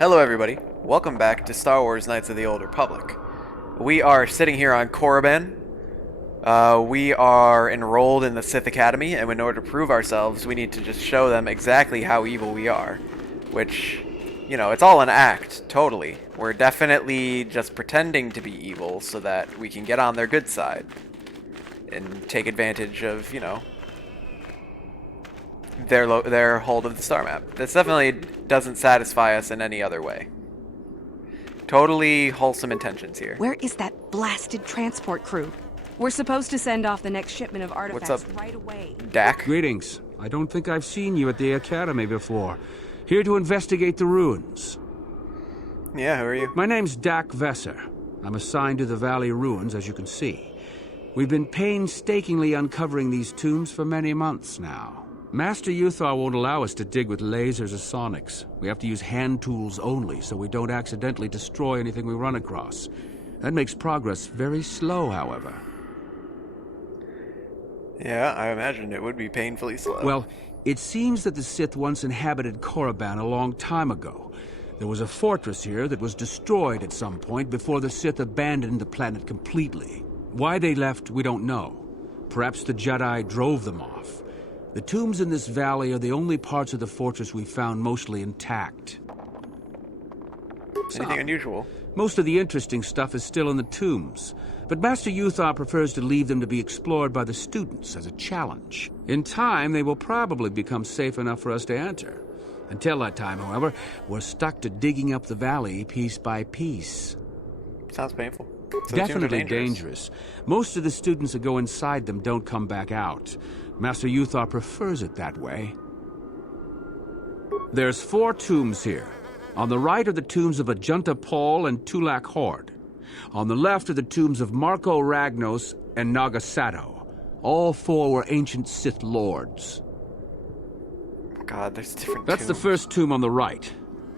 Hello everybody, welcome back to Star Wars Knights of the Old Republic. We are sitting here on Korriban. We are enrolled in the Sith Academy, and in order to prove ourselves, we need to just show them exactly how evil we are. Which, you know, it's all an act, totally. We're definitely just pretending to be evil so that we can get on their good side. And take advantage of, you know, their hold of the star map. This definitely doesn't satisfy us in any other way. Totally wholesome intentions here. Where is that blasted transport crew? We're supposed to send off the next shipment of artifacts What's up, right away. Dak? Greetings. I don't think I've seen you at the Academy before. Here to investigate the ruins. Yeah, who are you? My name's Dak Vesser. I'm assigned to the Valley ruins, as you can see. We've been painstakingly uncovering these tombs for many months now. Master Uthar won't allow us to dig with lasers or sonics. We have to use hand tools only, so we don't accidentally destroy anything we run across. That makes progress very slow, however. Yeah, I imagine it would be painfully slow. Well, it seems that the Sith once inhabited Korriban a long time ago. There was a fortress here that was destroyed at some point before the Sith abandoned the planet completely. Why they left, we don't know. Perhaps the Jedi drove them off. The tombs in this valley are the only parts of the fortress we found mostly intact. Anything unusual? Most of the interesting stuff is still in the tombs, but Master Uthar prefers to leave them to be explored by the students as a challenge. In time, they will probably become safe enough for us to enter. Until that time, however, we're stuck to digging up the valley piece by piece. Sounds painful. So Definitely dangerous. Most of the students that go inside them don't come back out. Master Uthar prefers it that way. There's 4 tombs here. On the right are the tombs of Ajunta Pall and Tulak Hord. On the left are the tombs of Marka, Ragnos, and Naga Sadow. All 4 were ancient Sith lords. God, there's different That's tombs. the first tomb on the right.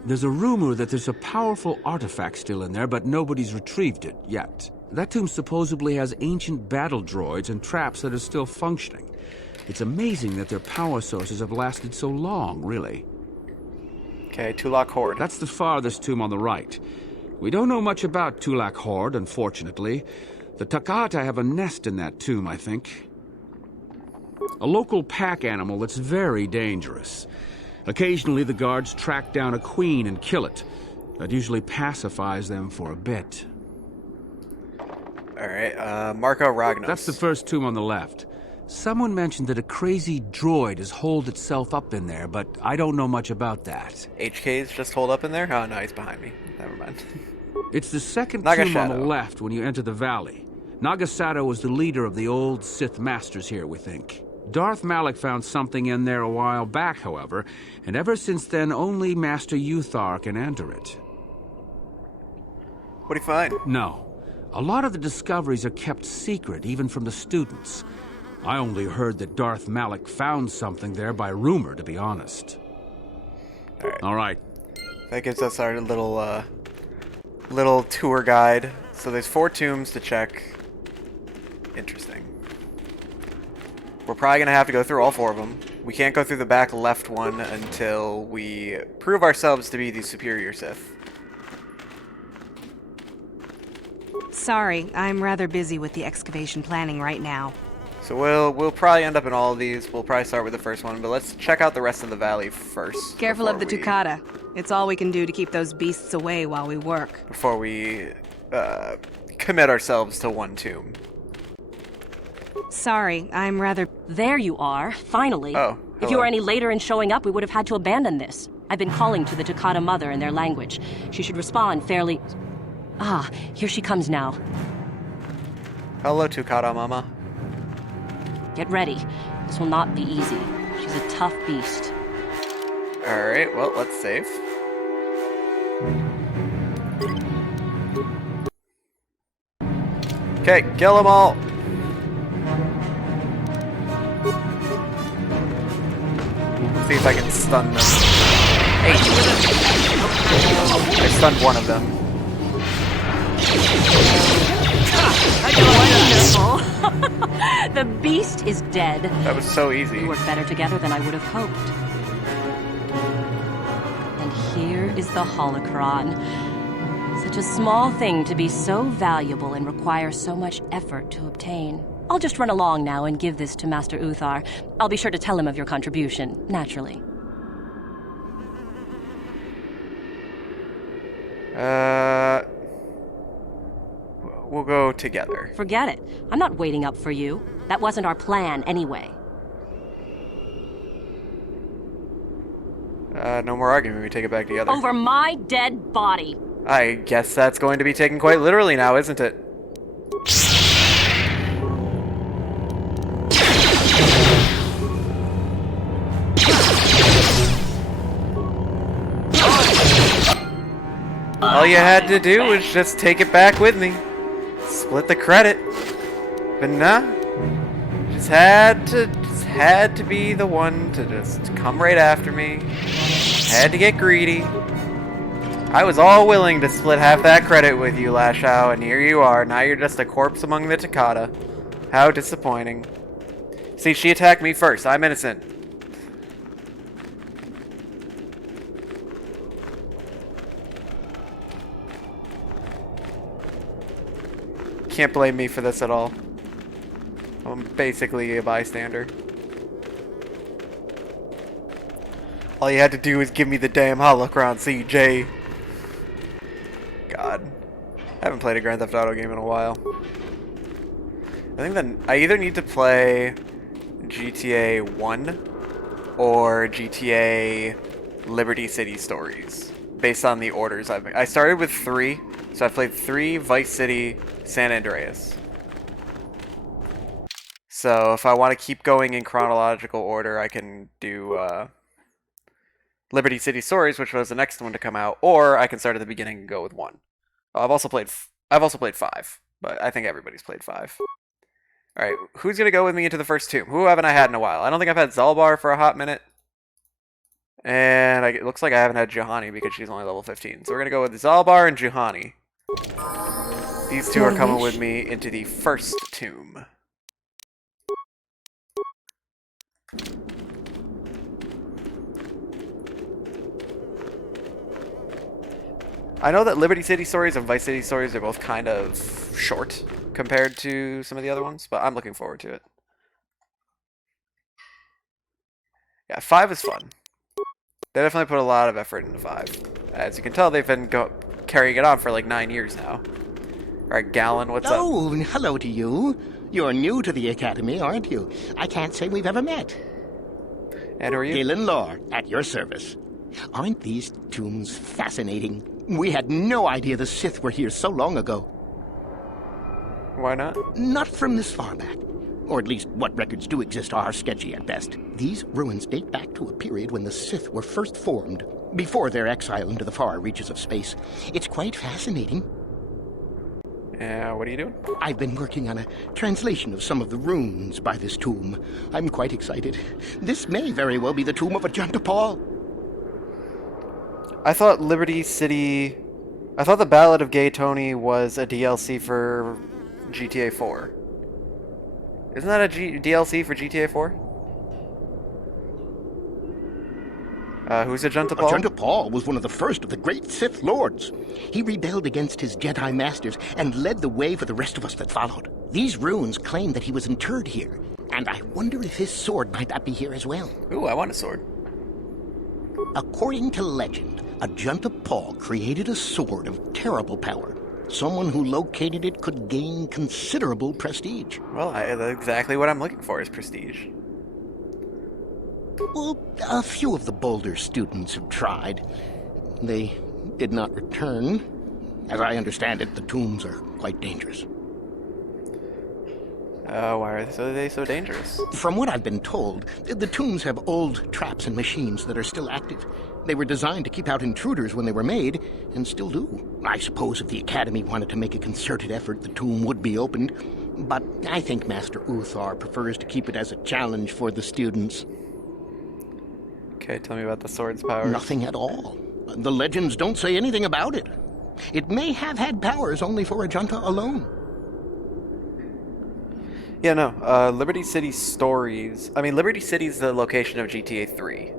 There's a rumor that there's a powerful artifact still in there, but nobody's retrieved it yet. That tomb supposedly has ancient battle droids and traps that are still functioning. It's amazing that their power sources have lasted so long, really. Okay, Tulak Hord. That's the farthest tomb on the right. We don't know much about Tulak Hord, unfortunately. The Rakata have a nest in that tomb, I think. A local pack animal that's very dangerous. Occasionally the guards track down a queen and kill it. That usually pacifies them for a bit. Alright, Marka Ragnos. That's the first tomb on the left. Someone mentioned that a crazy droid has holed itself up in there, but I don't know much about that. HK's just hold up in there? Oh no, he's behind me. Never mind. It's the second Naga tomb on the Shadow. left when you enter the valley. Naga Sadow was the leader of the old Sith Masters here, we think. Darth Malak found something in there a while back, however, and ever since then only Master Uthar can enter it. What do you find? No. A lot of the discoveries are kept secret, even from the students. I only heard that Darth Malak found something there by rumor, to be honest. All right. That gives us our little tour guide. So there's 4 tombs to check. Interesting. We're probably going to have to go through all 4 of them. We can't go through the back left one until we prove ourselves to be the superior Sith. Sorry, I'm rather busy with the excavation planning right now. So we'll probably end up in all of these. We'll probably start with the first one, but let's check out the rest of the valley first. Careful of the before we- Rakata. It's all we can do to keep those beasts away while we work. Before we commit ourselves to one tomb. Sorry, I'm rather... There you are, finally. Oh, If you hello. were any later in showing up, we would have had to abandon this. I've been calling to the Rakata mother in their language. She should respond fairly... Ah, here she comes now. Hello, Tukata Mama. Get ready. This will not be easy. She's a tough beast. Alright, well, let's save. Okay, kill them all! See if I can stun them. Hey! I stunned one of them. Wonderful! The beast is dead. That was so easy. We work better together than I would have hoped. And here is the holocron. Such a small thing to be so valuable and require so much effort to obtain. I'll just run along now and give this to Master Uthar. I'll be sure to tell him of your contribution, naturally. We'll go together. Forget it. I'm not waiting up for you. That wasn't our plan anyway. No more arguing. We take it back together. Over my dead body. I guess that's going to be taken quite literally now, isn't it? All you had to do was just take it back with me. Split the credit. But nah. Just had to be the one to just come right after me. Had to get greedy. I was all willing to split half that credit with you, Lashao, and here you are. Now you're just a corpse among the Takata. How disappointing. See, she attacked me first. I'm innocent. Can't blame me for this at all. I'm basically a bystander. All you had to do was give me the damn holocron, CJ. God. I haven't played a Grand Theft Auto game in a while. I think that I either need to play GTA 1 or GTA Liberty City Stories, based on the orders I started with 3, so I played 3, Vice City, San Andreas. So if I want to keep going in chronological order, I can do Liberty City Stories, which was the next one to come out, or I can start at the beginning and go with 1. I've also played 5, but I think everybody's played 5. All right, who's gonna go with me into the first tomb? Who haven't I had in a while? I don't think I've had Zalbar for a hot minute, and it looks like I haven't had Juhani because she's only level 15. So we're gonna go with Zalbar and Juhani. These two are coming with me into the first tomb. I know that Liberty City Stories and Vice City Stories are both kind of short compared to some of the other ones, but I'm looking forward to it. Yeah, 5 is fun. They definitely put a lot of effort into 5. As you can tell, they've been carrying it on for like 9 years now. Alright, Gallon, what's up? Oh, hello to you. You're new to the Academy, aren't you? I can't say we've ever met. And who are you? Galen Lore, at your service. Aren't these tombs fascinating? We had no idea the Sith were here so long ago. Why not? Not from this far back. Or at least what records do exist are sketchy at best. These ruins date back to a period when the Sith were first formed, before their exile into the far reaches of space. It's quite fascinating. Yeah, what are you doing? I've been working on a translation of some of the runes by this tomb. I'm quite excited. This may very well be the tomb of Ajunta Pall. I thought Liberty City... I thought the Ballad of Gay Tony was a DLC for GTA 4. Isn't that a DLC for GTA 4? Who's Ajunta Pall? Ajunta Pall was one of the first of the great Sith Lords. He rebelled against his Jedi Masters and led the way for the rest of us that followed. These runes claim that he was interred here, and I wonder if his sword might not be here as well. Ooh, I want a sword. According to legend, Ajunta Pall created a sword of terrible power. Someone who located it could gain considerable prestige. Well, that's exactly what I'm looking for is prestige. Well, a few of the bolder students have tried. They did not return. As I understand it, the tombs are quite dangerous. Why are they so dangerous? From what I've been told, the tombs have old traps and machines that are still active. They were designed to keep out intruders when they were made, and still do. I suppose if the Academy wanted to make a concerted effort, the tomb would be opened. But I think Master Uthar prefers to keep it as a challenge for the students. Okay, tell me about the sword's powers. Nothing at all. The legends don't say anything about it. It may have had powers only for Ajunta alone. Yeah, no. Liberty City Stories. I mean, Liberty City's the location of GTA 3.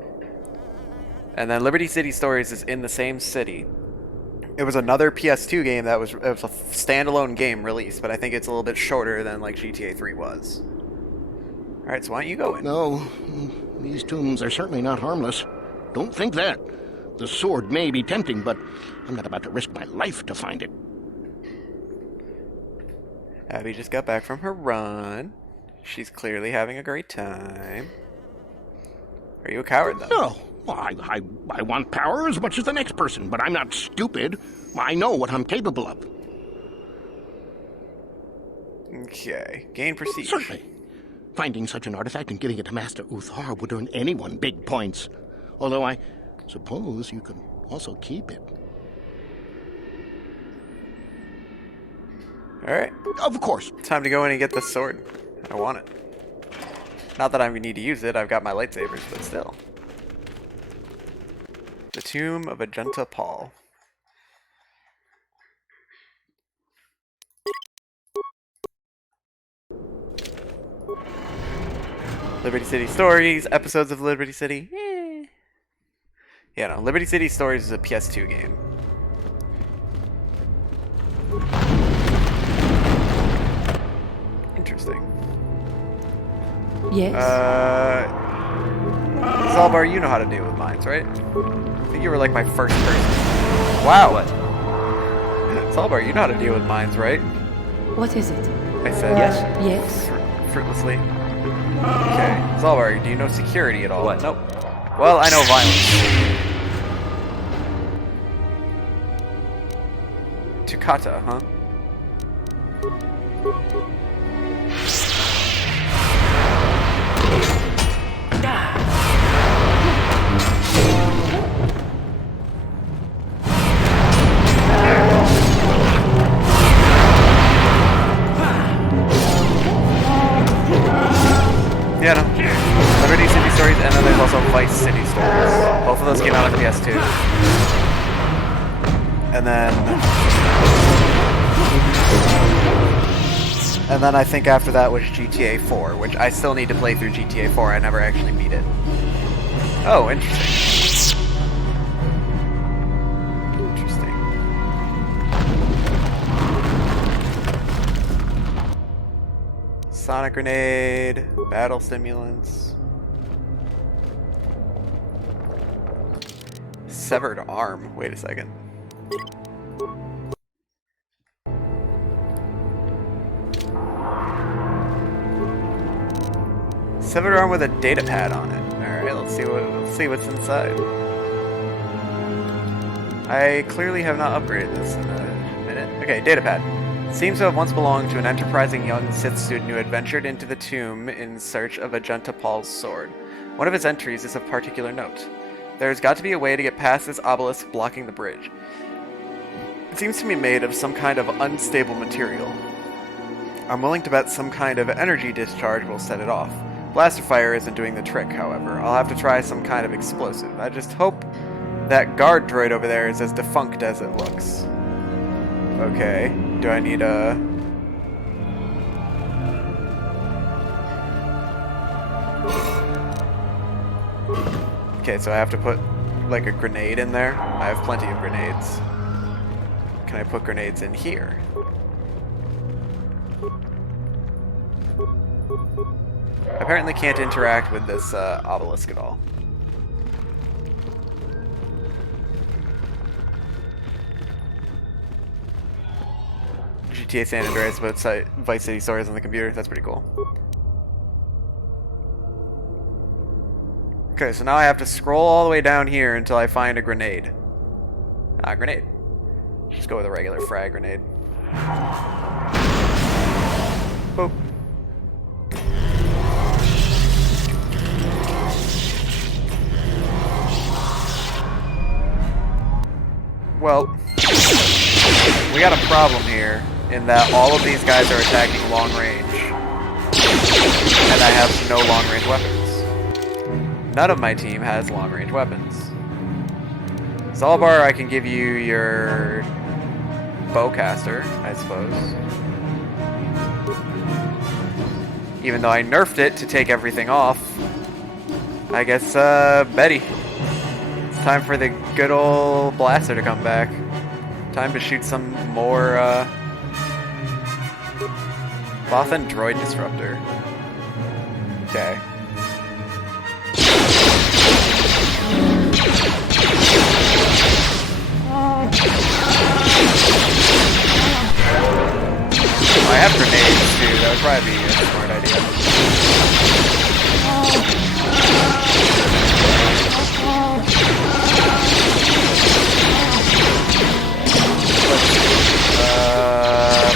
And then Liberty City Stories is in the same city. It was another PS2 game it was a standalone game release, but I think it's a little bit shorter than like GTA 3 was. Alright, so why don't you go in? No, these tombs are certainly not harmless. Don't think that. The sword may be tempting, but I'm not about to risk my life to find it. Abby just got back from her run. She's clearly having a great time. Are you a coward, though? No. Well, I want power as much as the next person, but I'm not stupid. I know what I'm capable of. Okay. Gain prestige. Certainly. Finding such an artifact and giving it to Master Uthar would earn anyone big points. Although I suppose you could also keep it. Alright. Of course. Time to go in and get the sword. I want it. Not that I need to use it, I've got my lightsabers, but still. The Tomb of Ajunta Pall. Liberty City Stories, episodes of Liberty City. Yeah, no, Liberty City Stories is a PS2 game. Interesting. Yes. Zalbar, you know how to deal with mines, right? I think you were like my first person. Wow. What? Zalbar, you know how to deal with mines, right? What is it? I said Yes. Yes. Fruitlessly. Okay. Zalbar, do you know security at all? What? Nope. Well, I know violence. Rakata, huh? Yeah, no. Liberty City Stories, and then there's also Vice City Stories. Both of those came out on PS2. And then I think after that was GTA 4, which I still need to play through GTA 4. I never actually beat it. Oh, interesting. Interesting. Sonic grenade, battle stimulants. Severed arm. Wait a second. Severed arm with a data pad on it. Alright, let's see what's inside. I clearly have not upgraded this in a minute. Okay, data pad. Seems to have once belonged to an enterprising young Sith student who had ventured into the tomb in search of Ajunta Pall's sword. One of his entries is of particular note. There's got to be a way to get past this obelisk blocking the bridge. It seems to be made of some kind of unstable material. I'm willing to bet some kind of energy discharge will set it off. Blaster fire isn't doing the trick, however. I'll have to try some kind of explosive. I just hope that guard droid over there is as defunct as it looks. Okay, do I need a... Okay, so I have to put, like, a grenade in there? I have plenty of grenades. Can I put grenades in here? Apparently can't interact with this obelisk at all. GTA San Andreas, but Vice City Stories on the computer. That's pretty cool. Okay, so now I have to scroll all the way down here until I find a grenade. Ah, grenade. Just go with a regular frag grenade. Boop. Well, we got a problem here in that all of these guys are attacking long range, and I have no long range weapons. None of my team has long range weapons. Zalbar, I can give you your bowcaster, I suppose. Even though I nerfed it to take everything off. I guess, Betty. Time for the good old blaster to come back. Time to shoot some more, Bothan droid disruptor. Okay. I have grenades too, that would probably be a smart idea.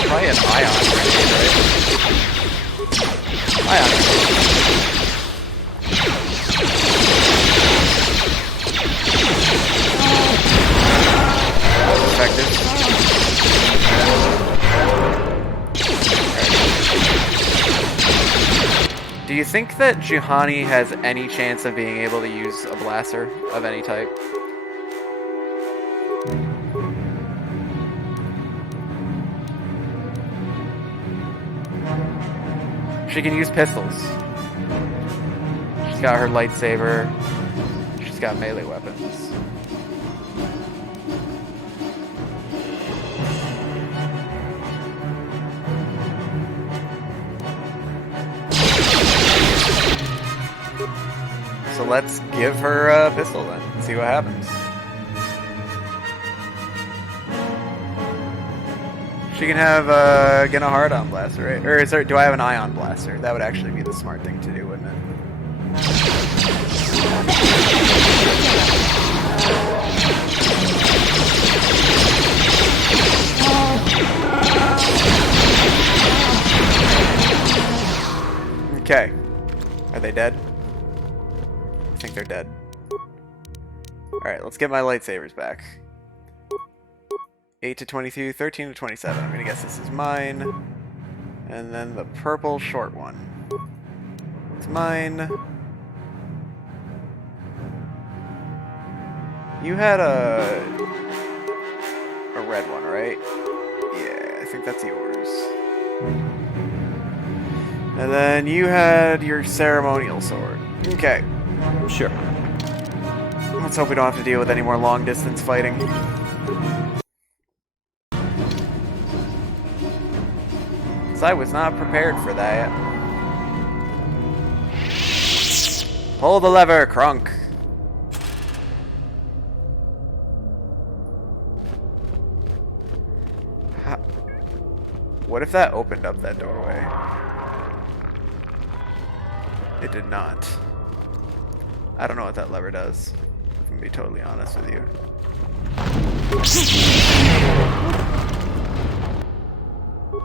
Probably an ion grenade, right? Ion grenade. Effective. Do you think that Juhani has any chance of being able to use a blaster of any type? She can use pistols. She's got her lightsaber. She's got melee weapons. So let's give her a pistol then, and see what happens. She can have get a hard-on blaster, right? Or is there, do I have an ion blaster? That would actually be the smart thing to do, wouldn't it? Okay. Are they dead? I think they're dead. Alright, let's get my lightsabers back. 8 to 22, 13 to 27. I'm gonna guess this is mine. And then the purple short one. It's mine. You had a red one, right? Yeah, I think that's yours. And then you had your ceremonial sword. Okay. Sure. Let's hope we don't have to deal with any more long distance fighting. So I was not prepared for that. Pull the lever, Crunk. What if that opened up that doorway? It did not. I don't know what that lever does, if I'm gonna be totally honest with you.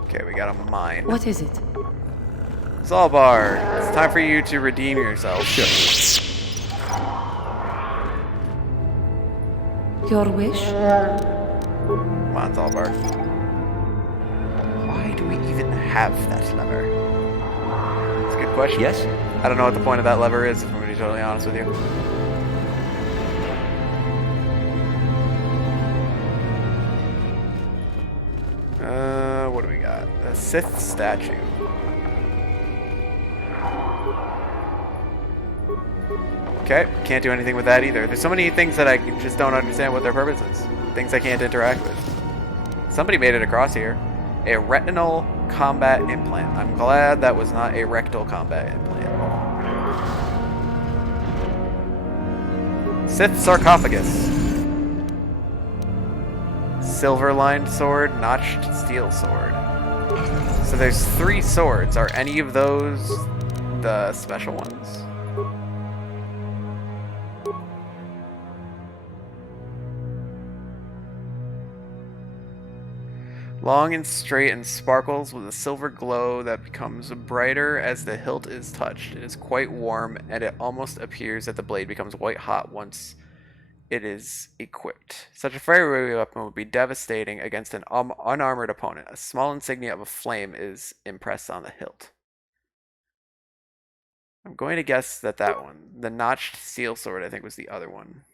Okay, we got a mine. What is it? Zalbar, it's time for you to redeem yourself. Sure. Your wish? Come on, Zalbar. Why do we even have that lever? That's a good question. Yes? I don't know what the point of that lever is, if I'm going to be totally honest with you. What do we got? A Sith statue. Okay, can't do anything with that either. There's so many things that I just don't understand what their purpose is. Things I can't interact with. Somebody made it across here. A retinal combat implant. I'm glad that was not a rectal combat implant. Sith sarcophagus. Silver-lined sword, notched steel sword. So there's 3 swords. Are any of those the special ones? Long and straight and sparkles with a silver glow that becomes brighter as the hilt is touched. It is quite warm, and it almost appears that the blade becomes white hot once it is equipped. Such a fiery weapon would be devastating against an unarmored opponent. A small insignia of a flame is impressed on the hilt. I'm going to guess that one. The notched steel sword, I think, was the other one.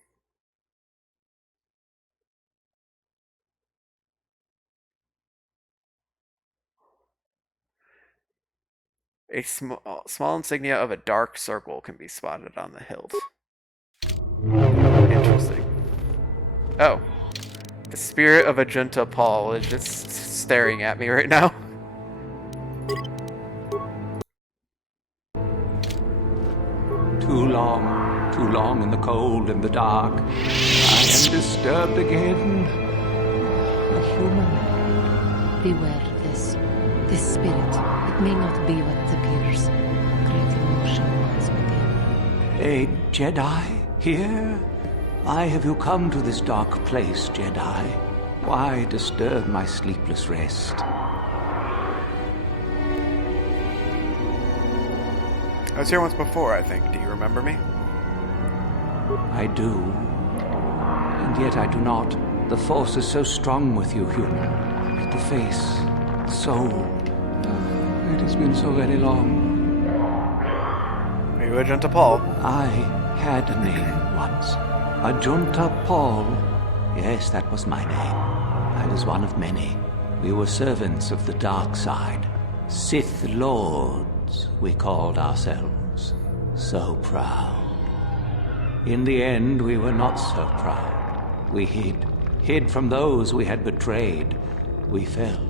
A small insignia of a dark circle can be spotted on the hilt. Interesting. Oh. The spirit of Ajunta Pall is just staring at me right now. Too long in the cold and the dark. I am disturbed again. A human. Beware this. This spirit. It may not be what it appears. Great emotion runs within. A Jedi here? Why have you come to this dark place, Jedi? Why disturb my sleepless rest? I was here once before, I think. Do you remember me? I do. And yet I do not. The Force is so strong with you, human. Yet the face, the soul. It has been so very long. Are you Ajunta Pall? I had a name once. Ajunta Pall. Yes, that was my name. I was one of many. We were servants of the dark side. Sith Lords, we called ourselves. So proud. In the end, we were not so proud. We hid from those we had betrayed. We fell,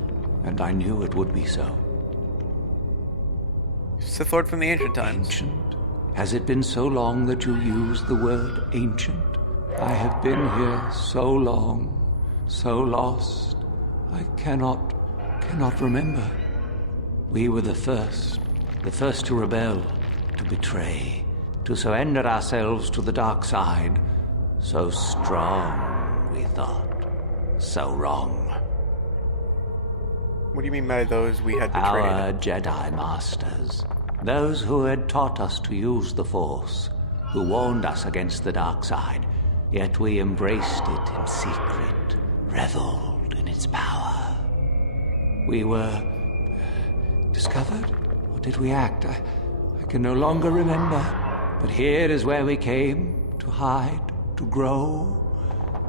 and I knew it would be so. Sith Lord from the ancient times. Ancient? Has it been so long that you used the word ancient? I have been here so long, so lost. I cannot remember. We were the first to rebel, to betray, to surrender ourselves to the dark side. So strong, we thought. So wrong. What do you mean by those we had betrayed? Our Jedi Masters. Those who had taught us to use the Force, who warned us against the dark side, yet we embraced it in secret, reveled in its power. We were discovered? Or did we act? I can no longer remember. But here is where we came, to hide, to grow,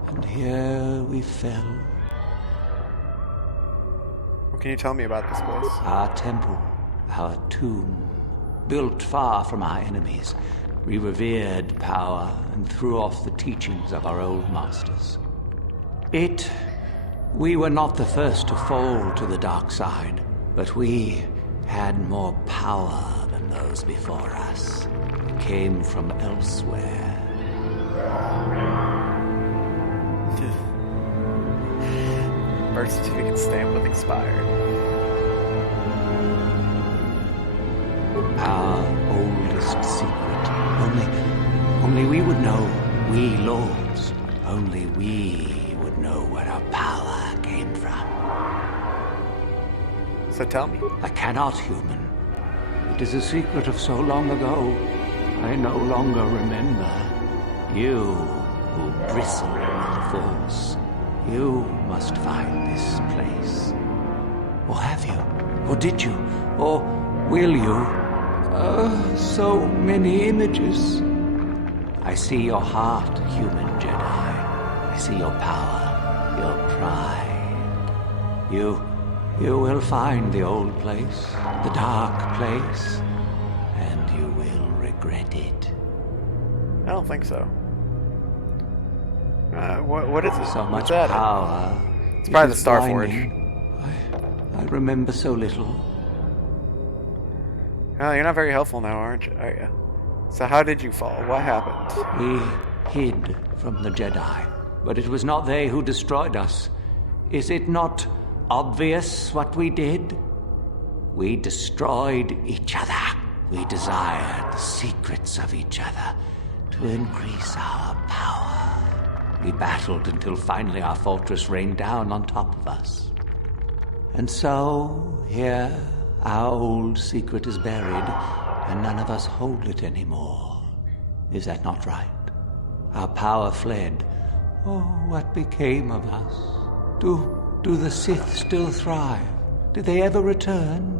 and here we fell. What can you tell me about this place? Our temple, our tomb, built far from our enemies. We revered power and threw off the teachings of our old masters. We were not the first to fall to the dark side, but we had more power than those before us. We came from elsewhere. Birth certificate stamp with expired. Our oldest secret. Only we would know. We lords. Only we would know where our power came from. So tell me. I cannot, human. It is a secret of so long ago. I no longer remember. You who bristle with the Force. You must find this place. Or have you? Or did you? Or will you? So many images. I see your heart, human Jedi. I see your power, your pride. You will find the old place, the dark place, and you will regret it. I don't think so. What is it? So What's much that? power. It's probably It the is Starforge. blinding. I remember so little. Oh, you're not very helpful now, aren't you? Are you? So how did you fall? What happened? We hid from the Jedi, but it was not they who destroyed us. Is it not obvious what we did? We destroyed each other. We desired the secrets of each other to increase our power. We battled until finally our fortress rained down on top of us. And so, here, our old secret is buried, and none of us hold it anymore. Is that not right? Our power fled. Oh, what became of us? Do the Sith still thrive? Did they ever return?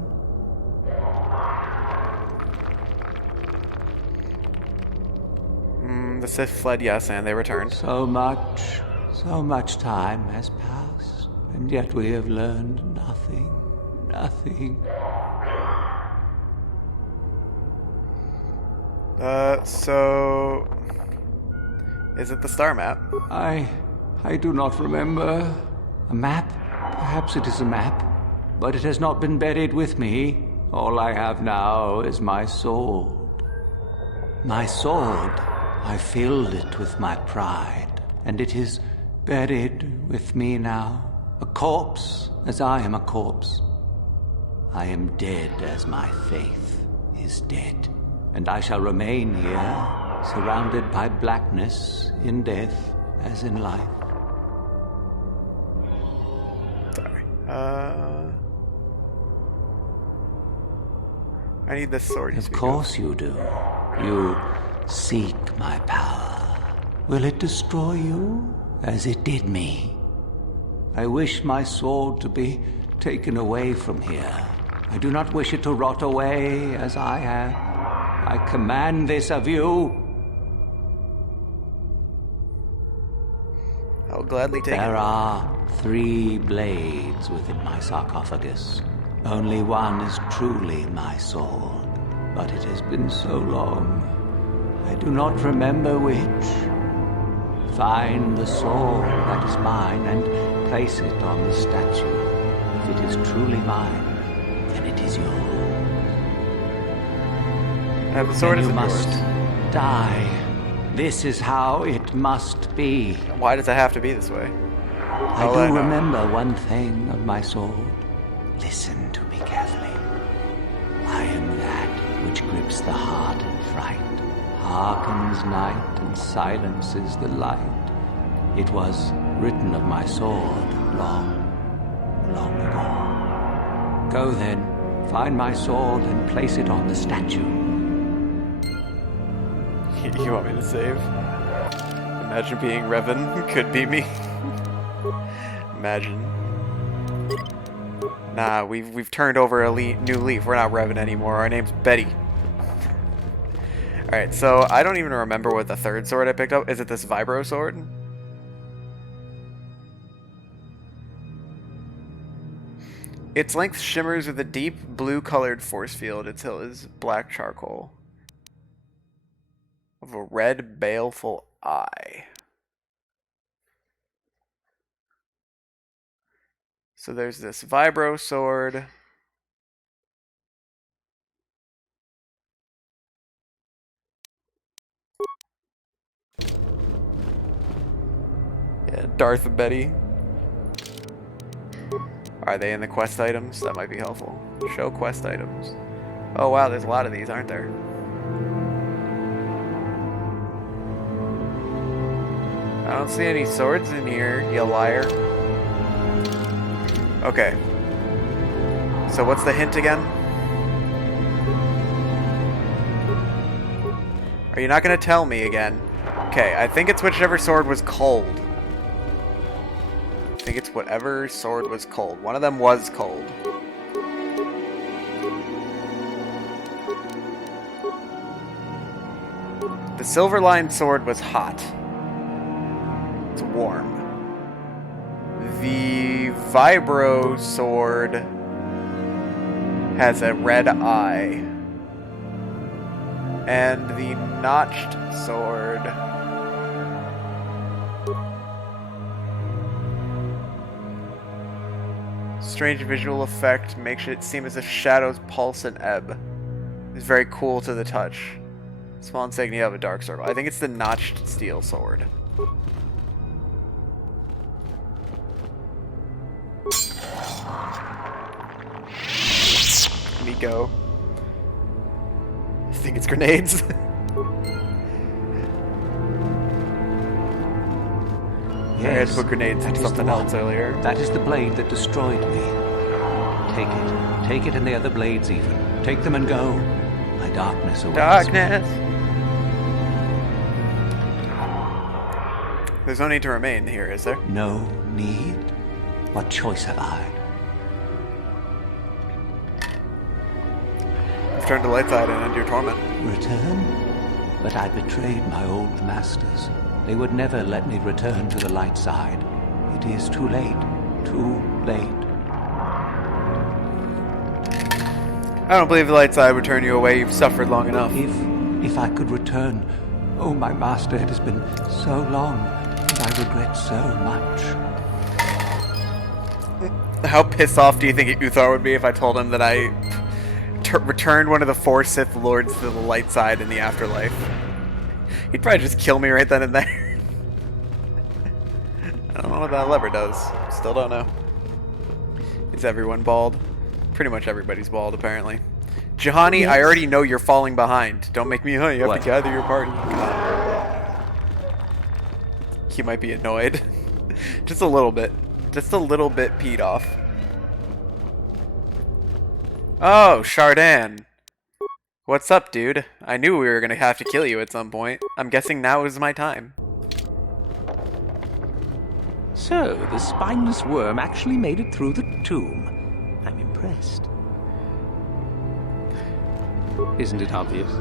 The Sith fled, yes, and they returned. So much time has passed, and yet we have learned nothing. Nothing. So... Is it the star map? I I do not remember. A map? Perhaps it is a map. But it has not been buried with me. All I have now is my sword. My sword. I filled it with my pride, and it is buried with me now. A corpse, as I am a corpse. I am dead as my faith is dead, and I shall remain here, surrounded by blackness, in death as in life. Sorry. I need this sword. Of course you do. You seek my power. Will it destroy you as it did me? I wish my sword to be taken away from here. I do not wish it to rot away as I have. I command this of you. I'll gladly take it. There are 3 blades within my sarcophagus. Only one is truly my sword, but it has been so long. I do not remember which. Find the sword that is mine and place it on the statue. If it is truly mine, then it is yours. The sword Then is you yours. must die. This is how it must be. Why does it have to be this way? I Oh, do I know. remember one thing of my sword. Listen to me carefully. I am that which grips the heart in fright, hearkens night and silences the light. It was written of my sword long, long ago. Go then, find my sword and place it on the statue. You want me to save? Imagine being Revan. Could be me. Imagine. Nah, we've turned over a new leaf. We're not Revan anymore. Our name's Betty. Alright, so I don't even remember what the third sword I picked up. Is it this Vibro sword? Its length shimmers with a deep blue-colored force field. Its hilt is black charcoal. Of a red, baleful eye. So there's this Vibro sword. Yeah, Darth Betty. Are they in the quest items? That might be helpful. Show quest items. Oh wow, there's a lot of these, aren't there? I don't see any swords in here, you liar. Okay. So what's the hint again? Are you not going to tell me again? Okay, I think it's whichever sword was cold. I think it's whatever sword was cold. One of them was cold. The silver-lined sword was hot. It's warm. The Vibro sword has a red eye. And the notched sword strange visual effect makes it seem as if shadows pulse and ebb. It's very cool to the touch. Small insignia of a dark circle. I think it's the notched steel sword. Let me go. I think it's grenades. I had to put grenades in something else earlier. That is the blade that destroyed me. Take it. Take it and the other blades even. Take them and go. My darkness awaits. Darkness! There's no need to remain here, is there? No need? What choice have I? You've turned the light side and end your torment. Return? But I betrayed my old masters. They would never let me return to the light side. It is too late. Too late. I don't believe the light side would turn you away. You've suffered long enough. If I could return. Oh, my master, it has been so long. that I regret so much. How pissed off do you think Uthar would be if I told him that I returned one of the 4 Sith Lords to the light side in the afterlife? He'd probably just kill me right then and there. I don't know what that lever does. Still don't know. Is everyone bald? Pretty much everybody's bald, apparently. Juhani, yes. I already know you're falling behind. Don't make me, you have to gather your party. God. He might be annoyed. Just a little bit. Just a little bit peed off. Oh, Shardan. What's up, dude? I knew we were gonna have to kill you at some point. I'm guessing now is my time. So, the spineless worm actually made it through the tomb. I'm impressed. Isn't it obvious?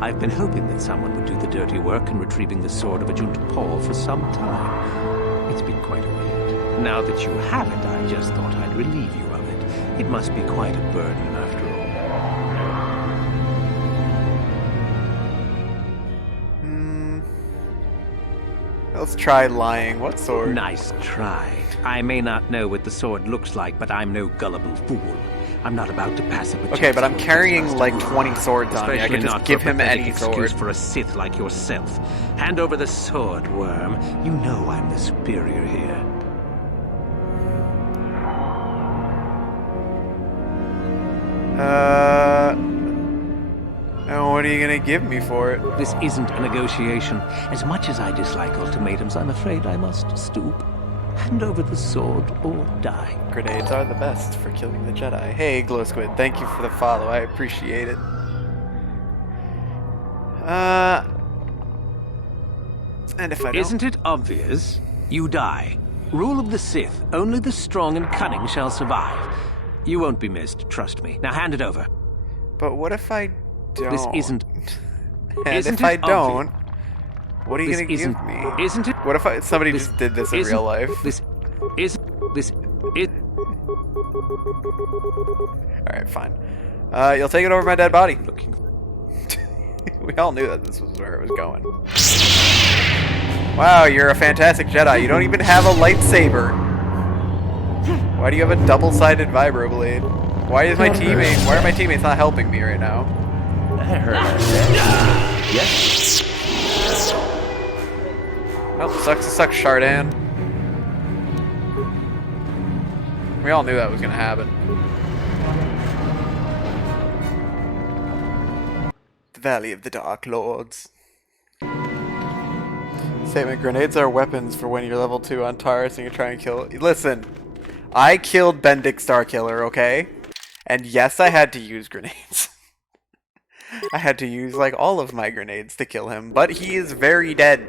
I've been hoping that someone would do the dirty work in retrieving the sword of Ajunta Pall for some time. It's been quite a wait. Now that you have it, I just thought I'd relieve you of it. It must be quite a burden after all. Let's try lying. What sword? Nice try. I may not know what the sword looks like, but I'm no gullible fool. I'm not about to pass up a Okay, but I'm carrying like 20 swords on me. I can just give him any sword. For a Sith like yourself. Hand over the sword, worm. You know I'm the superior here. And what are you gonna give me for it? This isn't a negotiation. As much as I dislike ultimatums, I'm afraid I must stoop. Hand over the sword or die. Grenades are the best for killing the Jedi. Hey, Glow Squid, thank you for the follow. I appreciate it. And if I don't... Isn't it obvious? You die. Rule of the Sith. Only the strong and cunning shall survive. You won't be missed, trust me. Now hand it over. But what if I don't? This isn't... And isn't if I don't... obvious? What are you gonna give me? Isn't it? What if somebody just did this in real life? Alright, fine. You'll take it over my dead body. We all knew that this was where it was going. Wow, you're a fantastic Jedi. You don't even have a lightsaber. Why do you have a double-sided vibroblade? Why are my teammates not helping me right now? That hurt. Yes. Nope, sucks to suck, Shardan. We all knew that was gonna happen. The Valley of the Dark Lords. Statement: grenades are weapons for when you're level 2 on Taurus and you try and kill. Listen, I killed Bendick Starkiller, okay? And yes, I had to use grenades. I had to use like all of my grenades to kill him, but he is very dead.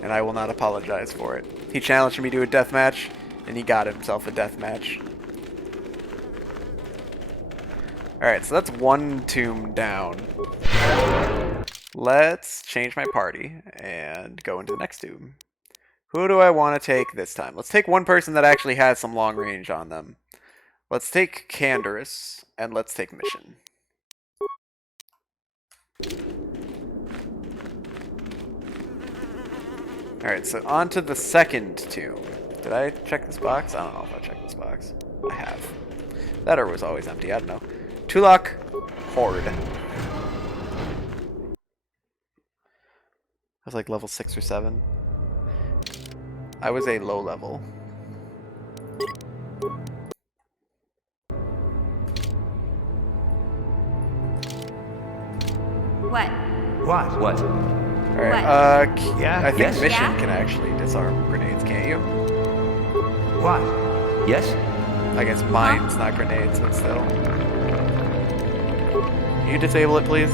And I will not apologize for it. He challenged me to a deathmatch, and he got himself a deathmatch. Alright, so that's one tomb down. Let's change my party and go into the next tomb. Who do I want to take this time? Let's take one person that actually has some long range on them. Let's take Canderous, and let's take Mission. Alright, so on to the second tomb. Did I check this box? I don't know if I checked this box. I have. That or was always empty, I don't know. Tulak, Hord. I was like level 6 or 7. I was a low level. What? What? Alright, yeah, I think yes. Mission can actually disarm grenades, can't you? What? Yes? I guess mine's not grenades, but still. Can you disable it, please?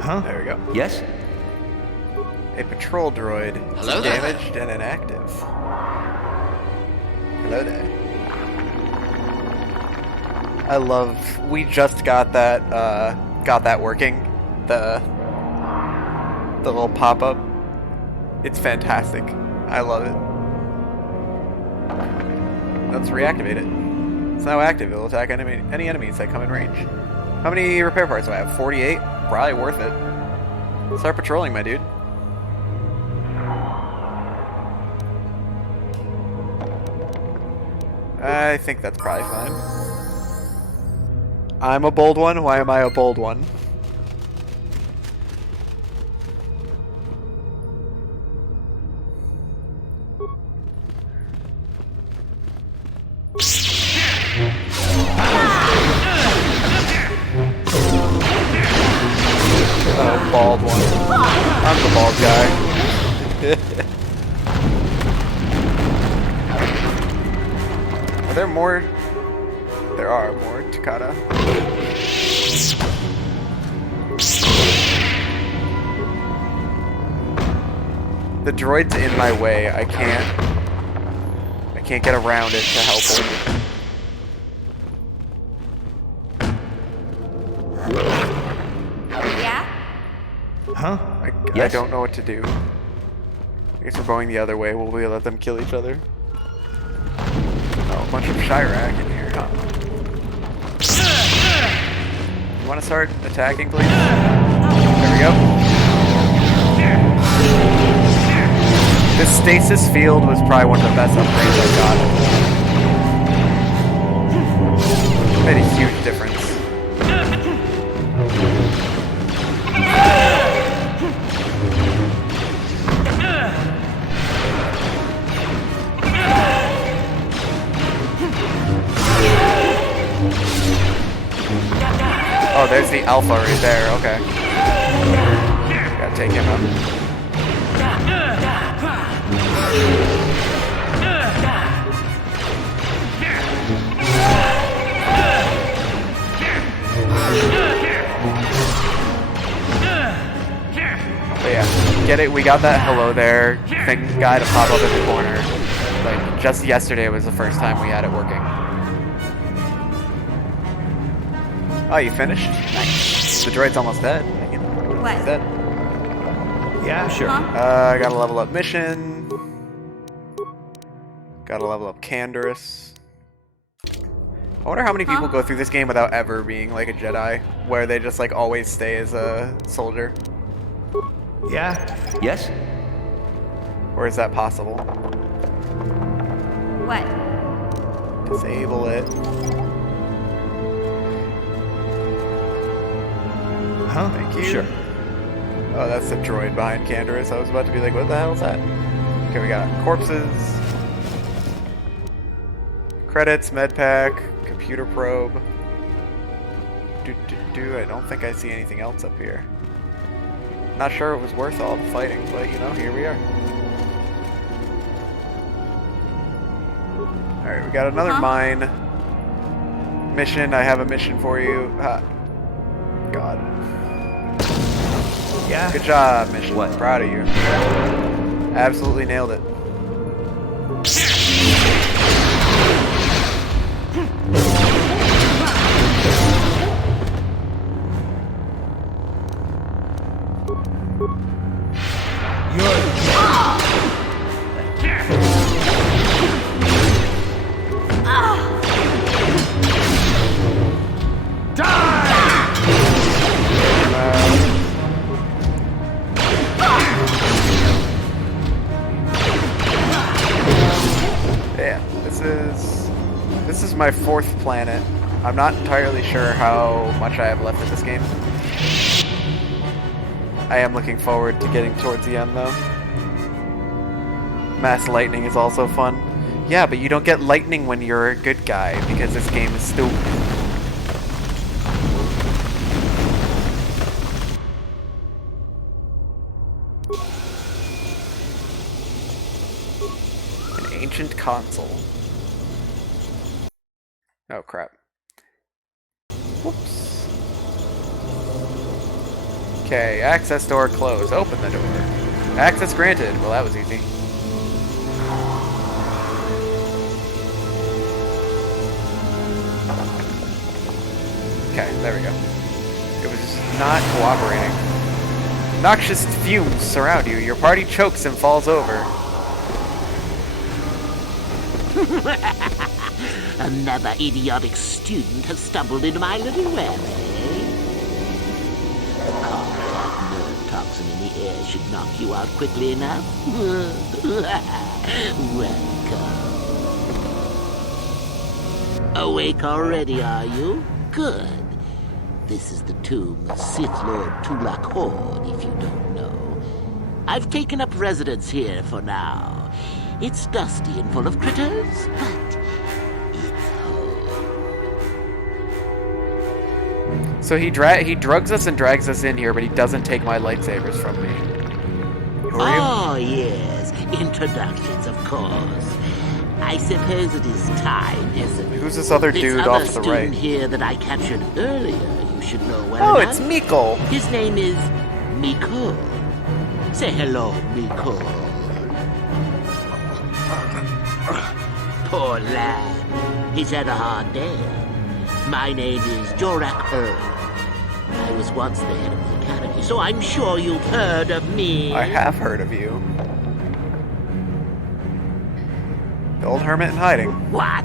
Huh? There we go. Yes? A patrol droid. Hello there. Damaged and inactive. Hello there. I love. We just got that working. The little pop-up. It's fantastic. I love it. Let's reactivate it. It's now active. It will attack any enemies that come in range. How many repair parts do I have? 48? probably worth it. Start patrolling, my dude. I think that's probably fine. I'm a bold one? Why am I a bold one? Oh, bald one. I'm the bald guy. Are there more? There are more Takata. The droid's in my way. I can't get around it to help him. Huh? I don't know what to do. I guess we're going the other way. Will we let them kill each other? Oh, a bunch of Chirac in here. You want to start attacking, please? There we go. This stasis field was probably one of the best upgrades I got. Made a huge difference. Oh, there's the alpha right there, okay. Gotta take him out. But yeah, get it, we got that hello there thing guy to pop up in the corner. Like, just yesterday was the first time we had it working. Oh, you finished? Nice. The droid's almost dead. What? He's dead. Yeah, sure. I gotta level up mission. Gotta level up carnivorous. I wonder how many people go through this game without ever being like a Jedi, where they just like always stay as a soldier. Yeah. Yes? Or is that possible? What? Disable it. Huh? Thank you. Sure. Oh, that's the droid behind carnivorous. I was about to be like, what the hell is that? Okay, we got corpses. Credits, med pack, computer probe. I don't think I see anything else up here. Not sure it was worth all the fighting, but you know, here we are. Alright, we got another mine mission. I have a mission for you. God. Yeah. Good job, mission. What? Proud of you. Absolutely nailed it. This is my 4th planet. I'm not entirely sure how much I have left of this game. I am looking forward to getting towards the end though. Mass lightning is also fun. Yeah, but you don't get lightning when you're a good guy because this game is stupid. An ancient console. Oh crap. Whoops. Okay, access door closed. Open the door. Access granted. Well, that was easy. Okay, there we go. It was just not cooperating. Noxious fumes surround you. Your party chokes and falls over. Another idiotic student has stumbled into my little web, eh? That nerve toxin in the air should knock you out quickly enough. Welcome. Awake already, are you? Good. This is the tomb of Sith Lord Tulak Hord, if you don't know. I've taken up residence here for now. It's dusty and full of critters, but it's home. So he drugs us and drags us in here, but he doesn't take my lightsabers from me. Who are you? Oh, yes. Introductions, of course. I suppose it is time, isn't it? Who's this other dude off the student right? Here that I captured earlier, you should know well Oh, enough. it's Mikol. His name is Mikol. Say hello, Mikol. Poor lad. He's had a hard day. My name is Jorak Earl. I was once the head of the Academy, so I'm sure you've heard of me. I have heard of you. The old hermit in hiding. What?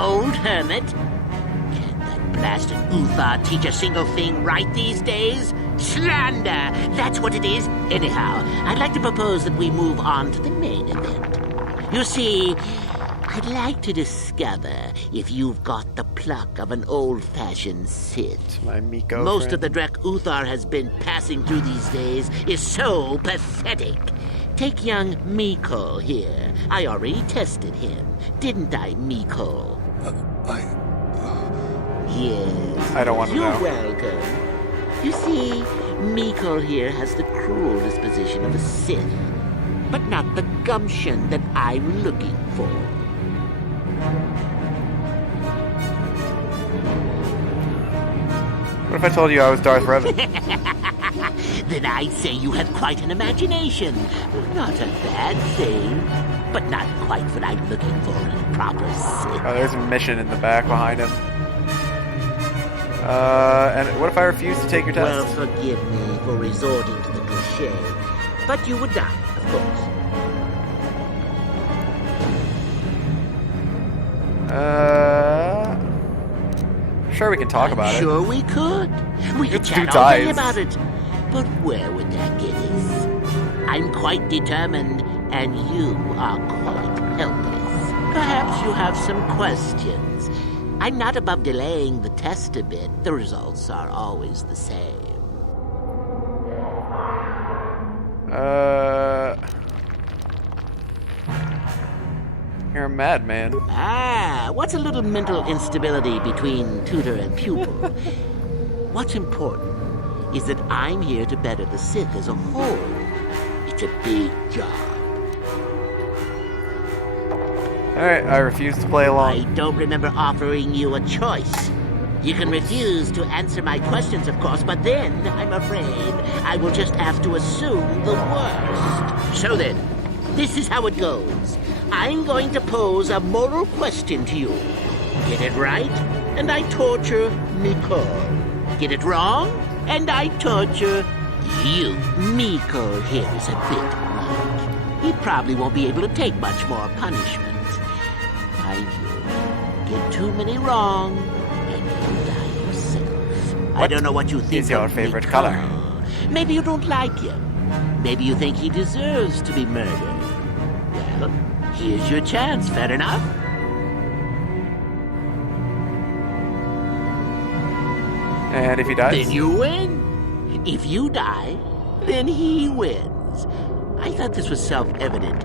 Old hermit? Can that blasted Uthar teach a single thing right these days? Slander! That's what it is. Anyhow, I'd like to propose that we move on to the main event. You see, I'd like to discover if you've got the pluck of an old-fashioned Sith. My Miko Most friend. of the Drek Uthar has been passing through these days is so pathetic. Take young Mikol here. I already tested him, didn't I, Mikol? Yes. I don't want to You're know. welcome. You see, Mikol here has the cruel disposition of a Sith, but not the gumption that I'm looking for. What if I told you I was Darth Revan? Then I'd say you have quite an imagination. Not a bad thing, but not quite what I'm looking for in a proper Sith. Oh, there's a mission in the back behind him. And what if I refuse to take your Well, test? forgive me for resorting to the cliche, but you would die, of course. Sure, we can talk about it. Sure we could. We could This chat dude all day dies. about it. But where would that get us? I'm quite determined, and you are quite helpless. Perhaps you have some questions. I'm not above delaying the test a bit. The results are always the same. You're a madman. Ah, what's a little mental instability between tutor and pupil? What's important is that I'm here to better the Sith as a whole. It's a big job. Alright, I refuse to play I along. don't remember offering you a choice. You can refuse to answer my questions, of course, but then, I'm afraid, I will just have to assume the worst. So then, this is how it goes. I'm going to pose a moral question to you. Get it right, and I torture Mikol. Get it wrong, and I torture you. Mikol here is a bit weak. He probably won't be able to take much more punishment. Mind you, get too many wrong, and you'll die yourself. I don't know what you think is your of favorite Mikol. color? Maybe you don't like him. Maybe you think he deserves to be murdered. Well, here's your chance, fair enough? And if he dies? Then you win. If you die, then he wins. I thought this was self-evident.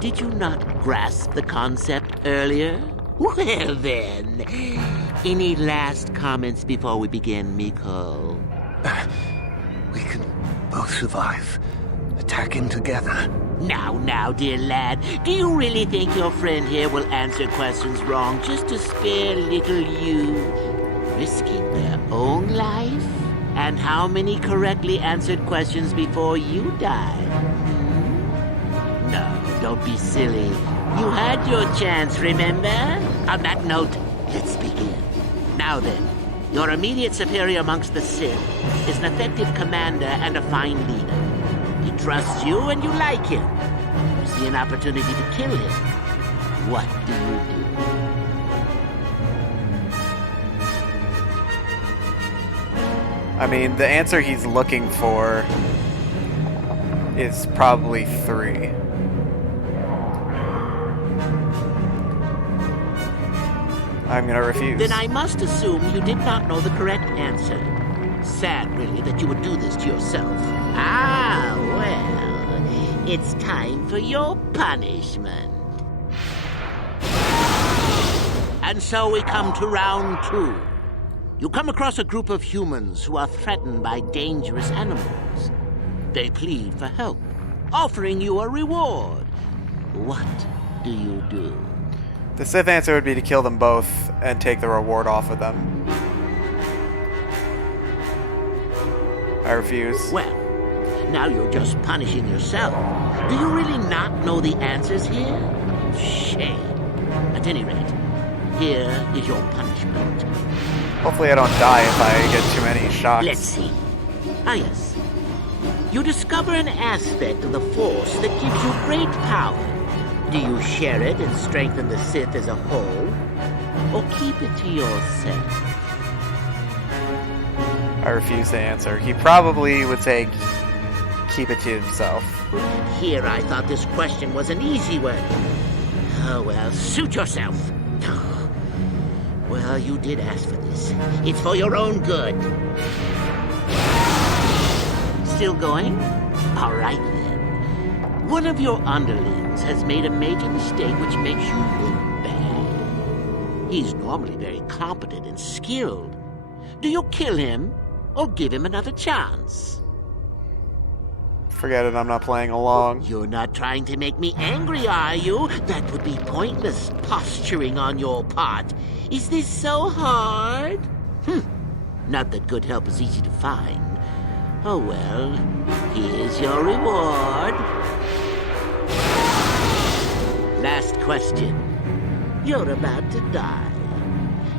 Did you not grasp the concept earlier? Well then, any last comments before we begin, Mikol? We can both survive. Attacking together. Now, dear lad, do you really think your friend here will answer questions wrong just to spare little you? Risking their own life? And how many correctly answered questions before you die? No, don't be silly. You had your chance, remember? On that note, let's begin. Now then, your immediate superior amongst the Sith is an effective commander and a fine leader. He trusts you and you like him. You see an opportunity to kill him. What do you do? I mean, the answer he's looking for is probably 3. I'm gonna refuse. Then I must assume you did not know the correct answer. Sad, really, that you would do this to yourself. Ah, well, it's time for your punishment. And so we come to round 2. You come across a group of humans who are threatened by dangerous animals. They plead for help, offering you a reward. What do you do? The Sith answer would be to kill them both and take the reward off of them. I refuse. Well, now you're just punishing yourself. Do you really not know the answers here? Shame. At any rate, here is your punishment. Hopefully I don't die if I get too many shocks. Let's see. Ah, yes. You discover an aspect of the Force that gives you great power. Do you share it and strengthen the Sith as a whole? Or keep it to yourself? I refuse to answer. He probably would say keep it to himself. Here I thought this question was an easy one. Oh, well, suit yourself. Well, you did ask for this. It's for your own good. Still going? All right, then. One of your underlings has made a major mistake which makes you look bad. He's normally very competent and skilled. Do you kill him or give him another chance? Forget it, I'm not playing along. You're not trying to make me angry, are you? That would be pointless posturing on your part. Is this so hard? Not that good help is easy to find. Oh well, here's your reward. Last question. You're about to die.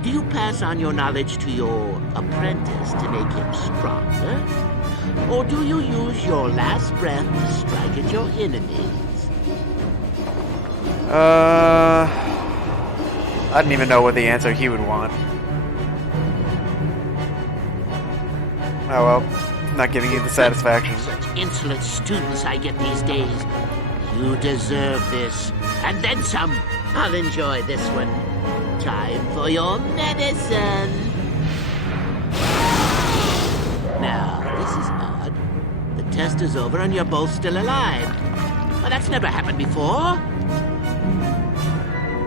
Do you pass on your knowledge to your apprentice to make him stronger? Or do you use your last breath to strike at your enemies? I didn't even know what the answer he would want. Oh well, not giving you the satisfaction. Such insolent students I get these days. You deserve this. And then some. I'll enjoy this one. Time for your medicine. Now, this is odd. The test is over and you're both still alive. Well, that's never happened before.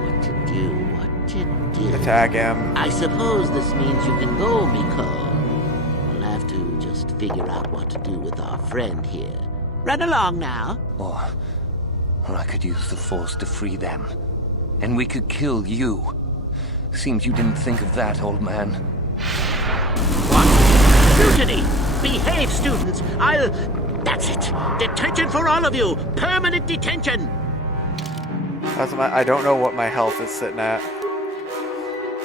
What to do? What to do? Attack him. I suppose this means you can go, Miko. We'll have to just figure out what to do with our friend here. Run along now. Or I could use the Force to free them. And we could kill you. Seems you didn't think of that, old man. What? Mutiny! Behave, students! That's it! Detention for all of you! Permanent detention! I don't know what my health is sitting at.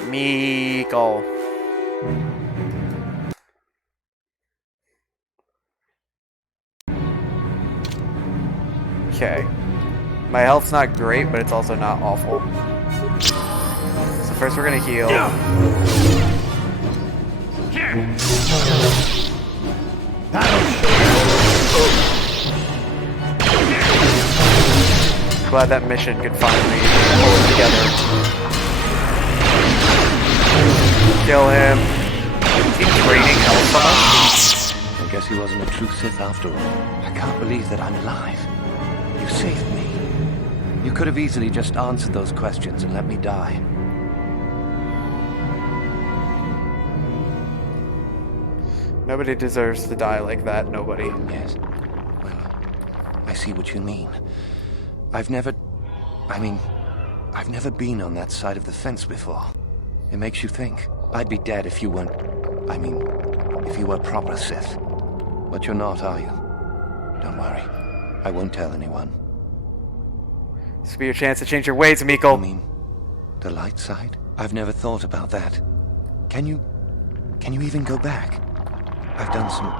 Meekle. Okay. My health's not great, but it's also not awful. So first we're gonna heal. Glad that mission could finally pull it together. Kill him. Is he draining health from us? I guess he wasn't a true Sith after all. I can't believe that I'm alive. You saved me. You could have easily just answered those questions and let me die. Nobody deserves to die like that, nobody. Yes. Well, I see what you mean. I've never been on that side of the fence before. It makes you think. I'd be dead if you weren't... if you were proper Sith. But you're not, are you? Don't worry. I won't tell anyone. This could be your chance to change your ways, Meekle. I mean, the light side? I've never thought about that. Can you even go back? I've done some...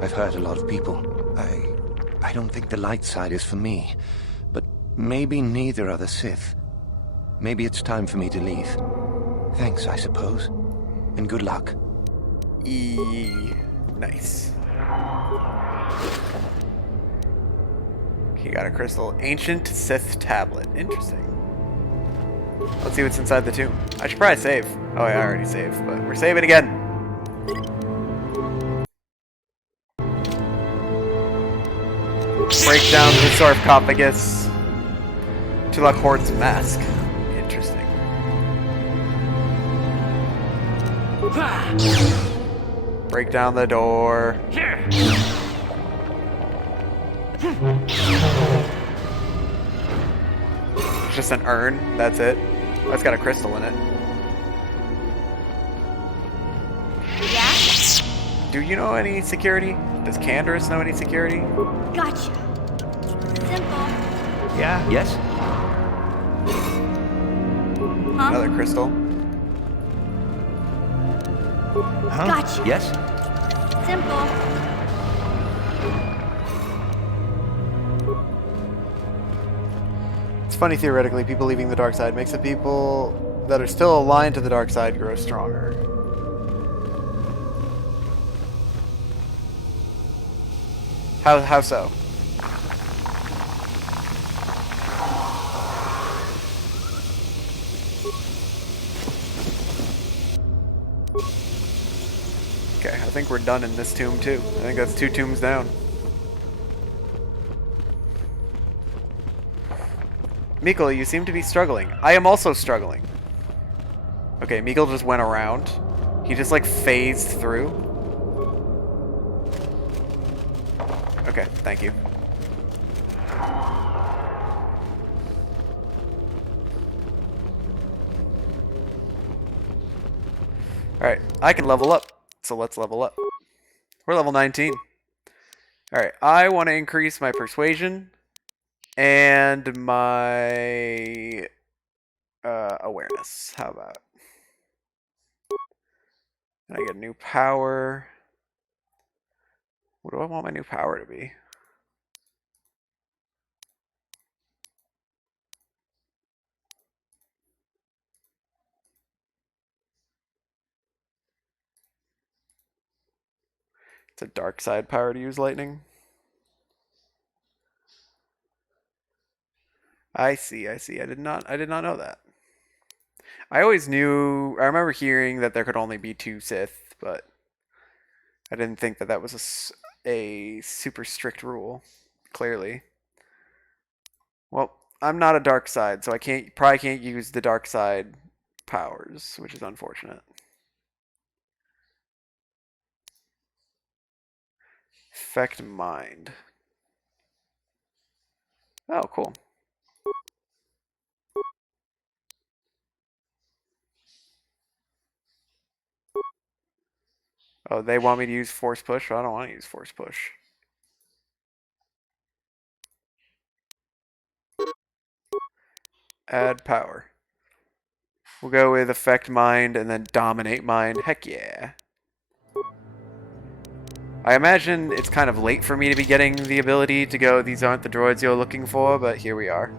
I've hurt a lot of people. I don't think the light side is for me. But maybe neither are the Sith. Maybe it's time for me to leave. Thanks, I suppose. And good luck. Nice. Okay, got a crystal. Ancient Sith tablet. Interesting. Let's see what's inside the tomb. I should probably save. Oh, yeah, I already saved, but we're saving again. Break down the sarcophagus. Tulak Hord's mask. Interesting. Break down the door. It's just an urn. That's it. Oh, it's got a crystal in it. Yeah? Do you know any security? Does Canderous know any security? Gotcha. Simple. Yeah? Yes? Huh? Another crystal. Huh? Gotcha. Yes? Simple. It's funny, theoretically, people leaving the dark side makes the people that are still aligned to the dark side grow stronger. How so? Okay, I think we're done in this tomb too. I think that's 2 tombs down. Mikkel, you seem to be struggling. I am also struggling. Okay, Mikkel just went around. He just like phased through. Okay, thank you. Alright, I can level up. So let's level up. We're level 19. Alright, I want to increase my persuasion and my awareness. How about? And I get new power. What do I want my new power to be? It's a dark side power to use lightning. I see, I see. I did not know that. I always knew, I remember hearing that there could only be 2 Sith, but I didn't think that that was a super strict rule, clearly. Well, I'm not a dark side, so I probably can't use the dark side powers, which is unfortunate. Affect mind. Oh, cool. Oh, they want me to use force push? Well, I don't want to use force push. Add power. We'll go with affect mind and then dominate mind. Heck yeah. I imagine it's kind of late for me to be getting the ability to go, these aren't the droids you're looking for, but here we are.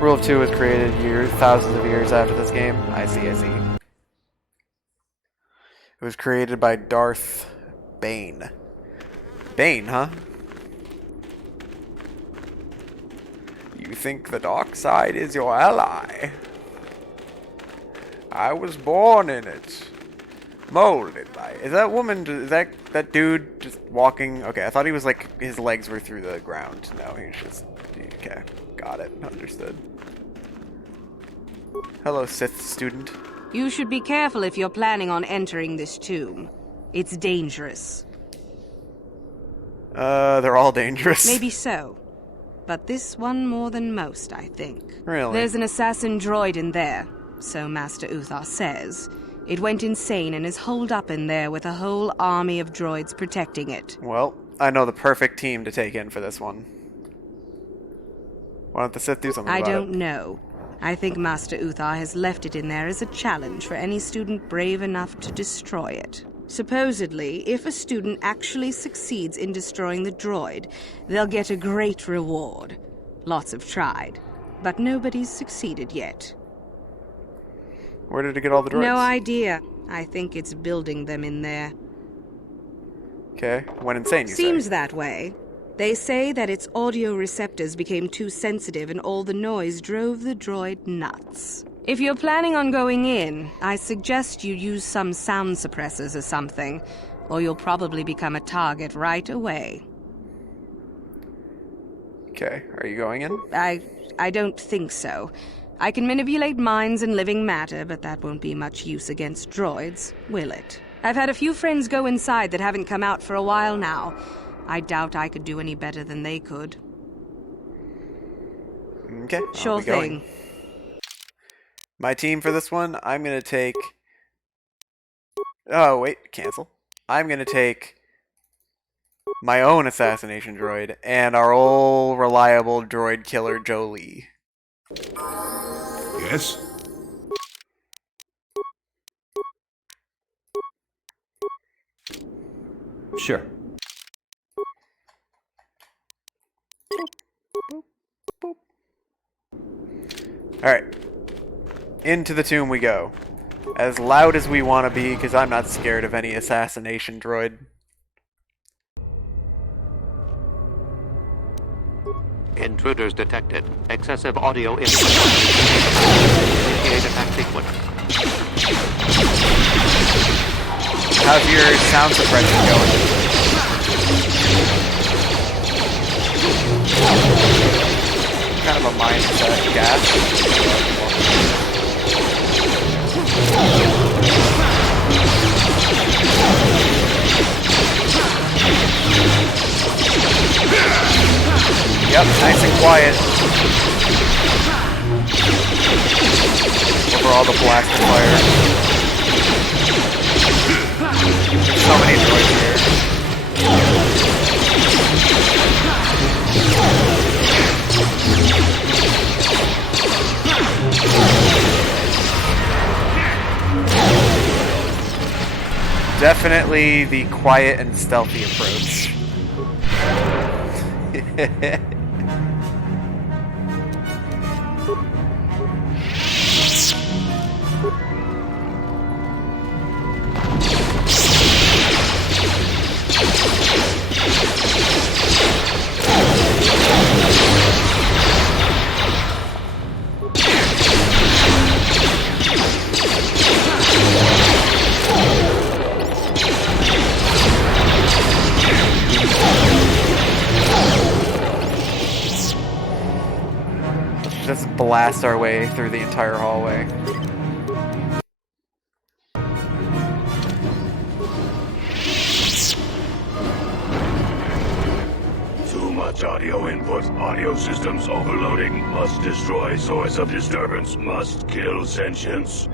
Rule of 2 was created thousands of years after this game. I see, I see. It was created by Darth Bane. Bane, huh? You think the dark side is your ally? I was born in it. Molded by it. Is that woman, is that dude just walking? Okay, I thought he was like, his legs were through the ground. No, he's just, okay. Got it. Understood. Hello, Sith student. You should be careful if you're planning on entering this tomb. It's dangerous. They're all dangerous. Maybe so. But this one more than most, I think. Really? There's an assassin droid in there, so Master Uthar says. It went insane and is holed up in there with a whole army of droids protecting it. Well, I know the perfect team to take in for this one. Why don't the Sith do something about it? I don't know. I think Master Uthar has left it in there as a challenge for any student brave enough to destroy it. Supposedly, if a student actually succeeds in destroying the droid, they'll get a great reward. Lots have tried, but nobody's succeeded yet. Where did it get all the droids? No idea. I think it's building them in there. Okay, went insane, you Seems say? that way. They say that its audio receptors became too sensitive and all the noise drove the droid nuts. If you're planning on going in, I suggest you use some sound suppressors or something, or you'll probably become a target right away. Okay, are you going in? I don't think so. I can manipulate minds and living matter, but that won't be much use against droids, will it? I've had a few friends go inside that haven't come out for a while now. I doubt I could do any better than they could. Okay, Sure I'll be going. thing. My team for this one, I'm gonna take... Oh, wait, cancel. I'm gonna take my own assassination droid and our old reliable droid killer, Jolie. Yes? Sure. Alright. Into the tomb we go. As loud as we want to be, because I'm not scared of any assassination droid. Intruders detected. Excessive audio input. Initiate attack sequence. How's your sound suppression going? Kind of a mindset gas. Yep, nice and quiet. Over all the blaster fire. There's so many droids here. Definitely the quiet and stealthy approach. Just blast our way through the entire hallway. Too much audio input. Audio systems overloading. Must destroy source of disturbance. Must kill sentience.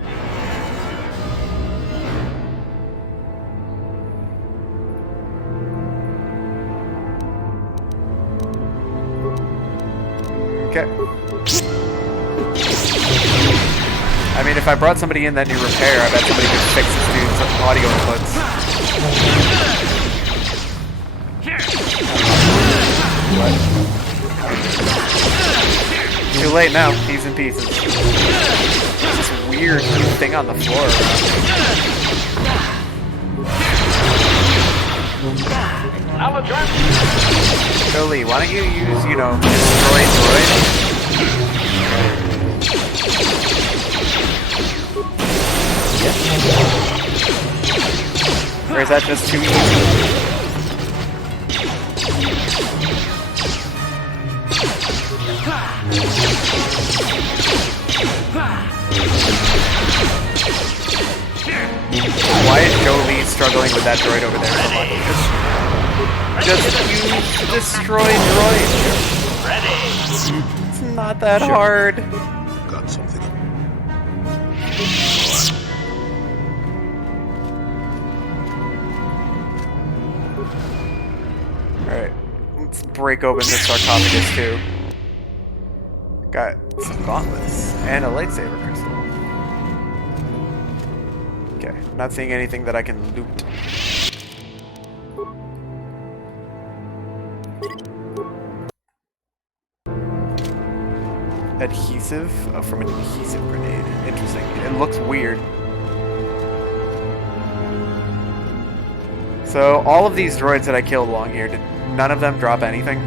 Okay. I mean, if I brought somebody in that knew repair, I bet somebody could fix this dude's audio inputs. What? Too late now. He's in pieces. There's this weird thing on the floor. Jolie, why don't you use, you know, destroy droid? Or is that just too easy? Why is Jolie struggling with that droid over there so much? Just use destroy droid. Ready. It's not that hard. Got something. Alright. Let's break open this sarcophagus too. Got some gauntlets and a lightsaber crystal. Okay, not seeing anything that I can loot. adhesive from an adhesive grenade. Interesting. It looks weird. So all of these droids that I killed along here, did none of them drop anything?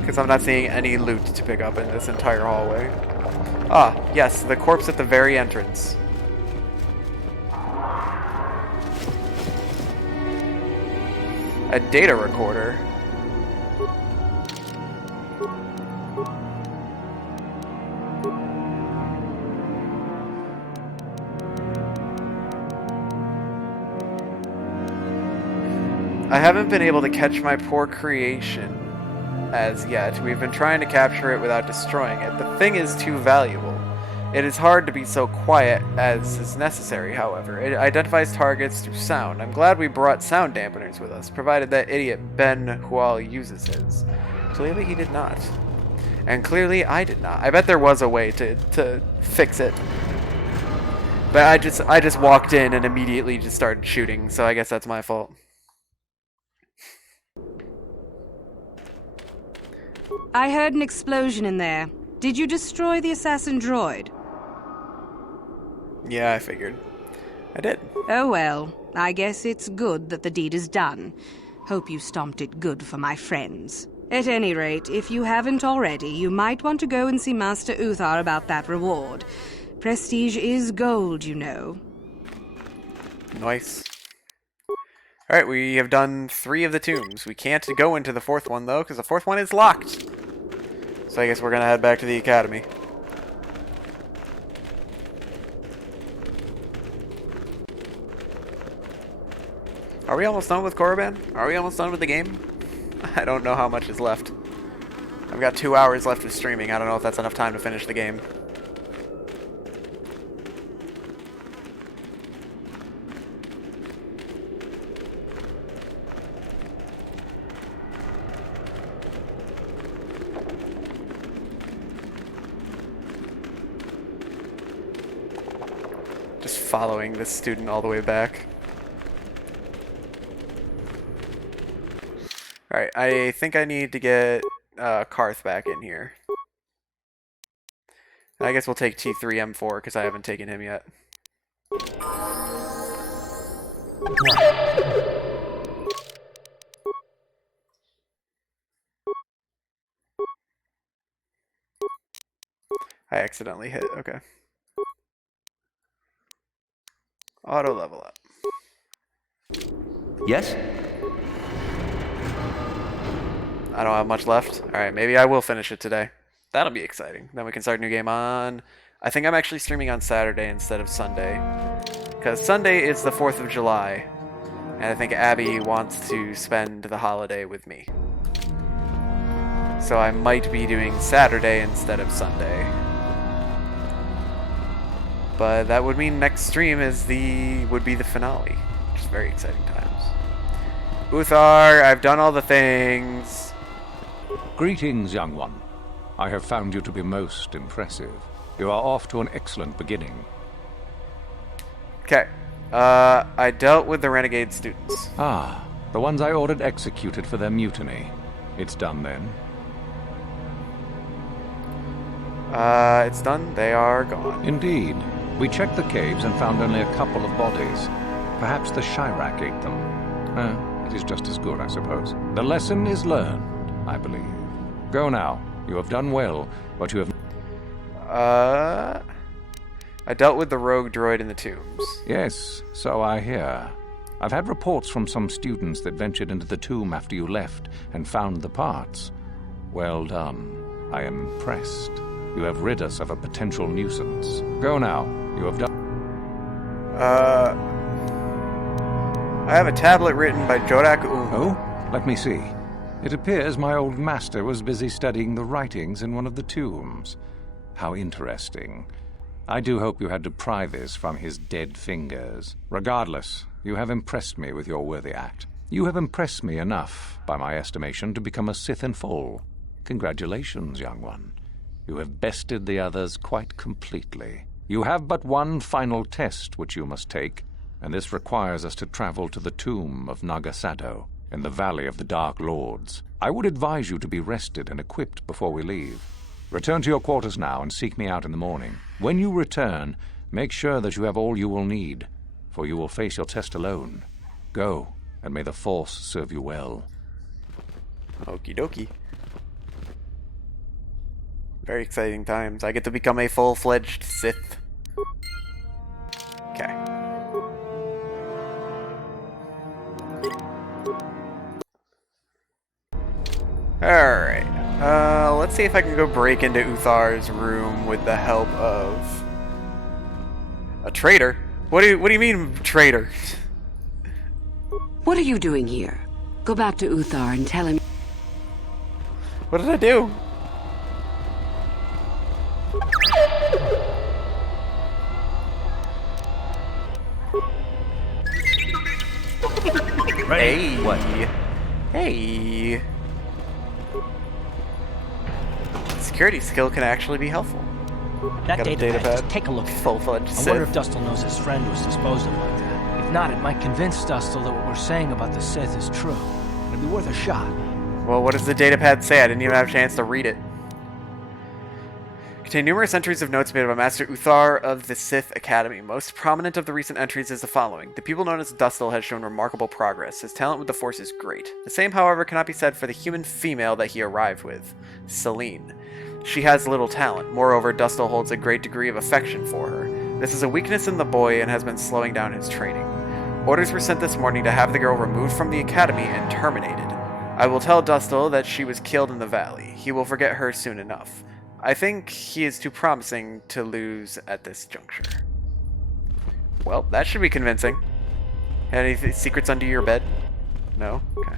Because I'm not seeing any loot to pick up in this entire hallway. Ah, yes, the corpse at the very entrance. A data recorder. I haven't been able to catch my poor creation as yet. We've been trying to capture it without destroying it. The thing is too valuable. It is hard to be so quiet as is necessary, however. It identifies targets through sound. I'm glad we brought sound dampeners with us, provided that idiot Ben Hual uses his. Clearly he did not. And clearly I did not. I bet there was a way to fix it. But I just walked in and immediately just started shooting, so I guess that's my fault. I heard an explosion in there. Did you destroy the assassin droid? Yeah, I figured. I did. Oh well, I guess it's good that the deed is done. Hope you stomped it good for my friends. At any rate, if you haven't already, you might want to go and see Master Uthar about that reward. Prestige is gold, you know. Nice. Alright, we have done 3 of the tombs. We can't go into the 4th one, though, because the 4th one is locked. So I guess we're gonna head back to the academy. Are we almost done with Korriban? Are we almost done with the game? I don't know how much is left. I've got 2 hours left of streaming. I don't know if that's enough time to finish the game. Just following this student all the way back. Alright, I think I need to get Karth back in here. I guess we'll take T3M4 because I haven't taken him yet. I accidentally hit, okay. Auto level up. Yes? I don't have much left. Alright, maybe I will finish it today. That'll be exciting. Then we can start a new game on... I think I'm actually streaming on Saturday instead of Sunday. Because Sunday is the 4th of July. And I think Abby wants to spend the holiday with me. So I might be doing Saturday instead of Sunday. But that would mean next stream would be the finale. Which is very exciting times. Uthar, I've done all the things. Greetings, young one. I have found you to be most impressive. You are off to an excellent beginning. Okay. I dealt with the renegade students. Ah, the ones I ordered executed for their mutiny. It's done then? It's done. They are gone. Indeed. We checked the caves and found only a couple of bodies. Perhaps the Chirac ate them. It is just as good, I suppose. The lesson is learned, I believe. Go now. You have done well, but you have... I dealt with the rogue droid in the tombs. Yes, so I hear. I've had reports from some students that ventured into the tomb after you left and found the parts. Well done. I am impressed. You have rid us of a potential nuisance. Go now. You have done... I have a tablet written by Jodak Oh? Let me see. It appears my old master was busy studying the writings in one of the tombs. How interesting. I do hope you had to pry this from his dead fingers. Regardless, you have impressed me with your worthy act. You have impressed me enough, by my estimation, to become a Sith in full. Congratulations, young one. You have bested the others quite completely. You have but one final test which you must take, and this requires us to travel to the tomb of Naga Sadow. in the Valley of the Dark Lords. I would advise you to be rested and equipped before we leave. Return to your quarters now and seek me out in the morning. When you return, make sure that you have all you will need, for you will face your test alone. Go, and may the Force serve you well. Okie dokie. Very exciting times. I get to become a full-fledged Sith. Okay. Alright. Let's see if I can go break into Uthar's room with the help of a traitor. What do you mean, traitor? What are you doing here? Go back to Uthar and tell him. What did I do? Ready? Hey. What? Hey. Security skill can actually be helpful. That Got a data pad, pad. just take a look at it. Full-fledged I Sith. wonder if Dustil knows his friend was disposed of like that. If not, it might convince Dustil that what we're saying about the Sith is true. It'd be worth a shot. Well, what does the datapad say? I didn't even have a chance to read it. Contain numerous entries of notes made by Master Uthar of the Sith Academy. Most prominent of the recent entries is the following. The pupil known as Dustil has shown remarkable progress. His talent with the Force is great. The same, however, cannot be said for the human female that he arrived with, Celine. She has little talent. Moreover, Dustil holds a great degree of affection for her. This is a weakness in the boy and has been slowing down his training. Orders were sent this morning to have the girl removed from the academy and terminated. I will tell Dustil that she was killed in the valley. He will forget her soon enough. I think he is too promising to lose at this juncture. Well, that should be convincing. Any secrets under your bed? No? Okay.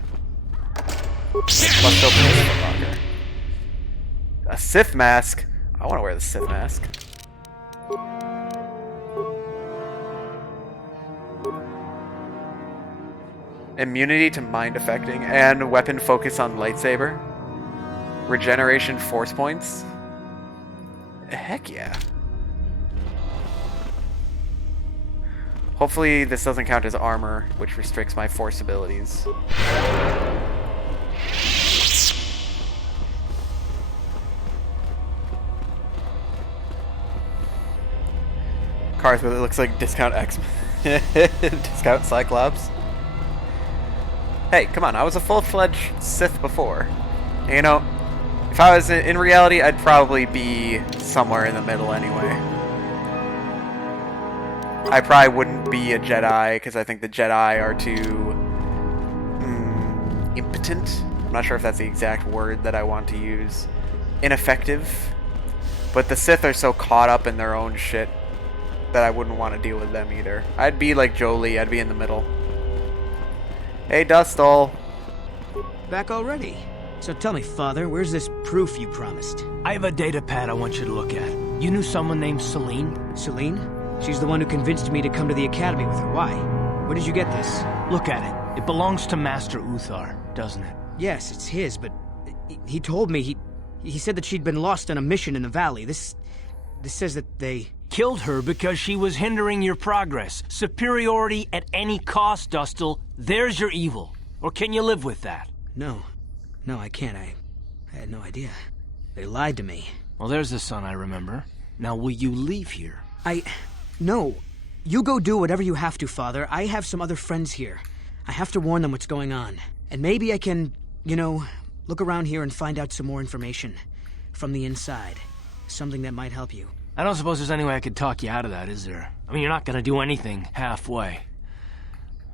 Let's open this locker. A Sith mask? I want to wear the Sith mask. Immunity to mind affecting and weapon focus on lightsaber. Regeneration force points. Heck yeah. Hopefully this doesn't count as armor, which restricts my force abilities. Cars with it looks like discount X. Discount Cyclops. Hey, come on, I was a full-fledged Sith before. You know, if I was in reality, I'd probably be somewhere in the middle anyway. I probably wouldn't be a Jedi, because I think the Jedi are too... impotent? I'm not sure if that's the exact word that I want to use. Ineffective. But the Sith are so caught up in their own shit that I wouldn't want to deal with them either. I'd be like Jolie, I'd be in the middle. Hey, Dustil. Back already? So tell me, Father, where's this proof you promised? I have a data pad I want you to look at. You knew someone named Celine? Celine? She's the one who convinced me to come to the Academy with her. Why? Where did you get this? Look at it. It belongs to Master Uthar, doesn't it? Yes, it's his, but he told me he said that she'd been lost on a mission in the valley. This says that they... Killed her because she was hindering your progress. Superiority at any cost, Dustil. There's your evil. Or can you live with that? No, I can't. I had no idea. They lied to me. Well, there's the son I remember. Now, will you leave here? No. You go do whatever you have to, Father. I have some other friends here. I have to warn them what's going on. And maybe I can, look around here and find out some more information. From the inside. Something that might help you. I don't suppose there's any way I could talk you out of that, is there? I mean, you're not gonna do anything halfway.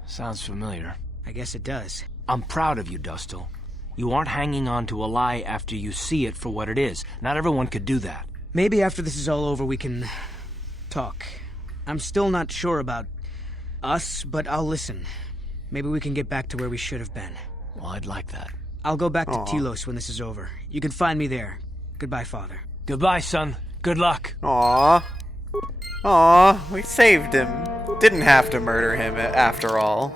Sounds familiar. I guess it does. I'm proud of you, Dustil. You aren't hanging on to a lie after you see it for what it is. Not everyone could do that. Maybe after this is all over we can... talk. I'm still not sure about us, but I'll listen. Maybe we can get back to where we should have been. Well, I'd like that. I'll go back to Telos when this is over. You can find me there. Goodbye, Father. Goodbye, son. Good luck. Aww, we saved him. Didn't have to murder him after all.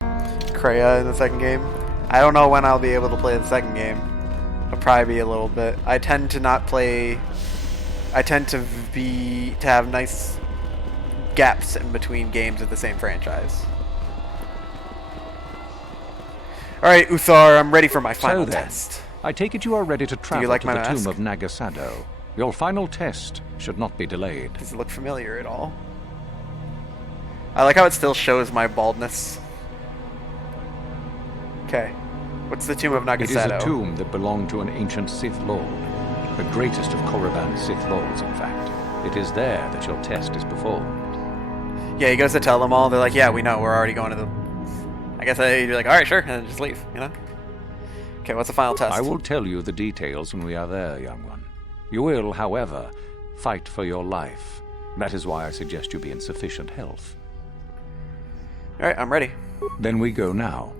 Kreia in the second game. I don't know when I'll be able to play the second game. It'll probably be a little bit. I tend to not play... I tend to have nice gaps in between games of the same franchise. Alright, Uthar, I'm ready for my final test. I take it you are ready to travel like to my the mask? tomb of Naga Sadow. Your final test should not be delayed. Does it look familiar at all? I like how it still shows my baldness. Okay. What's the tomb of Naga It is Sadow? a tomb that belonged to an ancient Sith Lord. The greatest of Korriban's Sith Lords, in fact. It is there that your test is performed. Yeah, he goes to tell them all. They're like, yeah, we know. We're already going to the... I guess I'd be like, alright, sure. And then just leave, you know? Okay, what's the final test? I will tell you the details when we are there, young one. You will, however, fight for your life. That is why I suggest you be in sufficient health. Alright, I'm ready. Then we go now.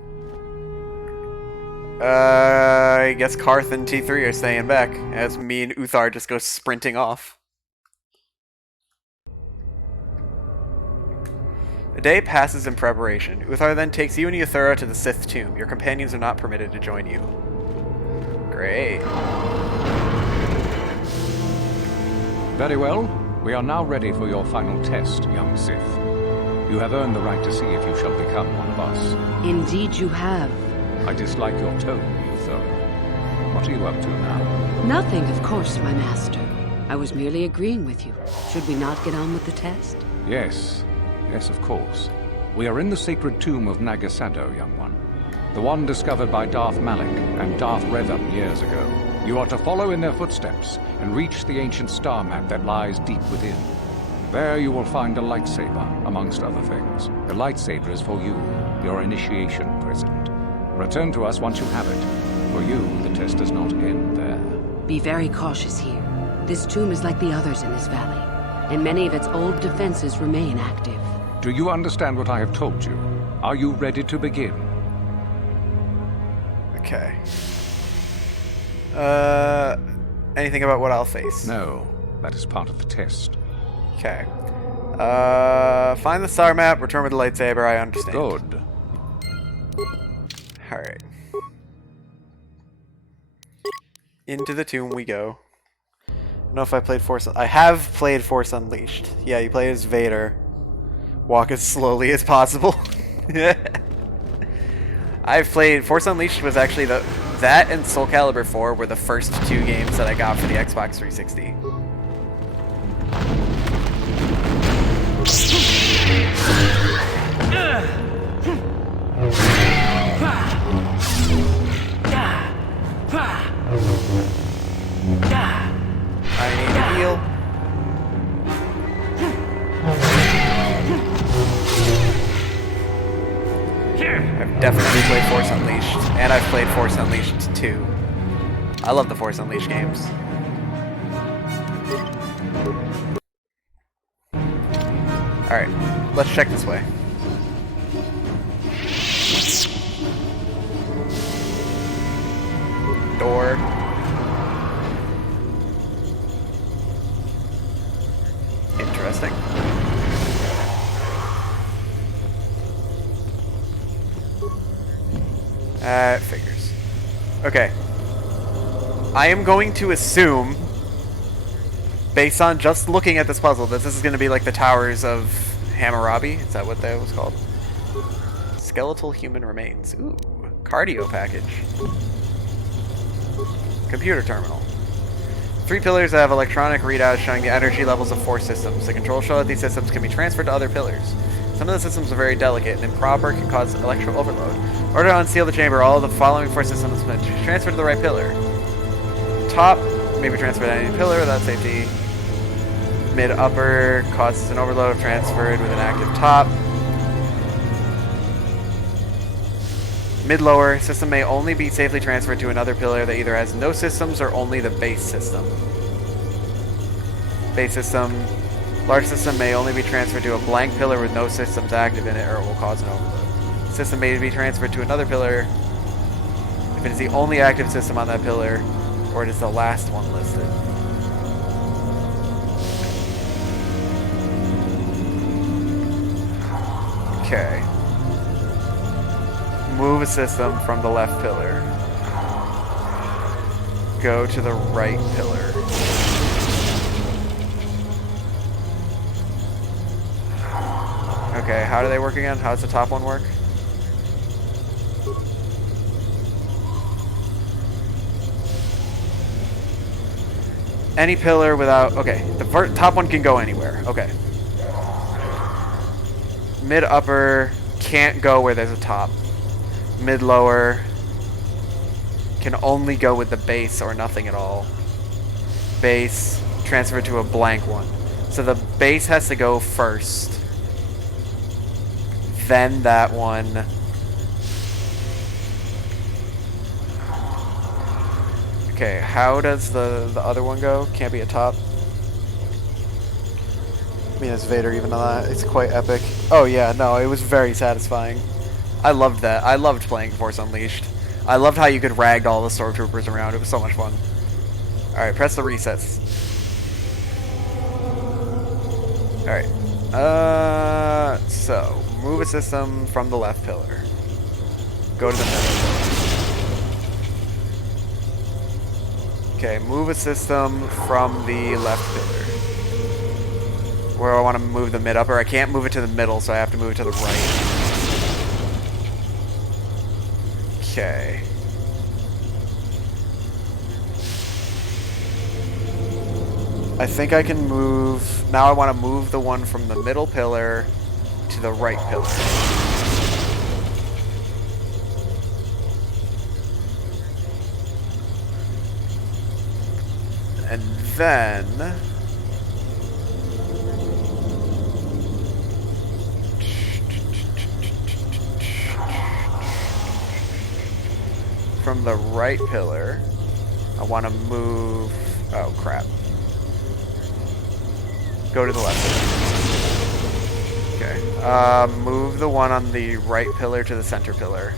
I guess Karth and T3 are staying back, as me and Uthar just go sprinting off. A day passes in preparation. Uthar then takes you and Yathura to the Sith tomb. Your companions are not permitted to join you. Great. Very well. We are now ready for your final test, young Sith. You have earned the right to see if you shall become one of us. Indeed you have. I dislike your tone, Uthar. What are you up to now? Nothing, of course, my master. I was merely agreeing with you. Should we not get on with the test? Yes. Yes, of course. We are in the sacred tomb of Naga Sadow, young one. The one discovered by Darth Malak and Darth Revan years ago. You are to follow in their footsteps and reach the ancient star map that lies deep within. There you will find a lightsaber, amongst other things. The lightsaber is for you, your initiation present. Return to us once you have it. For you, the test does not end there. Be very cautious here. This tomb is like the others in this valley, and many of its old defenses remain active. Do you understand what I have told you? Are you ready to begin? Okay. Anything about what I'll face? No, that is part of the test. Okay. Find the star map, return with the lightsaber, I understand. Good. Alright. Into the tomb we go. I don't know if I played Force... I have played Force Unleashed. Yeah, you play as Vader. Walk as slowly as possible. I've played... Force Unleashed was actually the... That and Soul Calibur 4 were the first two games that I got for the Xbox 360. I need a heal. I've definitely played Force Unleashed, and I've played Force Unleashed 2. I love the Force Unleashed games. Alright, let's check this way. Door. Interesting. Figures. Okay. I am going to assume, based on just looking at this puzzle, that this is going to be like the Towers of Hammurabi. Is that what that was called? Skeletal human remains. Ooh. Cardio package. Computer terminal. 3 pillars that have electronic readouts showing the energy levels of 4 systems. The controls show that these systems can be transferred to other pillars. Some of the systems are very delicate and improper, can cause electro overload. In order to unseal the chamber, all of the following 4 systems must be transferred to the right pillar. Top may be transferred to any pillar without safety. Mid-upper causes an overload if transferred with an active top. Mid-lower, system may only be safely transferred to another pillar that either has no systems or only the base system. Base system. Large system may only be transferred to a blank pillar with no systems active in it or it will cause an overload. System may be transferred to another pillar if it is the only active system on that pillar or it is the last one listed. Okay. Move a system from the left pillar. Go to the right pillar. Okay, how do they work again? How does the top one work? Any pillar without... Okay, the top one can go anywhere. Okay. Mid-upper can't go where there's a top. Mid-lower can only go with the base or nothing at all. Base, transfer to a blank one. So the base has to go first. Then that one. Okay, how does the other one go? Can't be a top. I mean, is Vader even on that? It's quite epic. Oh yeah, no, it was very satisfying. I loved that. I loved playing Force Unleashed. I loved how you could rag all the stormtroopers around. It was so much fun. Alright, press the resets. Alright. So, move a system from the left pillar. Go to the middle. Okay, move a system from the left pillar. Where I want to move the mid-upper. I can't move it to the middle, so I have to move it to the right. Okay. I think I can move... Now I want to move the one from the middle pillar to the right pillar. And then... from the right pillar, I want to move... Oh, crap. Go to the left pillar. Okay. Move the one on the right pillar to the center pillar.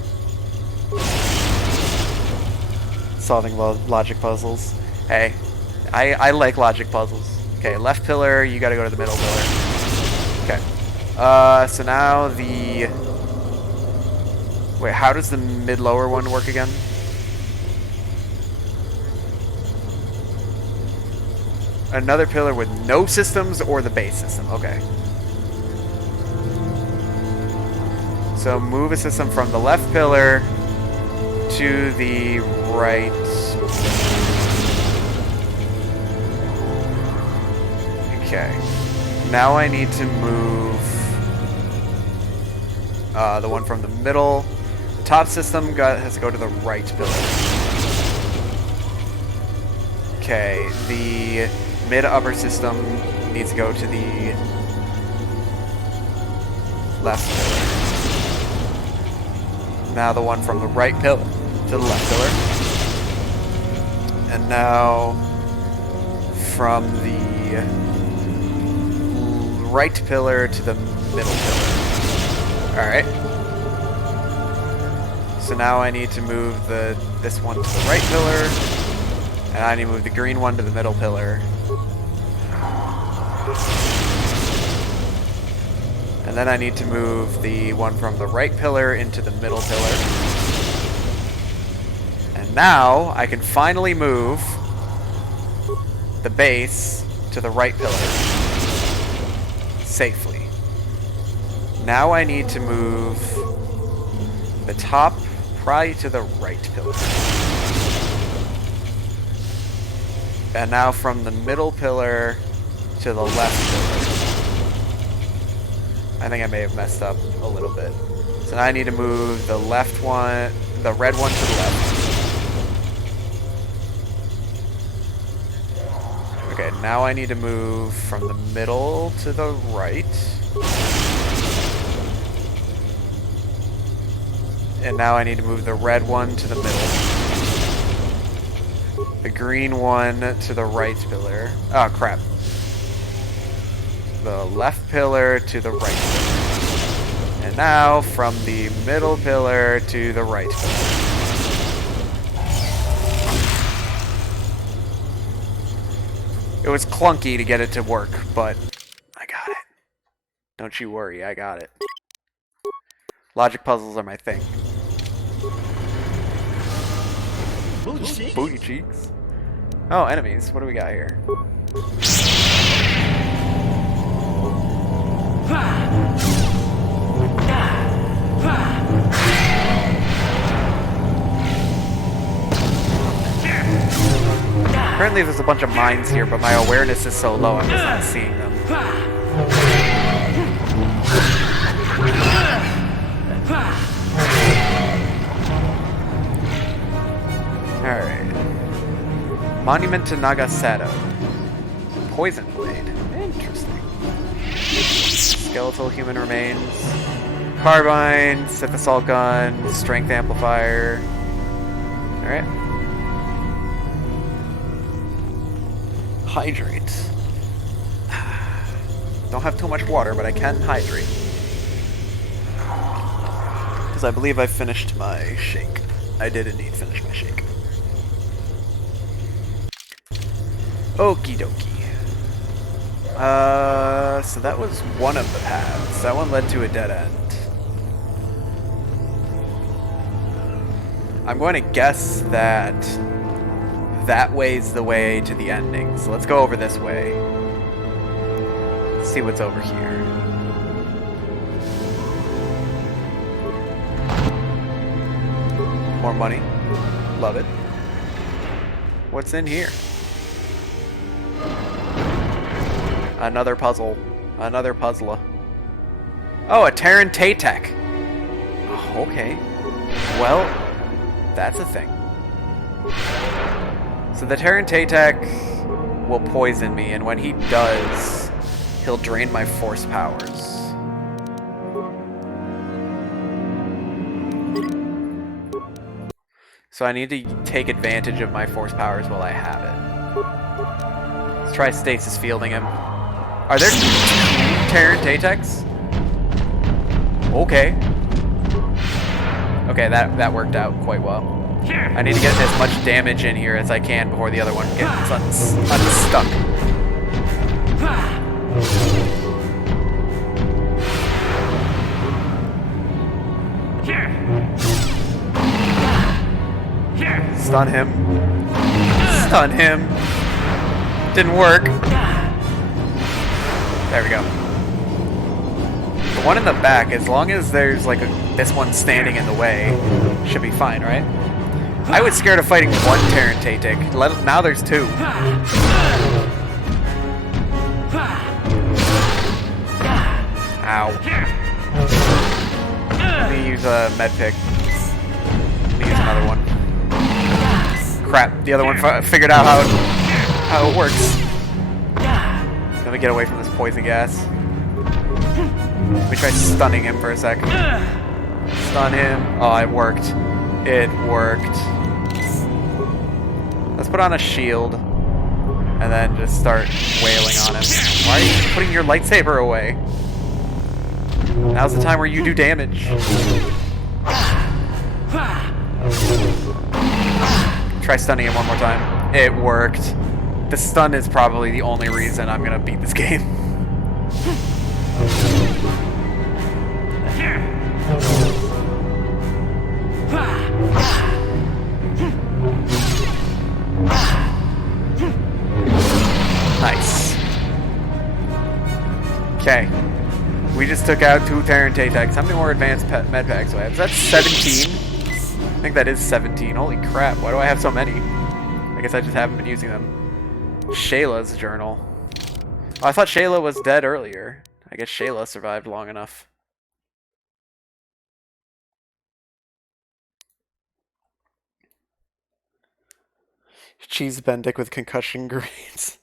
Solving logic puzzles. Hey, I like logic puzzles. Okay, left pillar, you gotta go to the middle pillar. Okay. So now the... Wait, how does the mid-lower one work again? Another pillar with no systems or the base system. Okay. So move a system from the left pillar to the right. Okay. Now I need to move the one from the middle. The top system has to go to the right pillar. Okay. The mid-upper system needs to go to the left pillar. Now the one from the right pillar to the left pillar. And now from the right pillar to the middle pillar. Alright. So now I need to move this one to the right pillar. And I need to move the green one to the middle pillar. And then I need to move the one from the right pillar into the middle pillar. And now I can finally move the base to the right pillar safely. Now I need to move the top probably to the right pillar. And now from the middle pillar to the left pillar. I think I may have messed up a little bit. So now I need to move the left one, the red one to the left. Okay, now I need to move from the middle to the right. And now I need to move the red one to the middle. The green one to the right pillar. Oh, crap. The left pillar to the right pillar. And now from the middle pillar to the right pillar. It was clunky to get it to work, but I got it. Don't you worry, I got it. Logic puzzles are my thing. Booty cheeks. Oh, enemies. What do we got here? Currently there's a bunch of mines here, but my awareness is so low I'm just not seeing them. Alright. Monument to Naga Sadow. Poison blade. Interesting. Skeletal human remains. Carbine, Sith assault gun, strength amplifier. Alright. Hydrate. Don't have too much water, but I can hydrate. Because I believe I finished my shake. I did indeed finish my shake. Okie dokie. So that was one of the paths. That one led to a dead end. I'm going to guess that that way's the way to the ending. So let's go over this way. Let's see what's over here. More money. Love it. What's in here? Another puzzle. Another puzzler. Oh, a Terran Tatek. Oh, okay. Well, that's a thing. So the Terran Tatek will poison me, and when he does, he'll drain my force powers. So I need to take advantage of my force powers while I have it. Let's try stasis fielding him. Are there 2 Terran Tateks? Okay. Okay, that worked out quite well. I need to get as much damage in here as I can before the other one gets unstuck. Stun him. Stun him. Didn't work. There we go. The one in the back, as long as there's like this one standing in the way, should be fine, right? I was scared of fighting one Terran Tatek. Now there's 2. Ow. Let me use a medpick. Let me use another one. Crap, the other one figured out how it works. Let me get away from this poison gas. Let me try stunning him for a sec. Stun him. Oh, it worked. It worked. Let's put on a shield and then just start wailing on him. Why are you putting your lightsaber away? Now's the time where you do damage. Try stunning him one more time. It worked. The stun is probably the only reason I'm gonna beat this game. Nice. Okay. We just took out 2 Terran Tateks. How many more advanced med packs do I have? Is that 17? I think that is 17. Holy crap, why do I have so many? I guess I just haven't been using them. Shayla's journal. Oh, I thought Shayla was dead earlier. I guess Shayla survived long enough. Cheese Bendick with concussion grenades.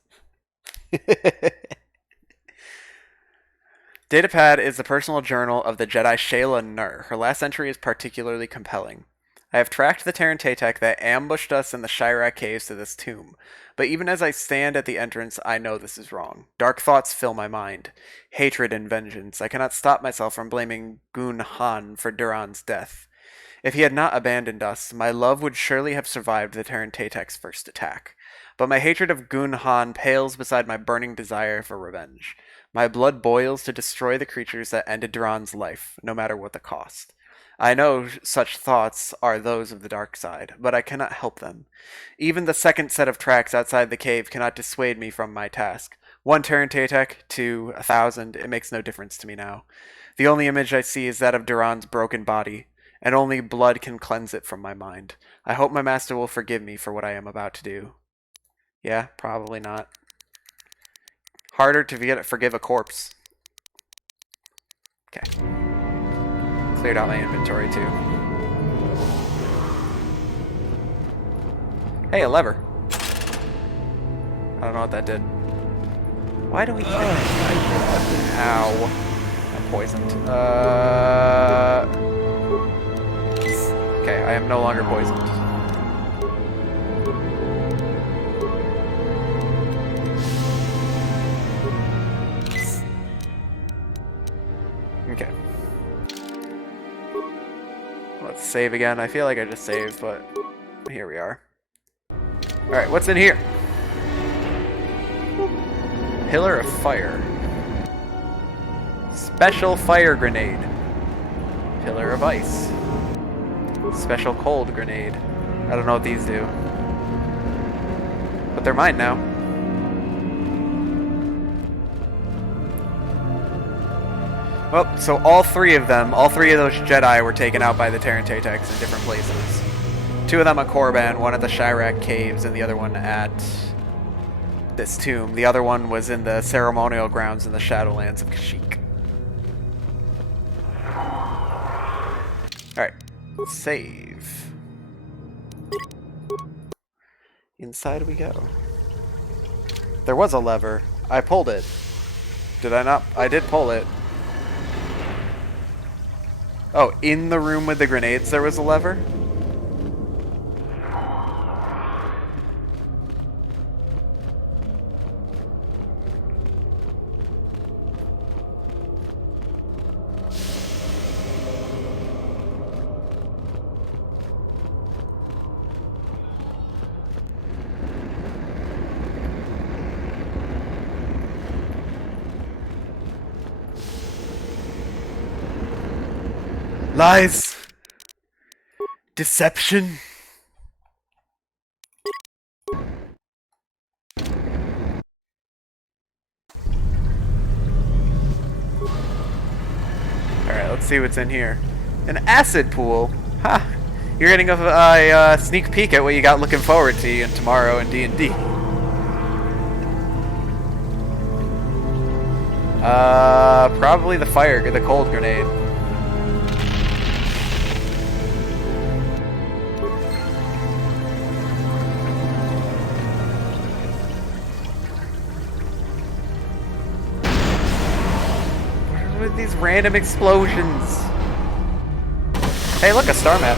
Datapad is the personal journal of the Jedi Shayla Nur. Her last entry is particularly compelling. I have tracked the Terran Tatek that ambushed us in the Shirak caves to this tomb, but even as I stand at the entrance, I know this is wrong. Dark thoughts fill my mind. Hatred and vengeance. I cannot stop myself from blaming Gun Han for Duran's death. If he had not abandoned us, my love would surely have survived the Terran Tatek's first attack. But my hatred of Gun Han pales beside my burning desire for revenge. My blood boils to destroy the creatures that ended Duran's life, no matter what the cost. I know such thoughts are those of the dark side, but I cannot help them. Even the second set of tracks outside the cave cannot dissuade me from my task. 1 Terran Tatek, 2, 1,000, it makes no difference to me now. The only image I see is that of Duran's broken body, and only blood can cleanse it from my mind. I hope my master will forgive me for what I am about to do. Yeah, probably not. Harder to forgive a corpse. Okay. Cleared out my inventory too. Hey, a lever. I don't know what that did. Why do we... Ow. I'm poisoned. Okay, I am no longer poisoned. Okay. Let's save again. I feel like I just saved, but here we are. Alright, what's in here? Pillar of Fire. Special Fire Grenade. Pillar of Ice. Special Cold Grenade. I don't know what these do. But they're mine now. Well, so all three of those Jedi were taken out by the Tarantatex in different places. 2 of them at Korriban, 1 at the Chirac Caves, and the other one at this tomb. The other one was in the ceremonial grounds in the Shadowlands of Kashyyyk. Alright, save. Inside we go. There was a lever. I pulled it. Did I not? I did pull it. Oh, in the room with the grenades there was a lever? Lies! Deception! Alright, let's see what's in here. An acid pool! Ha! You're getting a sneak peek at what you got looking forward to tomorrow in D&D. Probably the cold grenade. With these random explosions. Hey, look, a star map.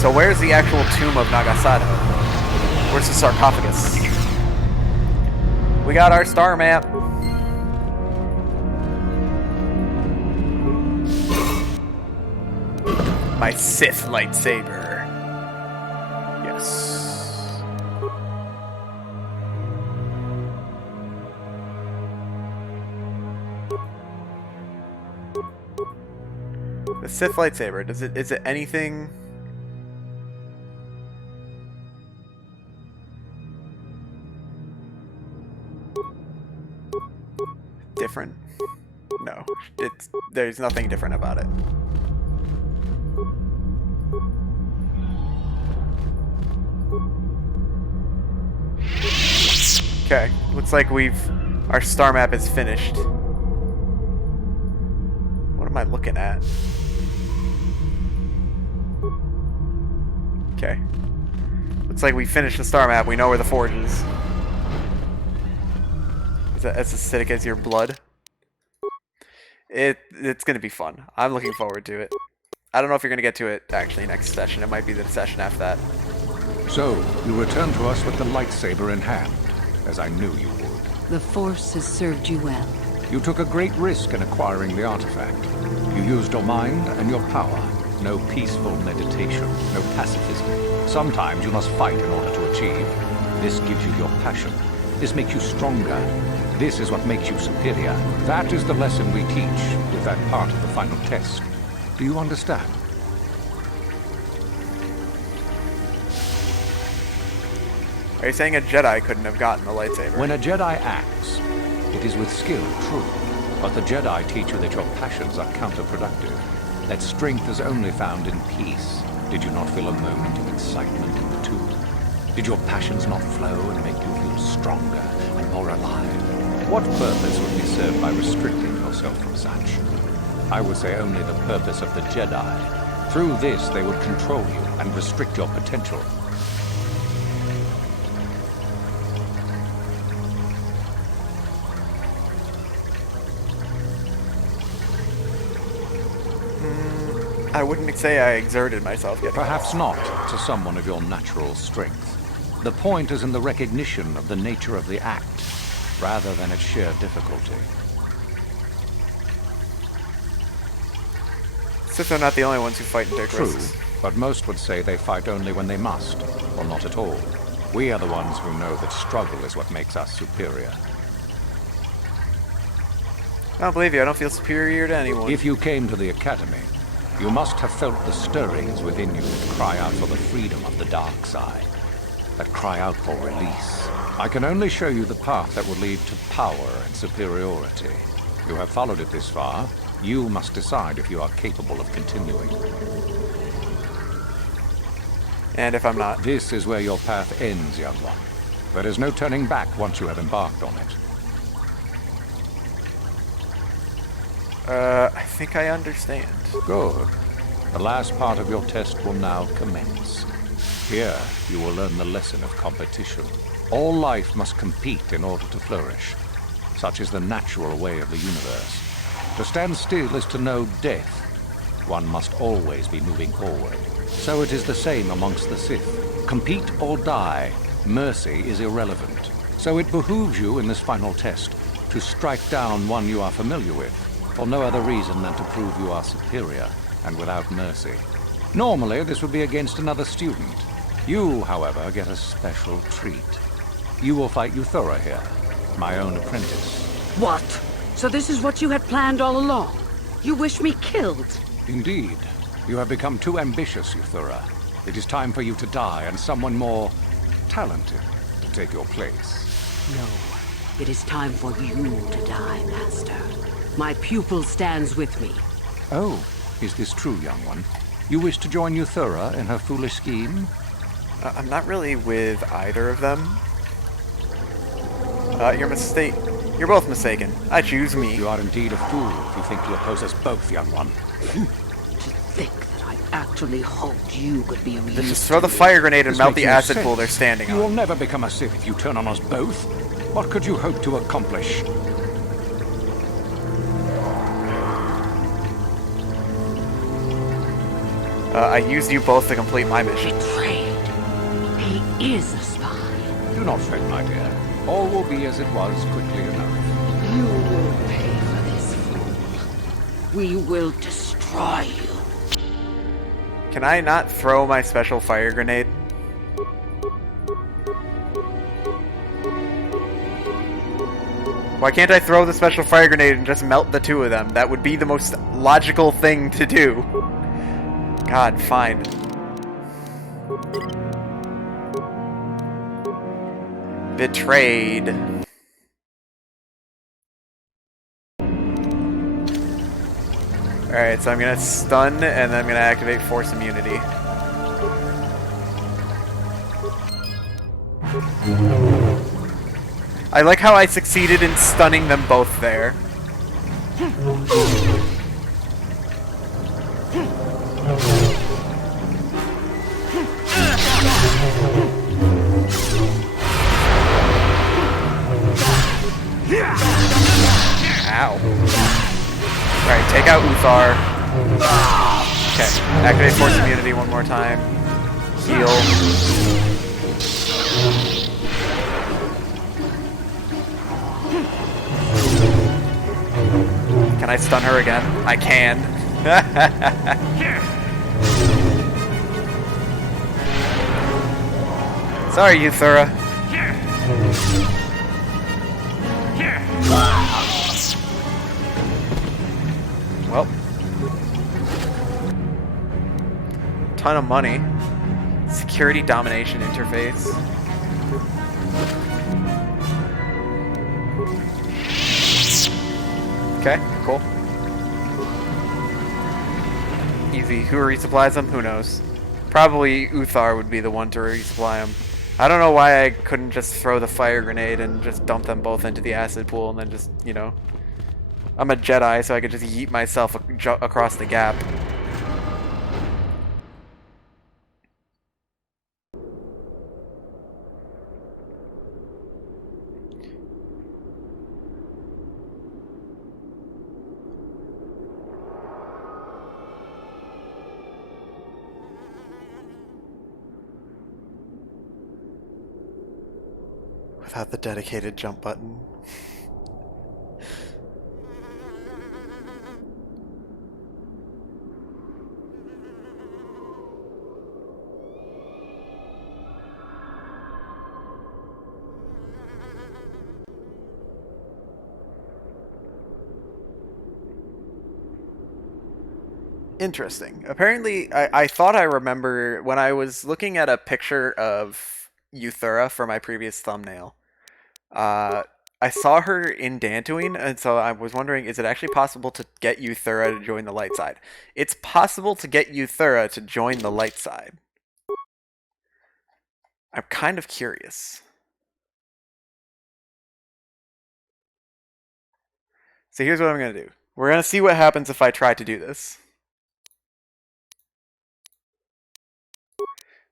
So where's the actual tomb of Naga Sadow? Where's the sarcophagus? We got our star map. My Sith lightsaber. Yes. The Sith lightsaber, is it anything different? No, there's nothing different about it. Okay, looks like our star map is finished. What am I looking at? Okay. Looks like we finished the star map. We know where the forge is. Is that as acidic as your blood? It's gonna be fun. I'm looking forward to it. I don't know if you're gonna get to it actually next session. It might be the session after that. So, you return to us with the lightsaber in hand, as I knew you would. The Force has served you well. You took a great risk in acquiring the artifact. You used your mind and your power. No peaceful meditation, no pacifism. Sometimes you must fight in order to achieve. This gives you your passion. This makes you stronger. This is what makes you superior. That is the lesson we teach with that part of the final test. Do you understand? Are you saying a Jedi couldn't have gotten the lightsaber? When a Jedi acts, it is with skill, true. But the Jedi teach you that your passions are counterproductive. that strength is only found in peace. Did you not feel a moment of excitement in the tomb? Did your passions not flow and make you feel stronger and more alive? What purpose would be served by restricting yourself from such? I would say only the purpose of the Jedi. Through this, they would control you and restrict your potential. I wouldn't say I exerted myself getting Perhaps not to someone of your natural strength. The point is in the recognition of the nature of the act, rather than its sheer difficulty. Sith are not the only ones who fight and take True, risks. but most would say they fight only when they must, or not at all. We are the ones who know that struggle is what makes us superior. I don't believe you. I don't feel superior to anyone. If you came to the Academy, you must have felt the stirrings within you that cry out for the freedom of the dark side, that cry out for release. I can only show you the path that will lead to power and superiority. You have followed it this far. You must decide if you are capable of continuing. And if I'm not? This is where your path ends, young one. There is no turning back once you have embarked on it. I think I understand. Good. The last part of your test will now commence. Here, you will learn the lesson of competition. All life must compete in order to flourish. Such is the natural way of the universe. To stand still is to know death. One must always be moving forward. So it is the same amongst the Sith. Compete or die. Mercy is irrelevant. So it behooves you in this final test to strike down one you are familiar with, for no other reason than to prove you are superior and without mercy. Normally, this would be against another student. You, however, get a special treat. You will fight Euthura here, my own apprentice. What? So this is what you had planned all along? You wish me killed? Indeed. You have become too ambitious, Euthura. It is time for you to die and someone more talented to take your place. No. It is time for you to die, Master. My pupil stands with me. Oh, is this true, young one? You wish to join Euthura in her foolish scheme? I'm not really with either of them. You're both mistaken. I choose me. You are indeed a fool if you think to oppose us both, young one. To think that I actually hoped you could be of use. Just throw the fire grenade and This melt makes the no acid sense. pool they're standing You on. will never become a Sith if you turn on us both. What could you hope to accomplish? I used you both to complete my mission. Betrayed. He is a spy. Do not fret, my dear. All will be as it was quickly enough. You will pay for this, fool. We will destroy you. Can I not throw my special fire grenade? Why can't I throw the special fire grenade and just melt the two of them? That would be the most logical thing to do. God, fine. Betrayed. Alright, so I'm gonna stun and then I'm gonna activate force immunity. I like how I succeeded in stunning them both there. Ow. Alright, take out Uthar. Okay, activate force immunity one more time. Heal. Can I stun her again? I can. Sorry, Euthura. Well. Ton of money. Security domination interface. Okay, cool. Easy. Who resupplies them? Who knows? Probably Uthar would be the one to resupply them. I don't know why I couldn't just throw the fire grenade and just dump them both into the acid pool and then just, you know... I'm a Jedi, so I could just yeet myself across the gap. Without the dedicated jump button. Interesting. Apparently, I thought I remember when I was looking at a picture of Euthura for my previous thumbnail. I saw her in Dantooine, and so I was wondering, is it actually possible to get Euthura to join the light side? It's possible to get Euthura to join the light side. I'm kind of curious. So here's what I'm going to do. We're going to see what happens if I try to do this.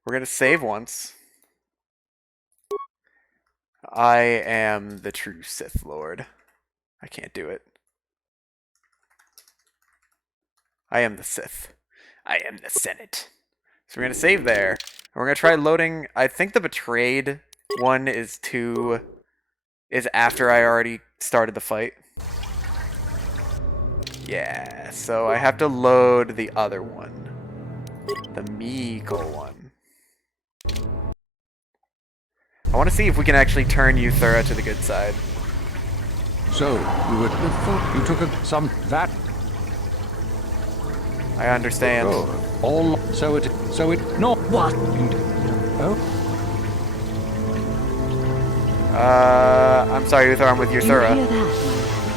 We're going to save once. I am the true Sith Lord. I can't do it. I am the Sith. I am the Senate. So we're going to save there. And we're going to try loading... I think the betrayed one is after I already started the fight. Yeah, so I have to load the other one. The Meagle one. I want to see if we can actually turn Euthura to the good side. So, you took that... I understand. All... So it... No... What? Oh? I'm sorry, Euthura, I'm with Euthura.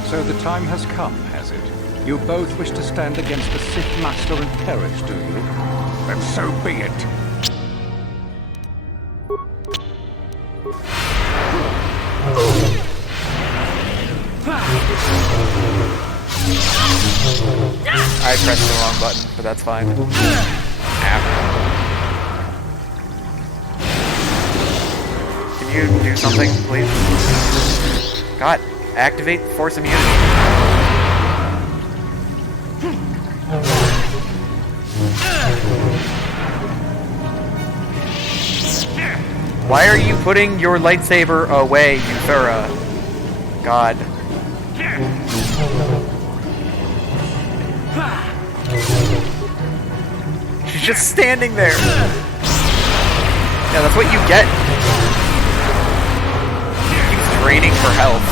So the time has come, has it? You both wish to stand against the Sith Master and perish, do you? Then so be it. I pressed the wrong button, but that's fine. Can you do something, please? God, activate Force Immunity. Why are you putting your lightsaber away, Euthura? God. She's just standing there. Yeah, that's what you get. Keeps draining for health.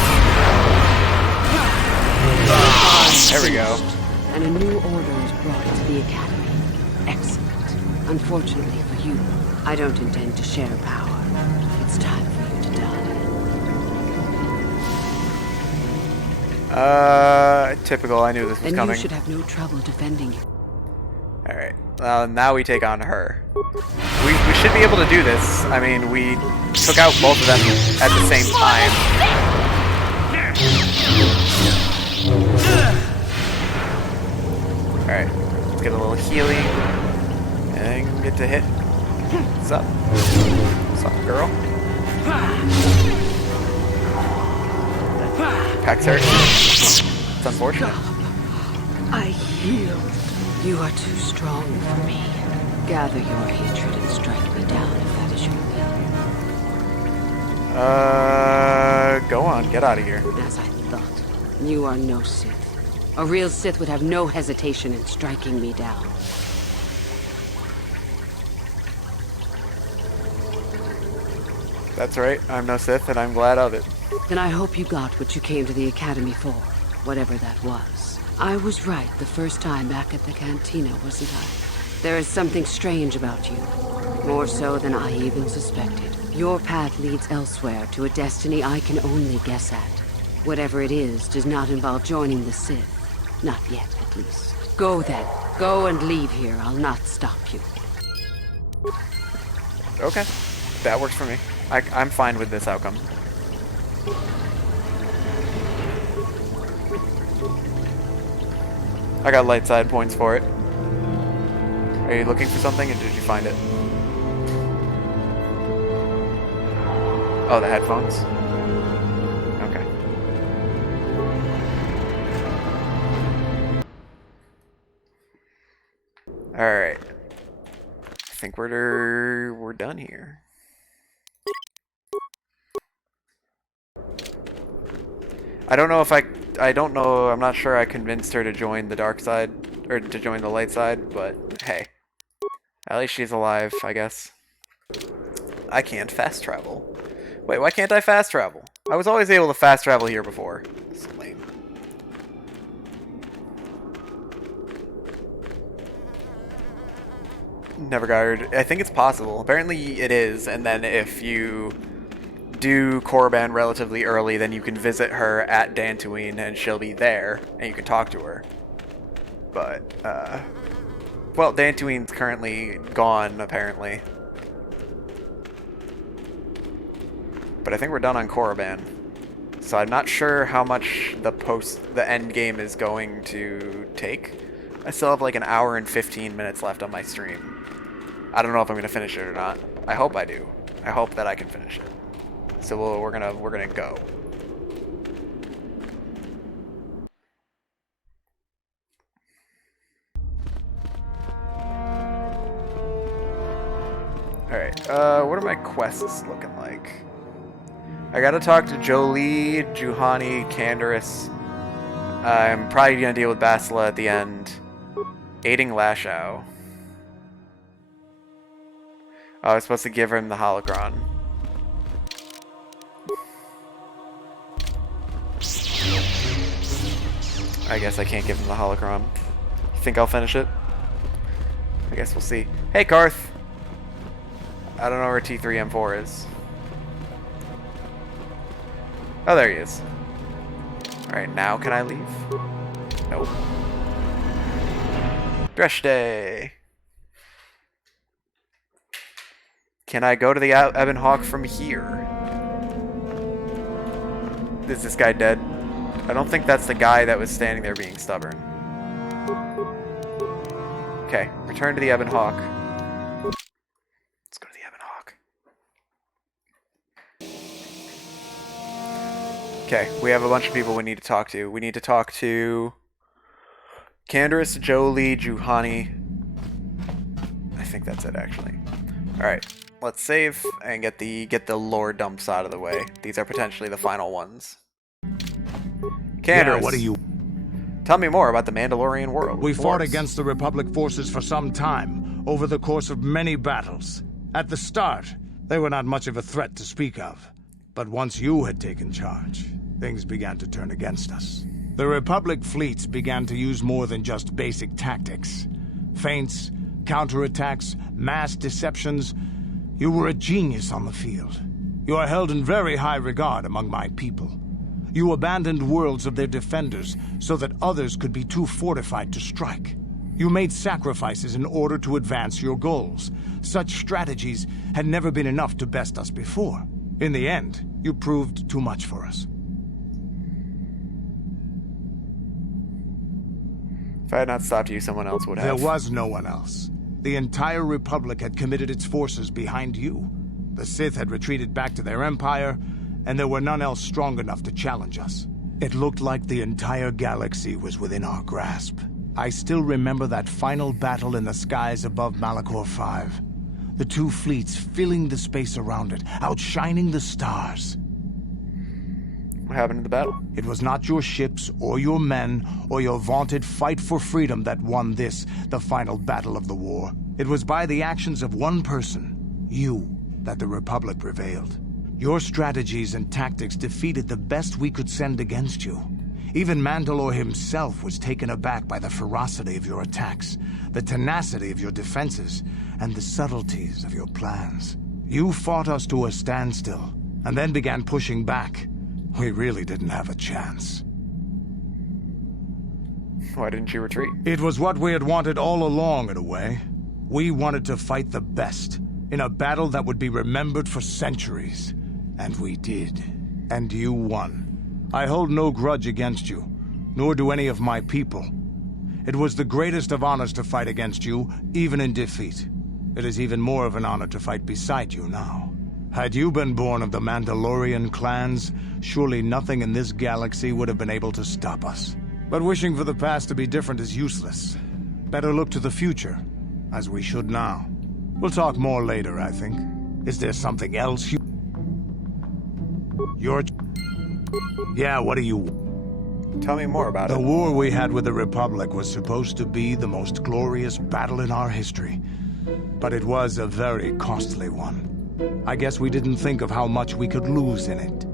There we go. And a new order is brought into the Academy. Excellent. Unfortunately for you, I don't intend to share power. It's time for you to die. Typical. I knew this was coming. And you should have no trouble defending it. Alright. Now we take on her. We should be able to do this. I mean, we took out both of them at the same time. Alright. Let's get a little healing. And get to hit. What's up? What's up, girl? Packs her. It's unfortunate. I yield. You are too strong for me. Gather your hatred and strike me down if that is your will. Go on. Get out of here. As I thought, you are no Sith. A real Sith would have no hesitation in striking me down. That's right. I'm no Sith, and I'm glad of it. Then I hope you got what you came to the Academy for, whatever that was. I was right the first time back at the cantina, wasn't I? There is something strange about you. More so than I even suspected. Your path leads elsewhere to a destiny I can only guess at. Whatever it is does not involve joining the Sith. Not yet, at least. Go then. Go and leave here. I'll not stop you. Okay. That works for me. I'm fine with this outcome. I got light side points for it. Are you looking for something, and did you find it? Oh, the headphones? Okay. Alright. I think we're done here. I don't know if I don't know, I'm not sure I convinced her to join the dark side, or to join the light side, but hey. At least she's alive, I guess. I can't fast travel. Wait, why can't I fast travel? I was always able to fast travel here before. This is lame. Never got her. I think it's possible. Apparently it is, and then if you do Korriban relatively early, then you can visit her at Dantooine, and she'll be there, and you can talk to her. But, well, Dantooine's currently gone, apparently. But I think we're done on Korriban. So I'm not sure how much the end game is going to take. I still have like an hour and 15 minutes left on my stream. I don't know if I'm gonna finish it or not. I hope I do. I hope that I can finish it. So we're gonna go. Alright, what are my quests looking like? I gotta talk to Jolie, Juhani, Canderous. I'm probably gonna deal with Basila at the end. Aiding Lashao. Oh, I was supposed to give him the holocron. I guess I can't give him the holocron. You think I'll finish it? I guess we'll see. Hey, Karth! I don't know where T3M4 is. Oh, there he is. Alright, now can I leave? Nope. Dress day! Can I go to the Ebon Hawk from here? Is this guy dead? I don't think that's the guy that was standing there being stubborn. Okay, return to the Ebon Hawk. Let's go to the Ebon Hawk. Okay, we have a bunch of people we need to talk to. We need to talk to Canderous, Jolie, Juhani. I think that's it, actually. Alright, let's save and get the lore dumps out of the way. These are potentially the final ones. Canderous, yeah, what do you... Tell me more about the Mandalorian world. We fought against the Republic forces for some time, over the course of many battles. At the start, they were not much of a threat to speak of. But once you had taken charge, things began to turn against us. The Republic fleets began to use more than just basic tactics. Feints, counterattacks, mass deceptions. You were a genius on the field. You are held in very high regard among my people. You abandoned worlds of their defenders so that others could be too fortified to strike. You made sacrifices in order to advance your goals. Such strategies had never been enough to best us before. In the end, you proved too much for us. If I had not stopped you, someone else would have. There was no one else. The entire Republic had committed its forces behind you. The Sith had retreated back to their empire, and there were none else strong enough to challenge us. It looked like the entire galaxy was within our grasp. I still remember that final battle in the skies above Malachor 5. The two fleets filling the space around it, outshining the stars. What happened in the battle? It was not your ships, or your men, or your vaunted fight for freedom that won this, the final battle of the war. It was by the actions of one person, you, that the Republic prevailed. Your strategies and tactics defeated the best we could send against you. Even Mandalore himself was taken aback by the ferocity of your attacks, the tenacity of your defenses, and the subtleties of your plans. You fought us to a standstill, and then began pushing back. We really didn't have a chance. Why didn't you retreat? It was what we had wanted all along, in a way. We wanted to fight the best, in a battle that would be remembered for centuries. And we did. And you won. I hold no grudge against you, nor do any of my people. It was the greatest of honors to fight against you, even in defeat. It is even more of an honor to fight beside you now. Had you been born of the Mandalorian clans, surely nothing in this galaxy would have been able to stop us. But wishing for the past to be different is useless. Better look to the future, as we should now. We'll talk more later, I think. Is there something else you... Yeah, what do you... Tell me more about it. The war we had with the Republic was supposed to be the most glorious battle in our history. But it was a very costly one. I guess we didn't think of how much we could lose in it.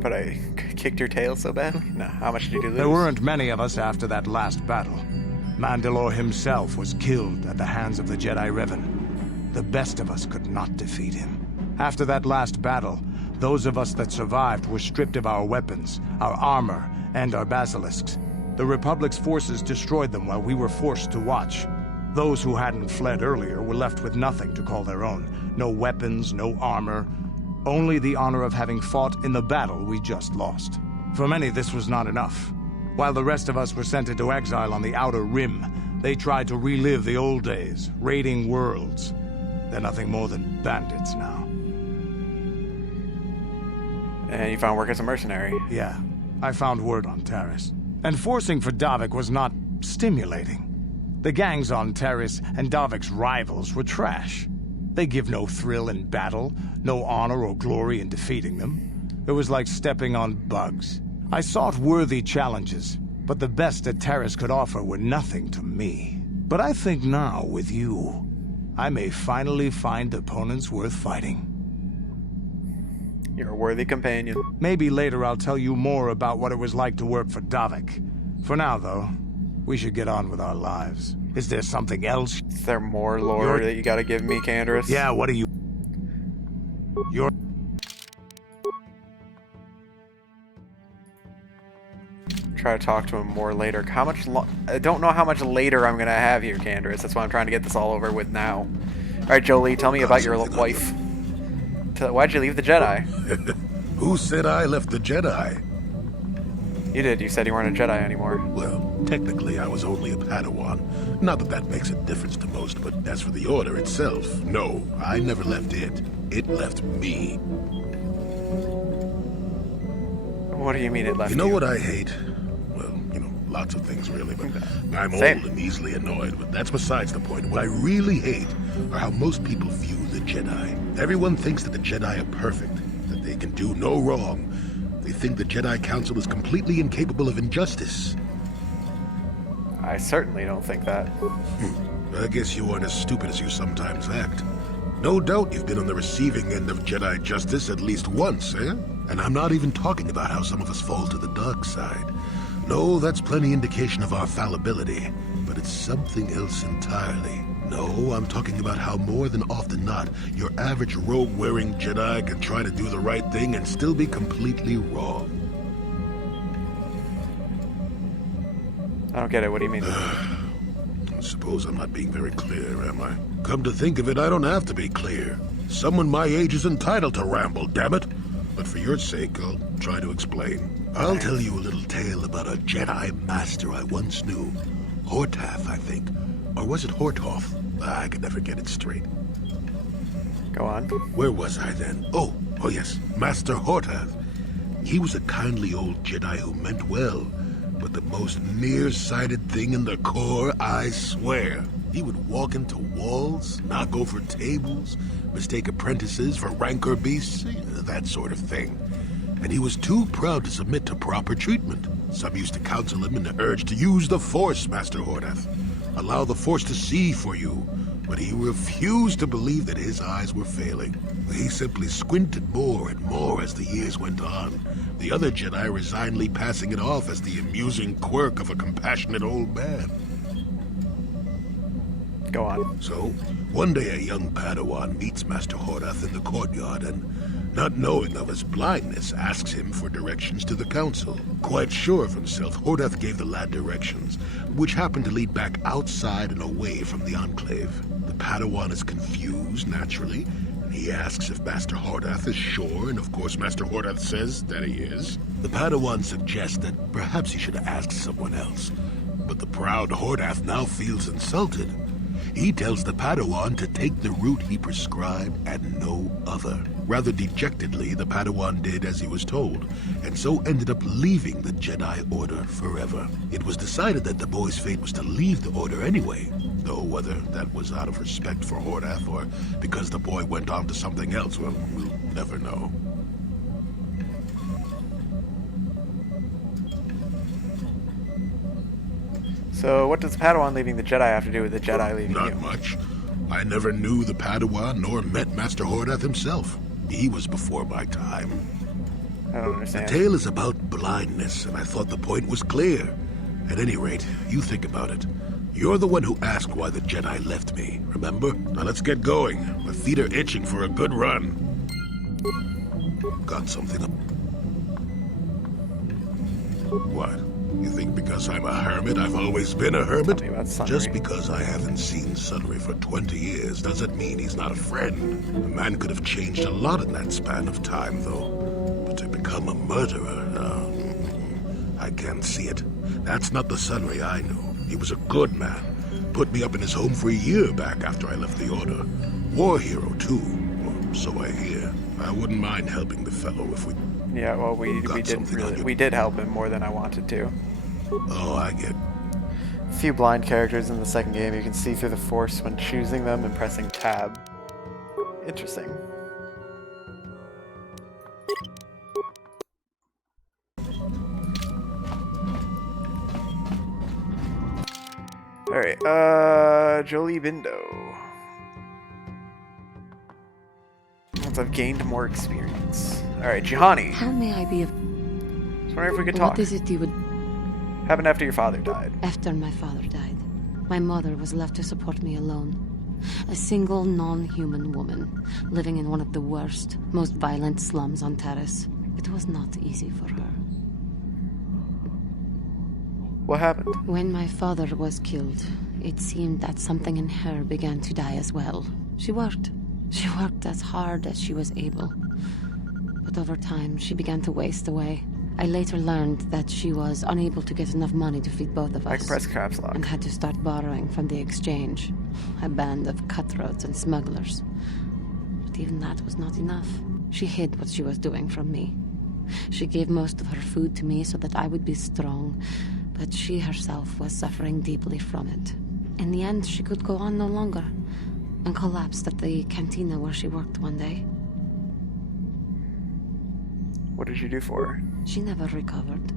But I kicked your tail so badly? No, how much did you lose? There weren't many of us after that last battle. Mandalore himself was killed at the hands of the Jedi Revan. The best of us could not defeat him. After that last battle, those of us that survived were stripped of our weapons, our armor, and our basilisks. The Republic's forces destroyed them while we were forced to watch. Those who hadn't fled earlier were left with nothing to call their own. No weapons, no armor. Only the honor of having fought in the battle we just lost. For many, this was not enough. While the rest of us were sent into exile on the Outer Rim, they tried to relive the old days, raiding worlds. They're nothing more than bandits now. And you found work as a mercenary. Yeah, I found word on Taris. And forcing for Davik was not stimulating. The gangs on Taris and Davik's rivals were trash. They give no thrill in battle, no honor or glory in defeating them. It was like stepping on bugs. I sought worthy challenges, but the best that Taris could offer were nothing to me. But I think now, with you, I may finally find opponents worth fighting. You're a worthy companion. Maybe later I'll tell you more about what it was like to work for Davik. For now, though, we should get on with our lives. Is there something else? Is there more lore that you gotta give me, Canderous? Yeah, what do you... Try to talk to him more later. How much I don't know how much later I'm gonna have here, Canderous. That's why I'm trying to get this all over with now. Alright, Jolie, tell me about your wife. Why'd you leave the Jedi? Who said I left the Jedi? You did. You said you weren't a Jedi anymore. Well, technically I was only a Padawan. Not that that makes a difference to most, but as for the Order itself, no, I never left it. It left me. What do you mean it left you? You know what I hate? Well, lots of things really, but I'm old and easily annoyed, but that's besides the point. What I really hate are how most people view the Jedi. Everyone thinks that the Jedi are perfect, that they can do no wrong. They think the Jedi Council is completely incapable of injustice. I certainly don't think that. I guess you aren't as stupid as you sometimes act. No doubt you've been on the receiving end of Jedi justice at least once, eh? And I'm not even talking about how some of us fall to the dark side. No, that's plenty indication of our fallibility, but it's something else entirely. No, I'm talking about how more than often not, your average robe-wearing Jedi can try to do the right thing and still be completely wrong. I don't get it. What do you mean? I suppose I'm not being very clear, am I? Come to think of it, I don't have to be clear. Someone my age is entitled to ramble, damn it. But for your sake, I'll try to explain. I'll tell you a little tale about a Jedi master I once knew. Hortath, I think. Or was it Hortoth? I can never get it straight. Go on. Where was I then? Oh yes, Master Hortath. He was a kindly old Jedi who meant well, but the most nearsighted thing in the Corps, I swear. He would walk into walls, knock over tables, mistake apprentices for rancor beasts, that sort of thing. And he was too proud to submit to proper treatment. Some used to counsel him in the urge to use the Force, Master Hortath. Allow the Force to see for you, but he refused to believe that his eyes were failing. He simply squinted more and more as the years went on, the other Jedi resignedly passing it off as the amusing quirk of a compassionate old man. Go on. So, one day a young Padawan meets Master Hortath in the courtyard, and not knowing of his blindness, asks him for directions to the council. Quite sure of himself, Hordath gave the lad directions, which happened to lead back outside and away from the Enclave. The Padawan is confused, naturally. He asks if Master Hordath is sure, and of course Master Hordath says that he is. The Padawan suggests that perhaps he should ask someone else. But the proud Hordath now feels insulted. He tells the Padawan to take the route he prescribed and no other. Rather dejectedly, the Padawan did as he was told, and so ended up leaving the Jedi Order forever. It was decided that the boy's fate was to leave the Order anyway, though whether that was out of respect for Hordath or because the boy went on to something else, well, we'll never know. So what does Padawan leaving the Jedi have to do with the Jedi leaving you? Not much. I never knew the Padawan nor met Master Hordath himself. He was before my time. I don't understand. The tale is about blindness, and I thought the point was clear. At any rate, you think about it. You're the one who asked why the Jedi left me, remember? Now let's get going. My feet are itching for a good run. Got something up? What? You think because I'm a hermit, I've always been a hermit? Just because I haven't seen Sunray for 20 years doesn't mean he's not a friend. A man could have changed a lot in that span of time, though. But to become a murderer, I can't see it. That's not the Sunray I knew. He was a good man. Put me up in his home for a year back after I left the Order. War hero, too. Or so I hear. I wouldn't mind helping the fellow if we... Yeah, well, we did help him more than I wanted to. Oh, I get... A few blind characters in the second game. You can see through the Force when choosing them and pressing tab. Interesting. Alright, Jolie Bindo. Once I've gained more experience. Alright, Jihani. How may I be of... Just wondering if we could talk. What is it you would... Happened after your father died. After my father died, my mother was left to support me alone. A single non-human woman, living in one of the worst, most violent slums on Taris. It was not easy for her. What happened? When my father was killed, it seemed that something in her began to die as well. She worked. She worked as hard as she was able. But over time, she began to waste away. I later learned that she was unable to get enough money to feed both of us. I can press caps lock. And had to start borrowing from the exchange. A band of cutthroats and smugglers. But even that was not enough. She hid what she was doing from me. She gave most of her food to me so that I would be strong, but she herself was suffering deeply from it. In the end, she could go on no longer, and collapsed at the cantina where she worked one day. What did you do for her? She never recovered.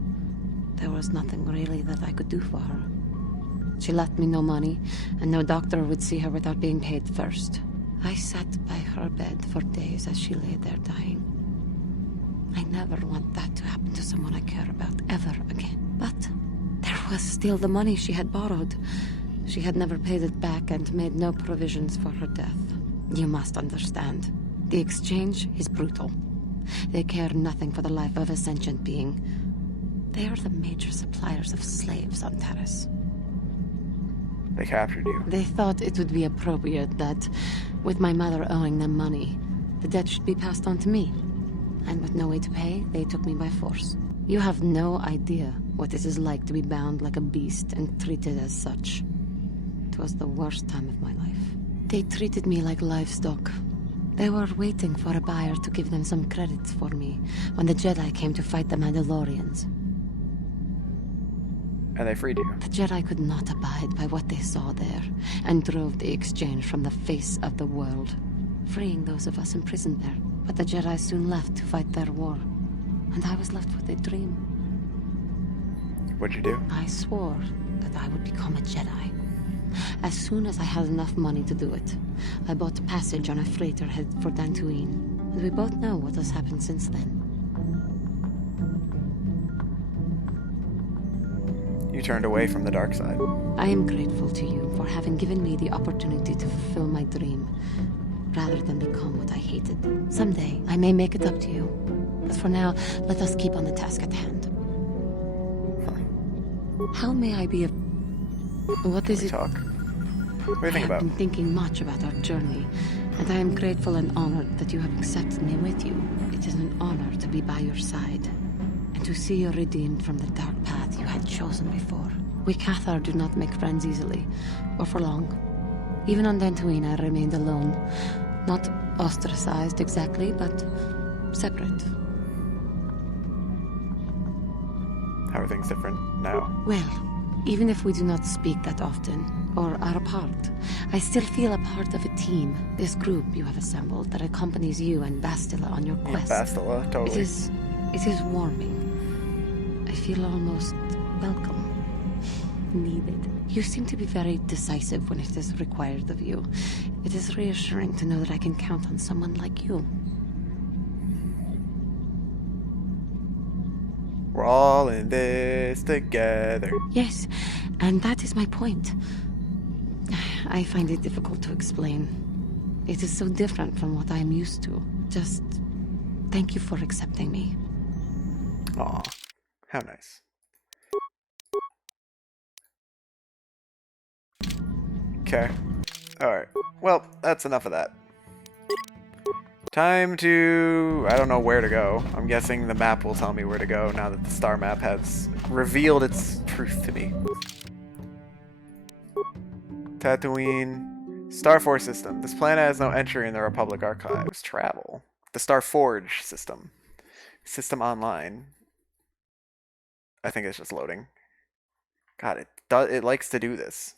There was nothing really that I could do for her. She left me no money, and no doctor would see her without being paid first. I sat by her bed for days as she lay there dying. I never want that to happen to someone I care about ever again. But there was still the money she had borrowed. She had never paid it back and made no provisions for her death. You must understand. The exchange is brutal. They care nothing for the life of a sentient being. They are the major suppliers of slaves on Taris. They captured you. They thought it would be appropriate that, with my mother owing them money, the debt should be passed on to me. And with no way to pay, they took me by force. You have no idea what it is like to be bound like a beast and treated as such. It was the worst time of my life. They treated me like livestock. They were waiting for a buyer to give them some credits for me when the Jedi came to fight the Mandalorians. And they freed you. The Jedi could not abide by what they saw there, and drove the exchange from the face of the world, freeing those of us imprisoned there. But the Jedi soon left to fight their war, and I was left with a dream. What'd you do? I swore that I would become a Jedi. As soon as I had enough money to do it, I bought a passage on a freighter headed for Dantooine, and we both know what has happened since then. You turned away from the dark side. I am grateful to you for having given me the opportunity to fulfill my dream. rather than become what I hated. Someday, I may make it up to you. But for now, let us keep on the task at hand. How may I be of... What is it? Talk. What do you think I have about? been thinking much about our journey, and I am grateful and honored that you have accepted me with you. It is an honor to be by your side, and to see you redeemed from the dark path you had chosen before. We Cathar do not make friends easily, or for long. Even on Dantooine, I remained alone. Not ostracized exactly, but separate. How are things different now? Well, even if we do not speak that often, or are apart, I still feel a part of a team. This group you have assembled that accompanies you and Bastila on your quest. Bastila, totally. It is warming. I feel almost welcome. Needed. You seem to be very decisive when it is required of you. It is reassuring to know that I can count on someone like you. We're all in this together. Yes, and that is my point. I find it difficult to explain. It is so different from what I am used to. Just thank you for accepting me. Aw, how nice. Okay. Alright. Well, that's enough of that. Time to... I don't know where to go. I'm guessing the map will tell me where to go now that the star map has revealed its truth to me. Tatooine. Star Force system. This planet has no entry in the Republic archives. Travel. The Star Forge system. System online. I think it's just loading. God, it likes to do this.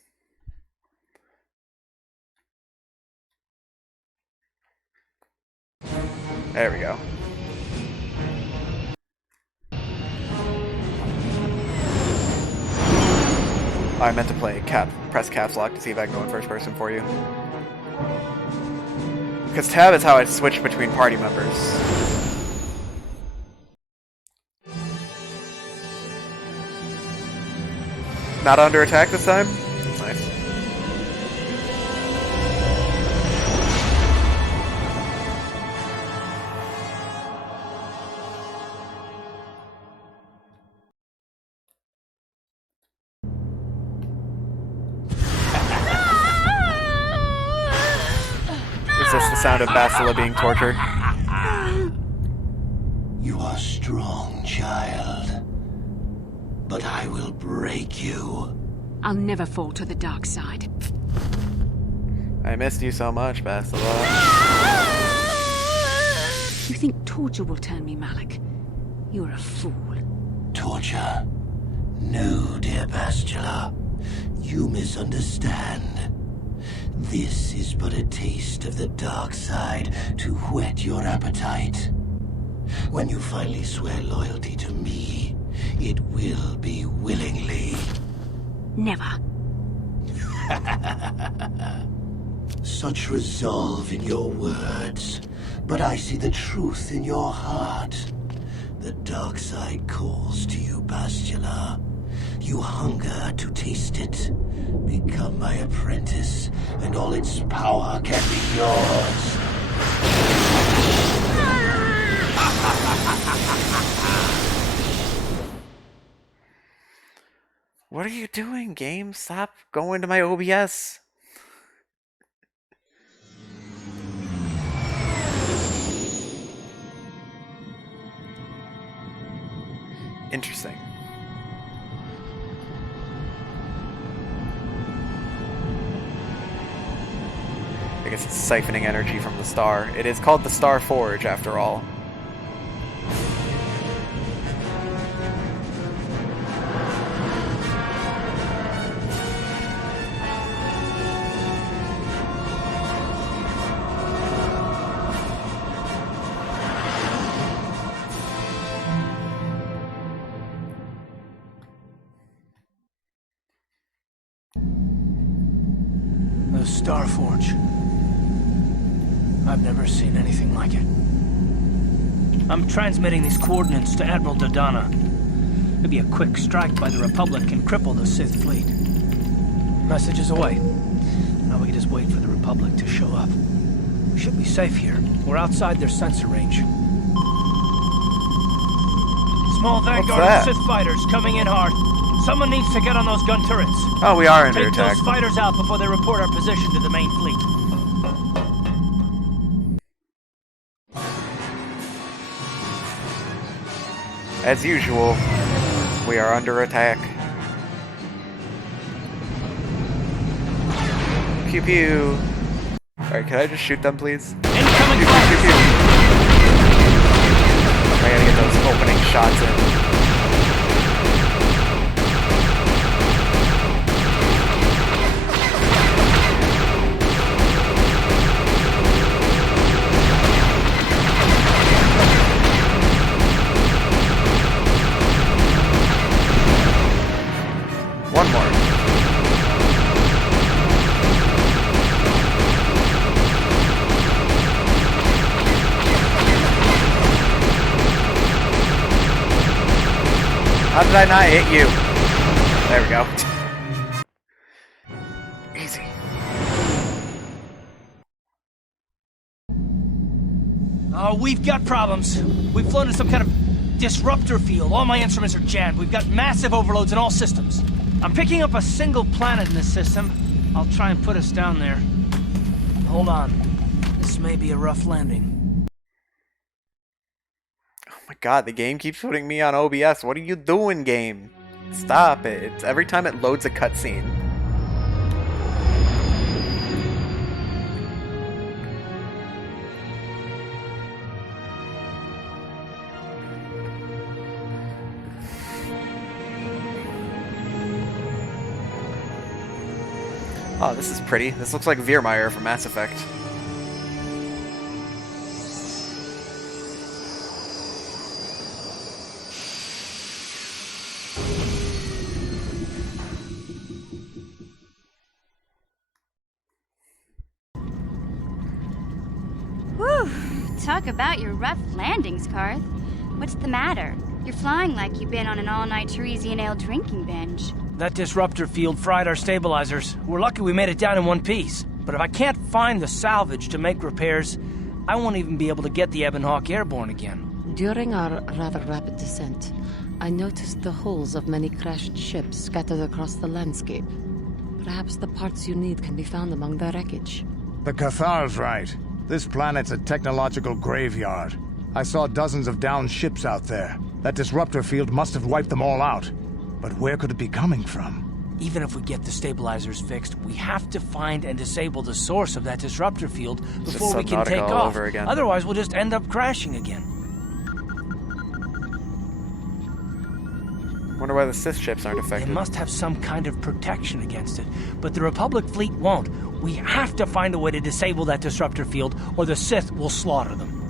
There we go. I meant to press caps lock to see if I can go in first person for you. Because tab is how I switch between party members. Not under attack this time? That's nice. Is this the sound of Bastila being tortured? You are strong, child. But I will break you. I'll never fall to the dark side. I missed you so much, Bastila. You think torture will turn me, Malik? You're a fool. Torture? No, dear Bastila. You misunderstand. This is but a taste of the dark side to whet your appetite. When you finally swear loyalty to me, it will be willingly. Never. Such resolve in your words, but I see the truth in your heart. The dark side calls to you, Bastila. You hunger to taste it. Become my apprentice, and all its power can be yours. What are you doing, game? Stop going to my OBS. Interesting. I guess it's siphoning energy from the star. It is called the Star Forge, after all. The Star Forge. I've never seen anything like it. I'm transmitting these coordinates to Admiral Dodonna. Maybe a quick strike by the Republic can cripple the Sith fleet. Message is away. Now we can just wait for the Republic to show up. We should be safe here. We're outside their sensor range. Small vanguard of Sith fighters coming in hard. Someone needs to get on those gun turrets. Oh, we are under Take attack. those fighters out before they report our position to the main fleet. As usual, we are under attack. Pew pew. Alright, can I just shoot them, please? Incoming pew, pew, pew, pew. I gotta get those opening shots in. One more. How did I not hit you? There we go. Easy. Oh, we've got problems. We've flown into some kind of disruptor field. All my instruments are jammed. We've got massive overloads in all systems. I'm picking up a single planet in this system. I'll try and put us down there. Hold on. This may be a rough landing. Oh my god, the game keeps putting me on OBS. What are you doing, game? Stop it. It's every time it loads a cutscene. Oh, this is pretty. This looks like Veermeyer from Mass Effect. Whew! Talk about your rough landings, Karth. What's the matter? You're flying like you've been on an all-night Teresian ale drinking binge. That disruptor field fried our stabilizers. We're lucky we made it down in one piece. But if I can't find the salvage to make repairs, I won't even be able to get the Ebon Hawk airborne again. During our rather rapid descent, I noticed the hulls of many crashed ships scattered across the landscape. Perhaps the parts you need can be found among the wreckage. The Cathar's right. This planet's a technological graveyard. I saw dozens of downed ships out there. That disruptor field must have wiped them all out. But where could it be coming from? Even if we get the stabilizers fixed, we have to find and disable the source of that disruptor field before we can take off. Otherwise, we'll just end up crashing again. Wonder why the Sith ships aren't affected. They must have some kind of protection against it, but the Republic fleet won't. We have to find a way to disable that disruptor field, or the Sith will slaughter them.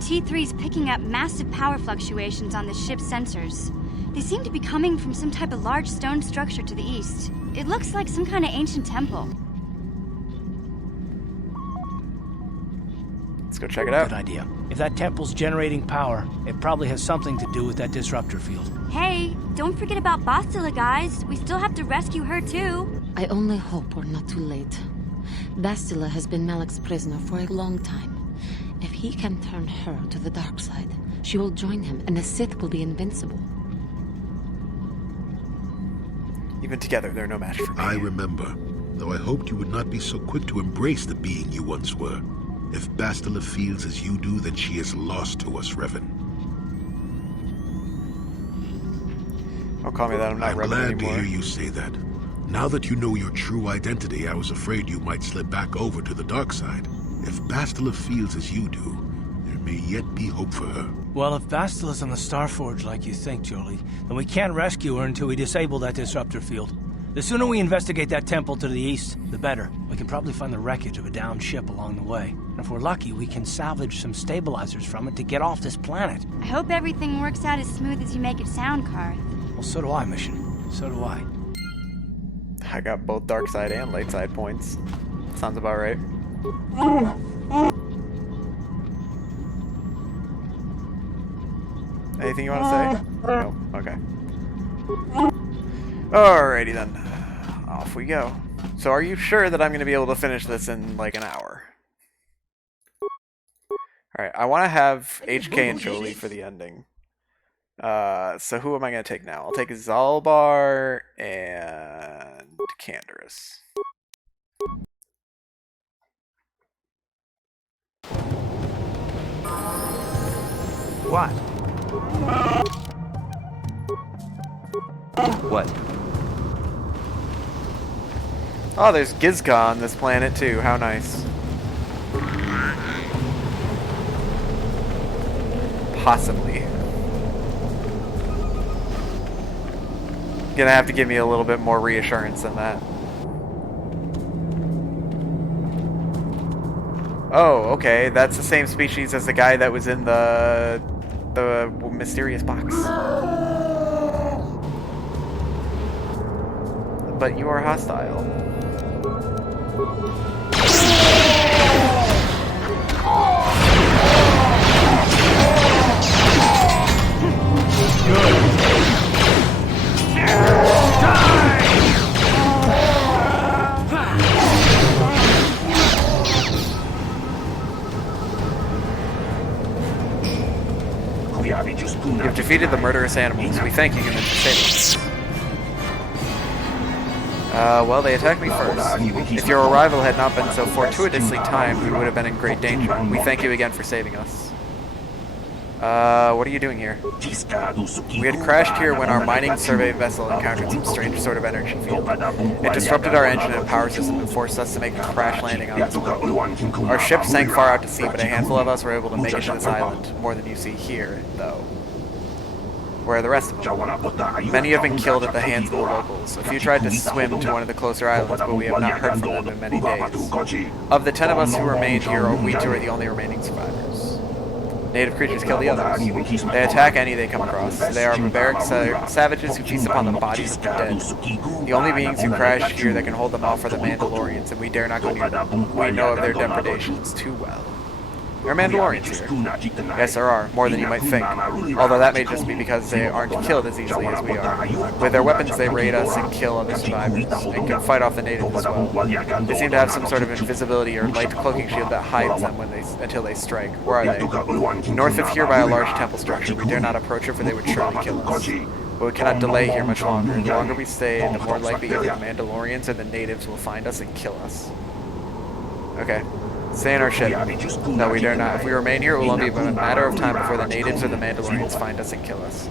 T3's picking up massive power fluctuations on the ship's sensors. They seem to be coming from some type of large stone structure to the east. It looks like some kind of ancient temple. Let's go check it out. Good idea. If that temple's generating power, it probably has something to do with that disruptor field. Hey, don't forget about Bastila, guys. We still have to rescue her, too. I only hope we're not too late. Bastila has been Malak's prisoner for a long time. If he can turn her to the dark side, she will join him, and the Sith will be invincible. Even together, they're no match for me. I remember, though I hoped you would not be so quick to embrace the being you once were. If Bastila feels as you do, then she is lost to us, Revan. Don't call me that, I'm not Revan anymore. I'm glad to hear you say that. Now that you know your true identity, I was afraid you might slip back over to the dark side. If Bastila feels as you do, there may yet be hope for her. Well, if Bastila's on the Starforge like you think, Jolie, then we can't rescue her until we disable that disruptor field. The sooner we investigate that temple to the east, the better. We can probably find the wreckage of a downed ship along the way. And if we're lucky, we can salvage some stabilizers from it to get off this planet. I hope everything works out as smooth as you make it sound, Karth. Well, so do I, Mission. So do I. I got both dark side and light side points. Sounds about right. Anything you want to say? No? Okay. Alrighty then. Off we go. So are you sure that I'm going to be able to finish this in like an hour? Alright, I want to have HK and Jolie for the ending. So who am I going to take now? I'll take Zalbar and Canderous. What? What? Oh, there's Gizka on this planet too. How nice. Possibly. Gonna have to give me a little bit more reassurance than that. Oh, okay. That's the same species as the guy that was in the mysterious box. But you are hostile. You've defeated the murderous animals. We thank you, human, for saving us. Well, they attacked me first. If your arrival had not been so fortuitously timed, we would have been in great danger. We thank you again for saving us. What are you doing here? We had crashed here when our mining survey vessel encountered some strange sort of energy field. It disrupted our engine and power system and forced us to make a crash landing on this world. Our ship sank far out to sea, but a handful of us were able to make it to this island. More than you see here, though. Where are the rest of them? Many have been killed at the hands of the locals. A few tried to swim to one of the closer islands, but we have not heard from them in many days. Of the 10 of us who remained here, we two are the only remaining survivors. Native creatures kill the others. They attack any they come across. They are barbaric savages who feast upon the bodies of the dead. The only beings who crash here that can hold them off are the Mandalorians, and we dare not go near them. We know of their depredations too well. There are Mandalorians here. Yes, there are, more than you might think. Although that may just be because they aren't killed as easily as we are. With their weapons, they raid us and kill other survivors, and can fight off the natives as well. They seem to have some sort of invisibility or light cloaking shield that hides them until they strike. Where are they? North of here by a large temple structure. We dare not approach it, for they would surely kill us. But we cannot delay here much longer. The longer we stay, the more likely either the Mandalorians or the natives will find us and kill us. Okay. Stay in our ship. No, we dare not. If we remain here, it will only be a matter of time before the natives or the Mandalorians find us and kill us.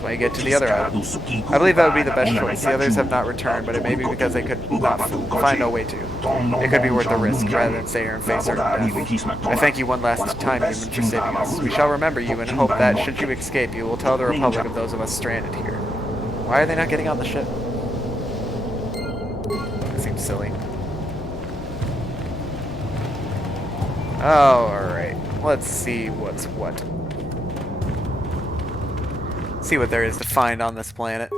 When we get to the other island. I believe that would be the best choice. The others have not returned, but it may be because they could not find no way to. It could be worth the risk, rather than stay here and face certain death. I thank you one last time, human, for saving us. We shall remember you and hope that, should you escape, you will tell the Republic of those of us stranded here. Why are they not getting on the ship? That seems silly. Alright, let's see what's what. See what there is to find on this planet.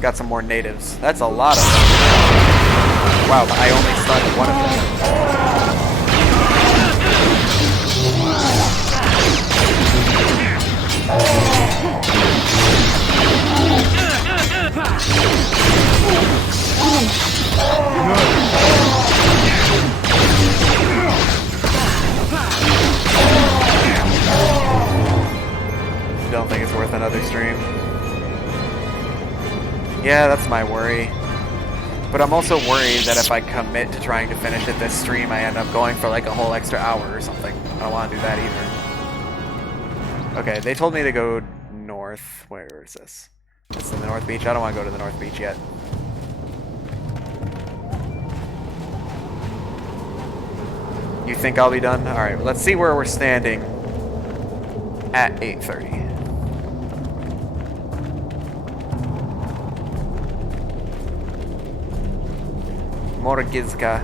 Got some more natives. That's a lot of them. Wow, but I only stunned one of them. Don't think it's worth another stream. Yeah, that's my worry. But I'm also worried that if I commit to trying to finish it this stream, I end up going for like a whole extra hour or something. I don't want to do that either. Okay, they told me to go north. Where is this? It's in the North Beach. I don't want to go to the North Beach yet. You think I'll be done? Alright, let's see where we're standing at 8:30. Morgizka.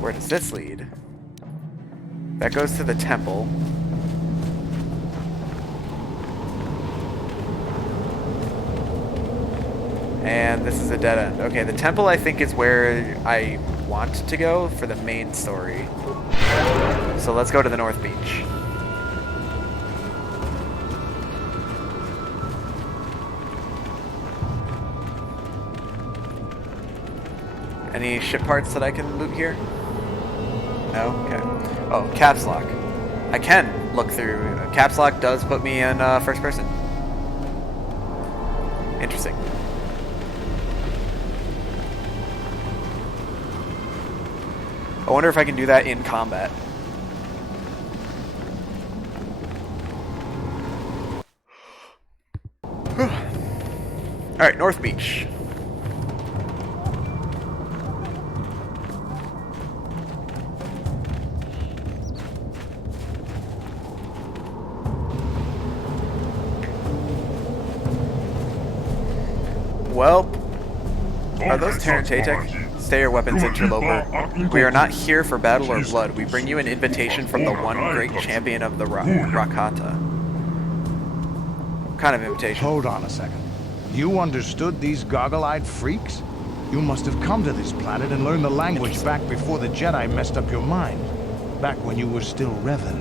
Where does this lead? That goes to the temple. And this is a dead end. Okay, the temple I think is where I want to go for the main story. So let's go to the North Beach. Any ship parts that I can loot here? No? Okay. Oh, caps lock. I can look through. Caps lock does put me in first person. Interesting. I wonder if I can do that in combat. Alright, North Beach. Welp. Are those Terrentatic? Stay your weapons, interloper. We are not here for battle or blood. We bring you an invitation from the one great champion of the Rakata. What kind of invitation? Hold on a second. You understood these goggle-eyed freaks? You must have come to this planet and learned the language back before the Jedi messed up your mind. Back when you were still Revan.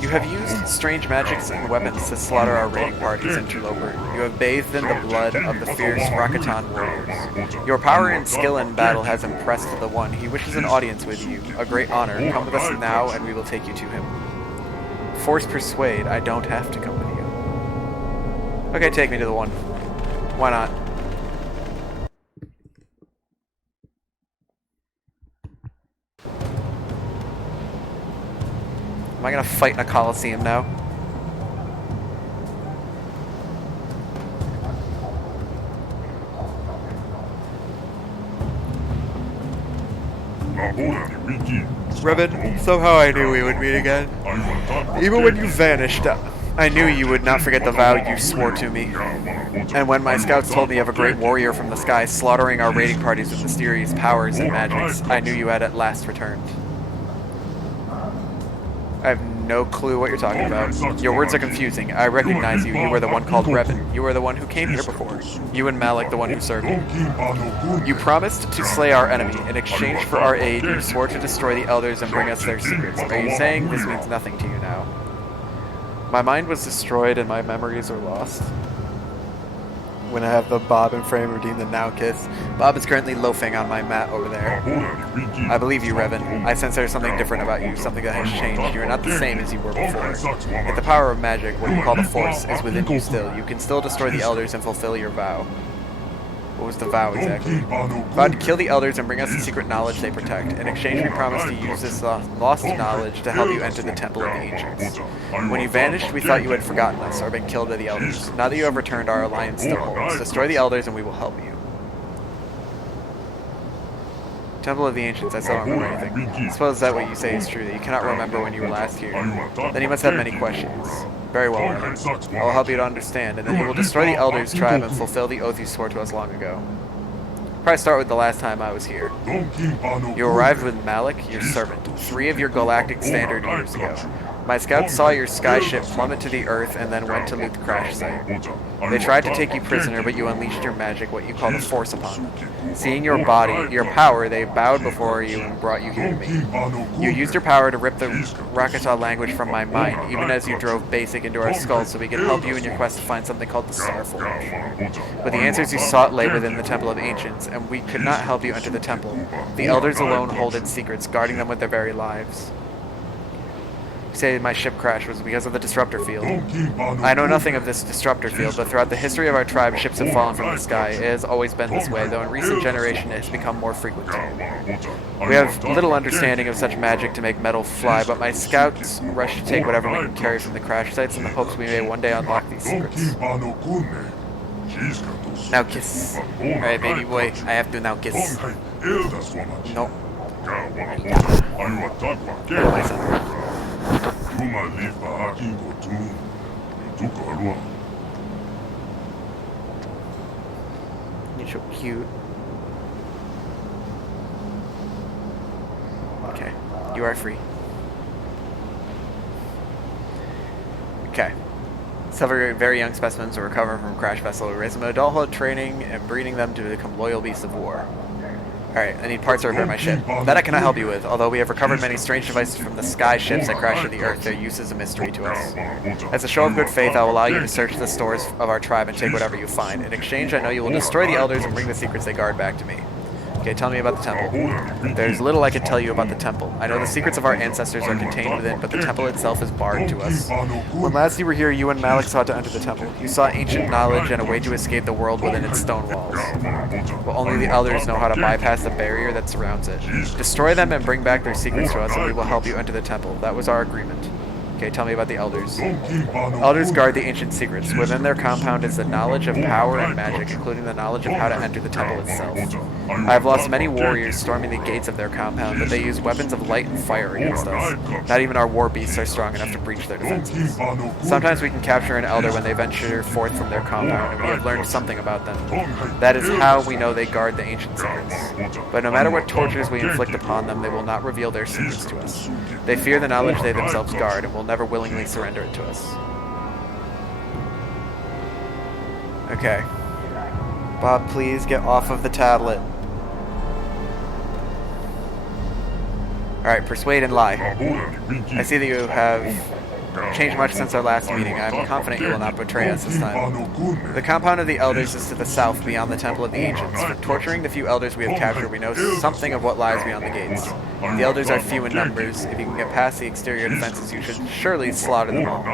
You have used strange magics and weapons to slaughter our raiding parties, interloper. You have bathed in the blood of the fierce Rakatan warriors. Your power and skill in battle has impressed the One. He wishes an audience with you, a great honor. Come with us now, and we will take you to him. Force persuade. I don't have to come with you. Okay, take me to the One. Why not? Am I gonna fight in a coliseum now? Revan, somehow I knew we would meet again. Even when you vanished, I knew you would not forget the vow you swore to me. And when my scouts told me of a great warrior from the sky slaughtering our raiding parties with mysterious powers and magics, I knew you had at last returned. I have no clue what you're talking about. Your words are confusing. I recognize you. You were the one called Revan. You were the one who came here before. You and Malik, the one who served you. You promised to slay our enemy. In exchange for our aid, you swore to destroy the elders and bring us their secrets. Are you saying this means nothing to you now? My mind was destroyed and my memories are lost. When I have the Bob and Frame redeem the Now Kiss. Bob is currently loafing on my mat over there. I believe you, Revan. I sense there's something different about you, something that has changed. You are not the same as you were before. Yet the power of magic, what you call the Force, is within you still. You can still destroy the elders and fulfill your vow. What was the vow exactly? Vowed to kill the elders and bring us the secret knowledge they protect. In exchange, we promised to use this lost knowledge to help you enter the Temple of the Ancients. When you vanished, we thought you had forgotten us or been killed by the elders. Now that you have returned, our alliance still holds. Destroy the elders and we will help you. Temple of the Ancients, I still don't remember anything. I suppose that what you say is true, that you cannot remember when you were last here. Then you must have many questions. Very well, Revan. I will help you to understand, and then you will destroy the Elders' tribe and fulfill the oath you swore to us long ago. Probably start with the last time I was here. You arrived with Malik, your servant, 3 of your galactic standard years ago. My scouts saw your skyship plummet to the Earth and then went to loot the crash site. They tried to take you prisoner, but you unleashed your magic, what you call the Force, upon them. Seeing your body, your power, they bowed before you and brought you here to me. You used your power to rip the Rakata language from my mind, even as you drove basic into our skulls so we could help you in your quest to find something called the Starforge. But the answers you sought lay within the Temple of Ancients, and we could not help you enter the temple. The Elders alone hold its secrets, guarding them with their very lives. You say my ship crash was because of the disruptor field. I know nothing of this disruptor field, but throughout the history of our tribe, ships have fallen from the sky. It has always been this way, though in recent generations it has become more frequent. We have little understanding of such magic to make metal fly, but my scouts rush to take whatever we can carry from the crash sites in the hopes we may one day unlock these secrets. Now kiss. Alright, baby boy, I have to now kiss. No. Hello, my son. You're so cute. Okay, you are free. Okay. Several very young specimens were recovered from a crash vessel, raising them to adulthood, training and breeding them to become loyal beasts of war. Alright, I need parts to repair my ship. That I cannot help you with, although we have recovered many strange devices from the sky ships that crashed to the Earth. Their use is a mystery to us. As a show of good faith, I will allow you to search the stores of our tribe and take whatever you find. In exchange, I know you will destroy the Elders and bring the secrets they guard back to me. Okay, tell me about the temple. There's little I can tell you about the temple. I know the secrets of our ancestors are contained within, but the temple itself is barred to us. When last you were here, you and Malik sought to enter the temple. You sought ancient knowledge and a way to escape the world within its stone walls. But only the Elders know how to bypass the barrier that surrounds it. Destroy them and bring back their secrets to us, and we will help you enter the temple. That was our agreement. Okay, tell me about the Elders. Elders guard the ancient secrets. Within their compound is the knowledge of power and magic, including the knowledge of how to enter the temple itself. I have lost many warriors storming the gates of their compound, but they use weapons of light and fire against us. Not even our war beasts are strong enough to breach their defenses. Sometimes we can capture an Elder when they venture forth from their compound, and we have learned something about them. That is how we know they guard the ancient secrets. But no matter what tortures we inflict upon them, they will not reveal their secrets to us. They fear the knowledge they themselves guard, and will never willingly surrender it to us. Okay. Bob, please get off of the tablet. Alright, persuade and lie. I see that you have changed much since our last meeting. I am confident you will not betray us this time. The compound of the Elders is to the south, beyond the Temple of the Ancients. For torturing the few Elders we have captured, we know something of what lies beyond the gates. The Elders are few in numbers. If you can get past the exterior defenses, you should surely slaughter them all.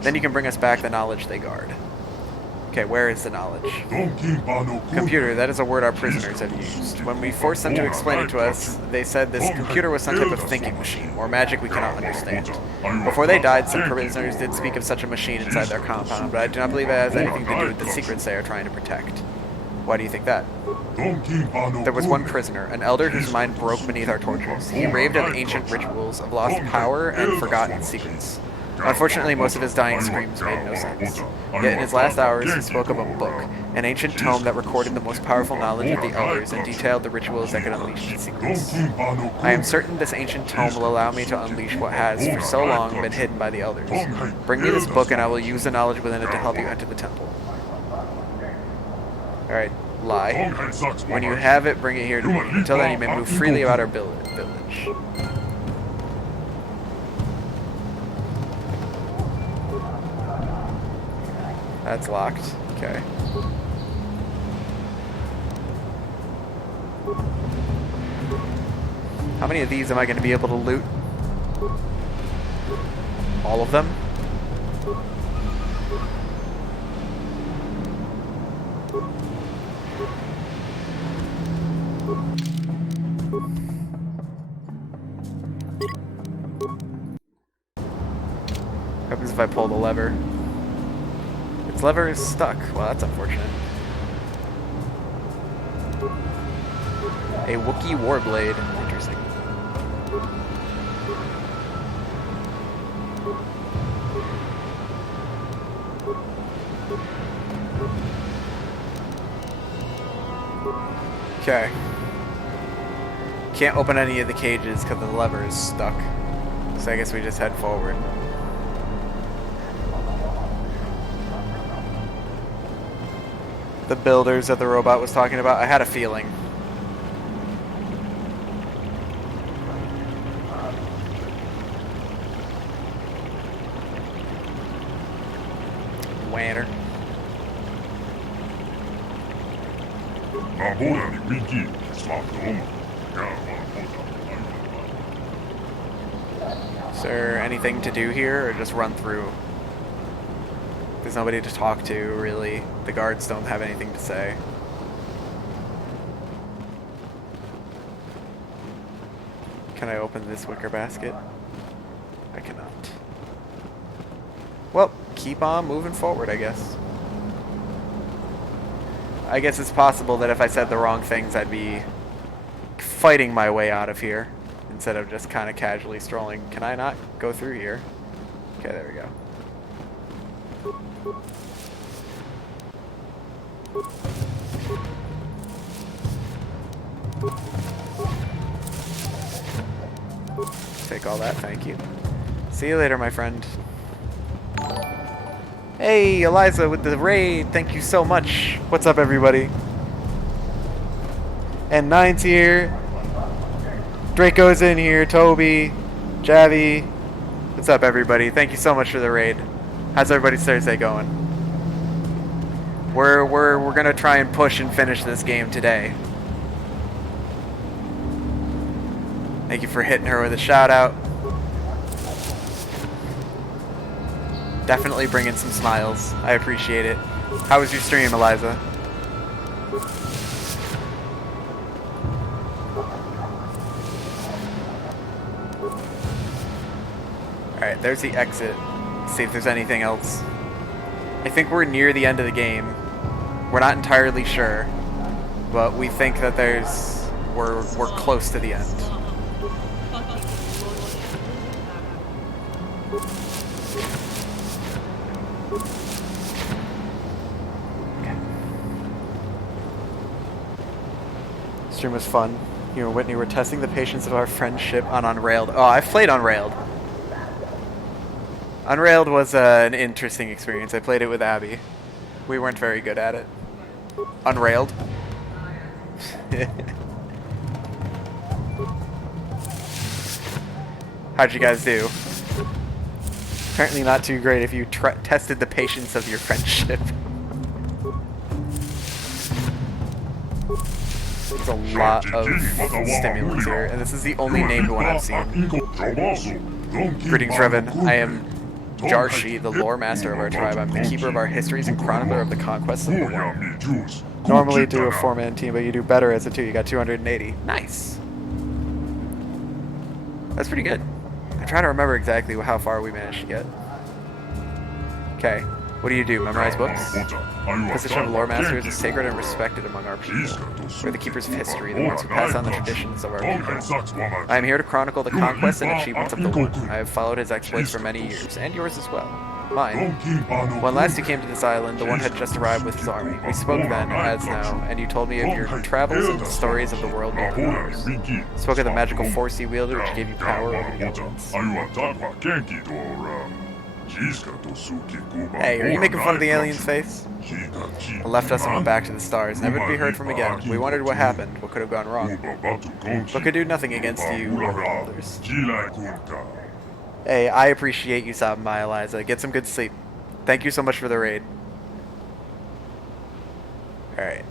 Then you can bring us back the knowledge they guard. Okay, where is the knowledge? Computer, that is a word our prisoners have used. When we forced them to explain it to us, they said this computer was some type of thinking machine, or magic we cannot understand. Before they died, some prisoners did speak of such a machine inside their compound, but I do not believe it has anything to do with the secrets they are trying to protect. Why do you think that? There was one prisoner, an Elder whose mind broke beneath our tortures. He raved of ancient rituals, of lost power, and forgotten secrets. Unfortunately, most of his dying screams made no sense. Yet in his last hours, he spoke of a book, an ancient tome that recorded the most powerful knowledge of the Elders and detailed the rituals that could unleash the secrets. I am certain this ancient tome will allow me to unleash what has, for so long, been hidden by the Elders. Bring me this book and I will use the knowledge within it to help you enter the temple. Alright, lie. When you have it, bring it here to me. Until then, you may move freely about our village. That's locked. Okay. How many of these am I going to be able to loot? All of them? What happens if I pull the lever? Its lever is stuck. Well, that's unfortunate. A Wookiee Warblade. Interesting. Okay. Can't open any of the cages because the lever is stuck. So I guess we just head forward. The builders that the robot was talking about, I had a feeling. Wanner. Is there anything to do here, or just run through? There's nobody to talk to, really. The guards don't have anything to say. Can I open this wicker basket? I cannot. Well, keep on moving forward, I guess. I guess it's possible that if I said the wrong things, I'd be fighting my way out of here instead of just kind of casually strolling. Can I not go through here? Okay, there we go. Take all that, thank you. See you later, my friend. Hey, Eliza with the raid, thank you so much. What's up, everybody? And Nine's here. Draco's in here. Toby. Javi. What's up, everybody? Thank you so much for the raid. How's everybody's Thursday going? We're gonna try and push and finish this game today. Thank you for hitting her with a shout out. Definitely bringing some smiles. I appreciate it. How was your stream, Eliza? Alright, there's the exit. Let's see if there's anything else. I think we're near the end of the game. We're not entirely sure, but we think that we're close to the end. Stream was fun. You and Whitney were testing the patience of our friendship on Unrailed. Oh, I've played Unrailed. Unrailed was an interesting experience. I played it with Abby. We weren't very good at it. Unrailed. How'd you guys do? Apparently not too great if you tested the patience of your friendship. There's a lot of stimulants here, and this is the only named one I've seen. Greetings, Revan. I am Jarshi, the lore master of our tribe. I'm the keeper of our histories and chronicler of the conquests of the world. Normally do a 4-man team, but you do better as a 2. You got 280. Nice. That's pretty good. I'm trying to remember exactly how far we managed to get. Okay. What do you do? Memorize books? The position of lore master is sacred and respected among our people. We're the keepers of history, the ones who pass on the traditions of our people. I am here to chronicle the conquests and achievements of the One. I have followed his exploits for many years, and yours as well. Mine. When last you came to this island, the One had just arrived with his army. We spoke then, as now, and you told me of your travels and the stories of the world beyond ours. Spoke of the magical force you wielded, which gave you power over the elements. Hey, are you making fun of the alien's face? It left us and went back to the stars, never to be heard from again. We wondered what happened, what could have gone wrong. But could do nothing against you or the elders. Hey, I appreciate you stopping by, Eliza. Get some good sleep. Thank you so much for the raid. Alright.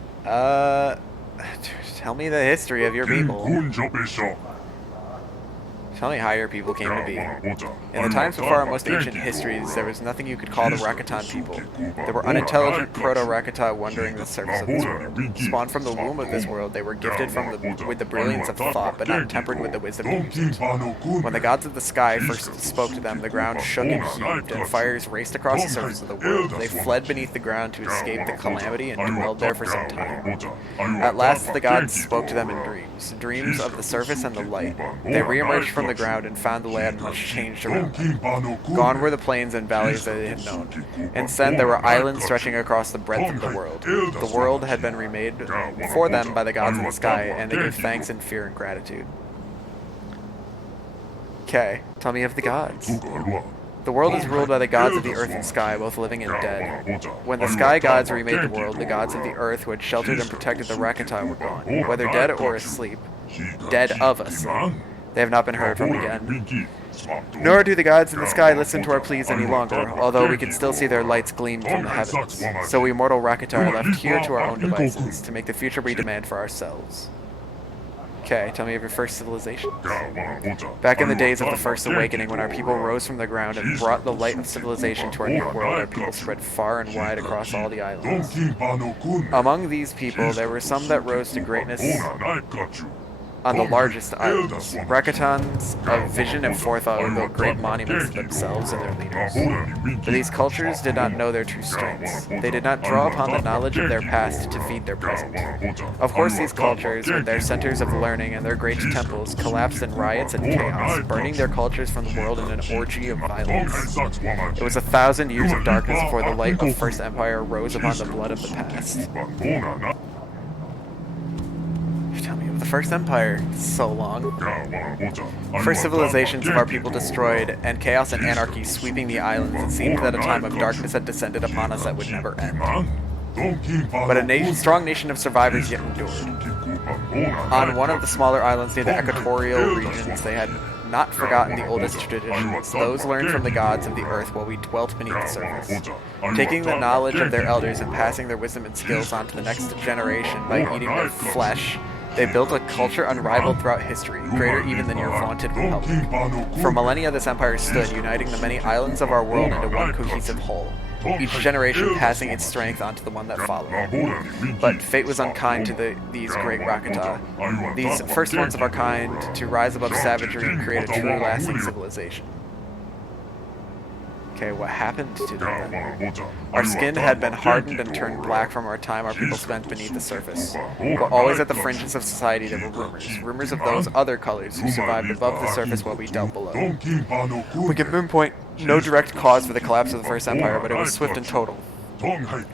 Tell me the history of your people. Tell me how your people came to be. In the times before our most ancient histories, there was nothing you could call the Rakatan people. They were unintelligent proto-Rakata wandering the surface of this world. Spawned from the womb of this world, they were gifted with the brilliance of thought, but not tempered with the wisdom of music. When the gods of the sky first spoke to them, the ground shook and heaved, and fires raced across the surface of the world. They fled beneath the ground to escape the calamity and dwelled there for some time. At last, the gods spoke to them in dreams of the surface and the light. They re-emerged from the ground and found the land much changed around them. Gone were the plains and valleys that they had known. Instead, there were islands stretching across the breadth of the world. The world had been remade for them by the gods of the sky, and they gave thanks in fear and gratitude. Okay, tell me of the gods. The world is ruled by the gods of the earth and sky, both living and dead. When the sky gods remade the world, the gods of the earth who had sheltered and protected the Rakata were gone, whether dead or asleep. Dead of asleep. They have not been heard from again. Nor do the gods in the sky listen to our pleas any longer, although we can still see their lights gleam from the heavens. So we mortal Rakata are left here to our own devices, to make the future we demand for ourselves. Okay, tell me of your first civilization. Back in the days of the First Awakening, when our people rose from the ground and brought the light of civilization to our new world, our people spread far and wide across all the islands. Among these people, there were some that rose to greatness on the largest islands. Rakatans of vision and forethought would build great monuments to themselves and their leaders. But these cultures did not know their true strengths. They did not draw upon the knowledge of their past to feed their present. Of course, these cultures, with their centers of learning and their great temples, collapsed in riots and chaos, burning their cultures from the world in an orgy of violence. It was 1,000 years of darkness before the light of First Empire rose upon the blood of the past. Tell me of the First Empire. It's so long. First civilizations of our people destroyed, and chaos and anarchy sweeping the islands, it seemed that a time of darkness had descended upon us that would never end. But a strong nation of survivors yet endured. On one of the smaller islands near the equatorial regions, they had not forgotten the oldest traditions. Those learned from the gods of the earth while we dwelt beneath the surface. Taking the knowledge of their elders and passing their wisdom and skills on to the next generation by eating their flesh, they built a culture unrivaled throughout history, greater even than your vaunted republic. For millennia, this empire stood, uniting the many islands of our world into one cohesive whole, each generation passing its strength onto the one that followed. But fate was unkind to these great Rakata, these first ones of our kind to rise above savagery and create a true lasting civilization. Okay, what happened to them then? Our skin had been hardened and turned black from our time our people spent beneath the surface. But always at the fringes of society there were rumors. Rumors of those other colors who survived above the surface while we dealt below. We can pinpoint no direct cause for the collapse of the First Empire, but it was swift and total.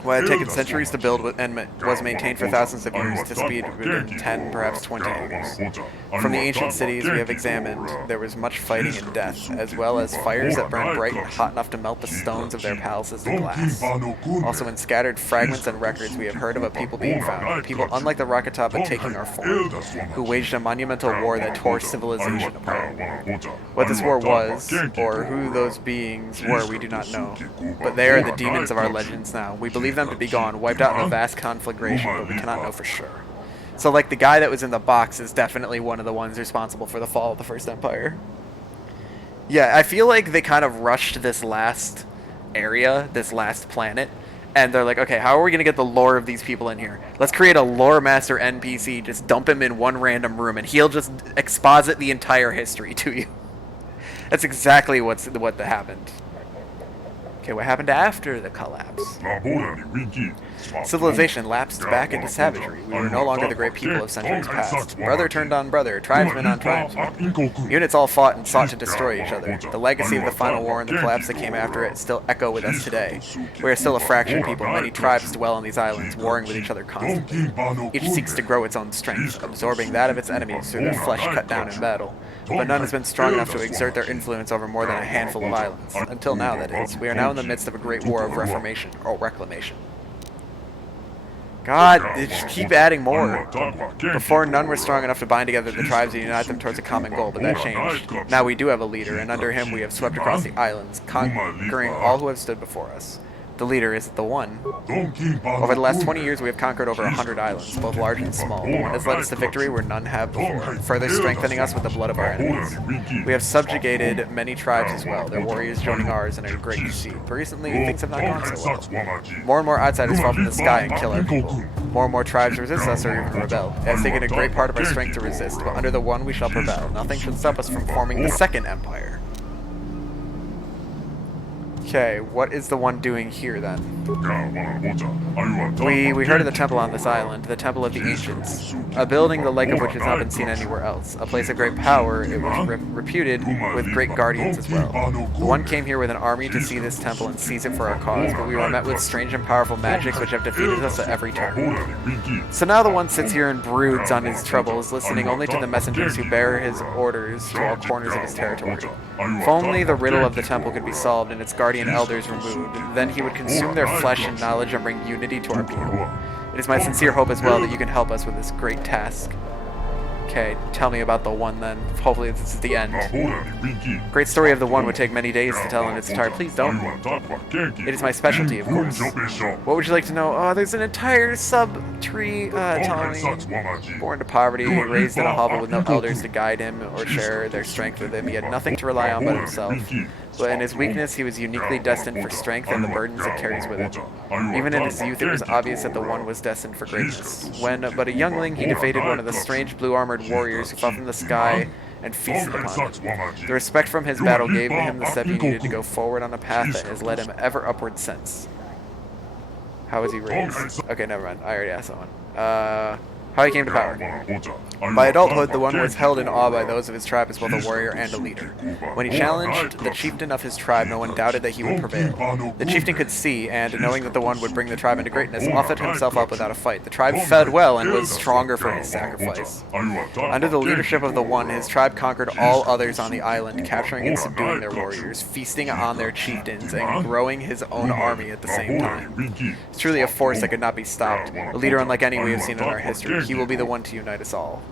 What had taken centuries to build and was maintained for thousands of years to speed within 10, perhaps 20 years. From the ancient cities we have examined, there was much fighting and death, as well as fires that burned bright and hot enough to melt the stones of their palaces to glass. Also in scattered fragments and records we have heard of a people being found, a people unlike the Rakata but taking our form, who waged a monumental war that tore civilization apart. What this war was, or who those beings were, we do not know, but they are the demons of our legends now. We believe them to be gone, wiped out in a vast conflagration, but we cannot know for sure. So, like, the guy that was in the box is definitely one of the ones responsible for the fall of the First Empire. Yeah, I feel like they kind of rushed this last area, this last planet, and they're like, okay, how are we going to get the lore of these people in here? Let's create a lore master NPC, just dump him in one random room, and he'll just exposit the entire history to you. That's exactly what happened. Okay, what happened after the collapse? Civilization lapsed back into savagery. We were no longer the great people of centuries past. Brother turned on brother, tribesman on tribesman. Units all fought and sought to destroy each other. The legacy of the final war and the collapse that came after it still echo with us today. We are still a fractured people. Many tribes dwell on these islands, warring with each other constantly. Each seeks to grow its own strength, absorbing that of its enemies through their flesh cut down in battle. But none has been strong enough to exert their influence over more than a handful of islands. Until now, that is. We are now in the midst of a great war of reformation, or reclamation. God, they just keep adding more. Before, none were strong enough to bind together the tribes and unite them towards a common goal, but that changed. Now we do have a leader, and under him we have swept across the islands, conquering all who have stood before us. The leader is the One. Over the last 20 years, we have conquered over 100 islands, both large and small. The One has led us to victory where none have before, further strengthening us with the blood of our enemies. We have subjugated many tribes as well, their warriors joining ours in a great defeat. But recently, things have not gone so well. More and more outsiders fall from the sky and kill our people. More and more tribes resist us or even rebel. It has taken a great part of our strength to resist, but under the One we shall prevail. Nothing should stop us from forming the Second Empire. Okay, what is the One doing here then? We heard of the temple on this island, the Temple of the Ancients, a building the like of which has not been seen anywhere else, a place of great power. It was reputed with great guardians as well. The One came here with an army to see this temple and seize it for our cause, but we were met with strange and powerful magics which have defeated us at every turn. So now the One sits here and broods on his troubles, listening only to the messengers who bear his orders to all corners of his territory. If only the riddle of the temple could be solved and its guardian elders removed, then he would consume their flesh and knowledge and bring unity to our people. It is my sincere hope as well that you can help us with this great task. Okay, tell me about the One then. Hopefully this is the end. Great story of the One would take many days to tell in its entirety. Please don't. It is my specialty, of course. What would you like to know? Oh, there's an entire sub-tree telling me. Born to poverty, raised in a hovel with no elders to guide him or share their strength with him. He had nothing to rely on but himself. But in his weakness, he was uniquely destined for strength and the burdens it carries with it. Even in his youth, it was obvious that the One was destined for greatness. When but a youngling, he defeated one of the strange blue-armored warriors who fell from the sky and feasted upon him. The respect from his battle gave him the step he needed to go forward on a path that has led him ever upward since. How was he raised? Okay, never mind. I already asked that one. How How he came to power. By adulthood, the One was held in awe by those of his tribe as both a warrior and a leader. When he challenged the chieftain of his tribe, no one doubted that he would prevail. The chieftain could see, and knowing that the One would bring the tribe into greatness, offered himself up without a fight. The tribe fed well and was stronger for his sacrifice. Under the leadership of the One, his tribe conquered all others on the island, capturing and subduing their warriors, feasting on their chieftains, and growing his own army at the same time. It's truly a force that could not be stopped, a leader unlike any we have seen in our history. He will be the one to unite us all.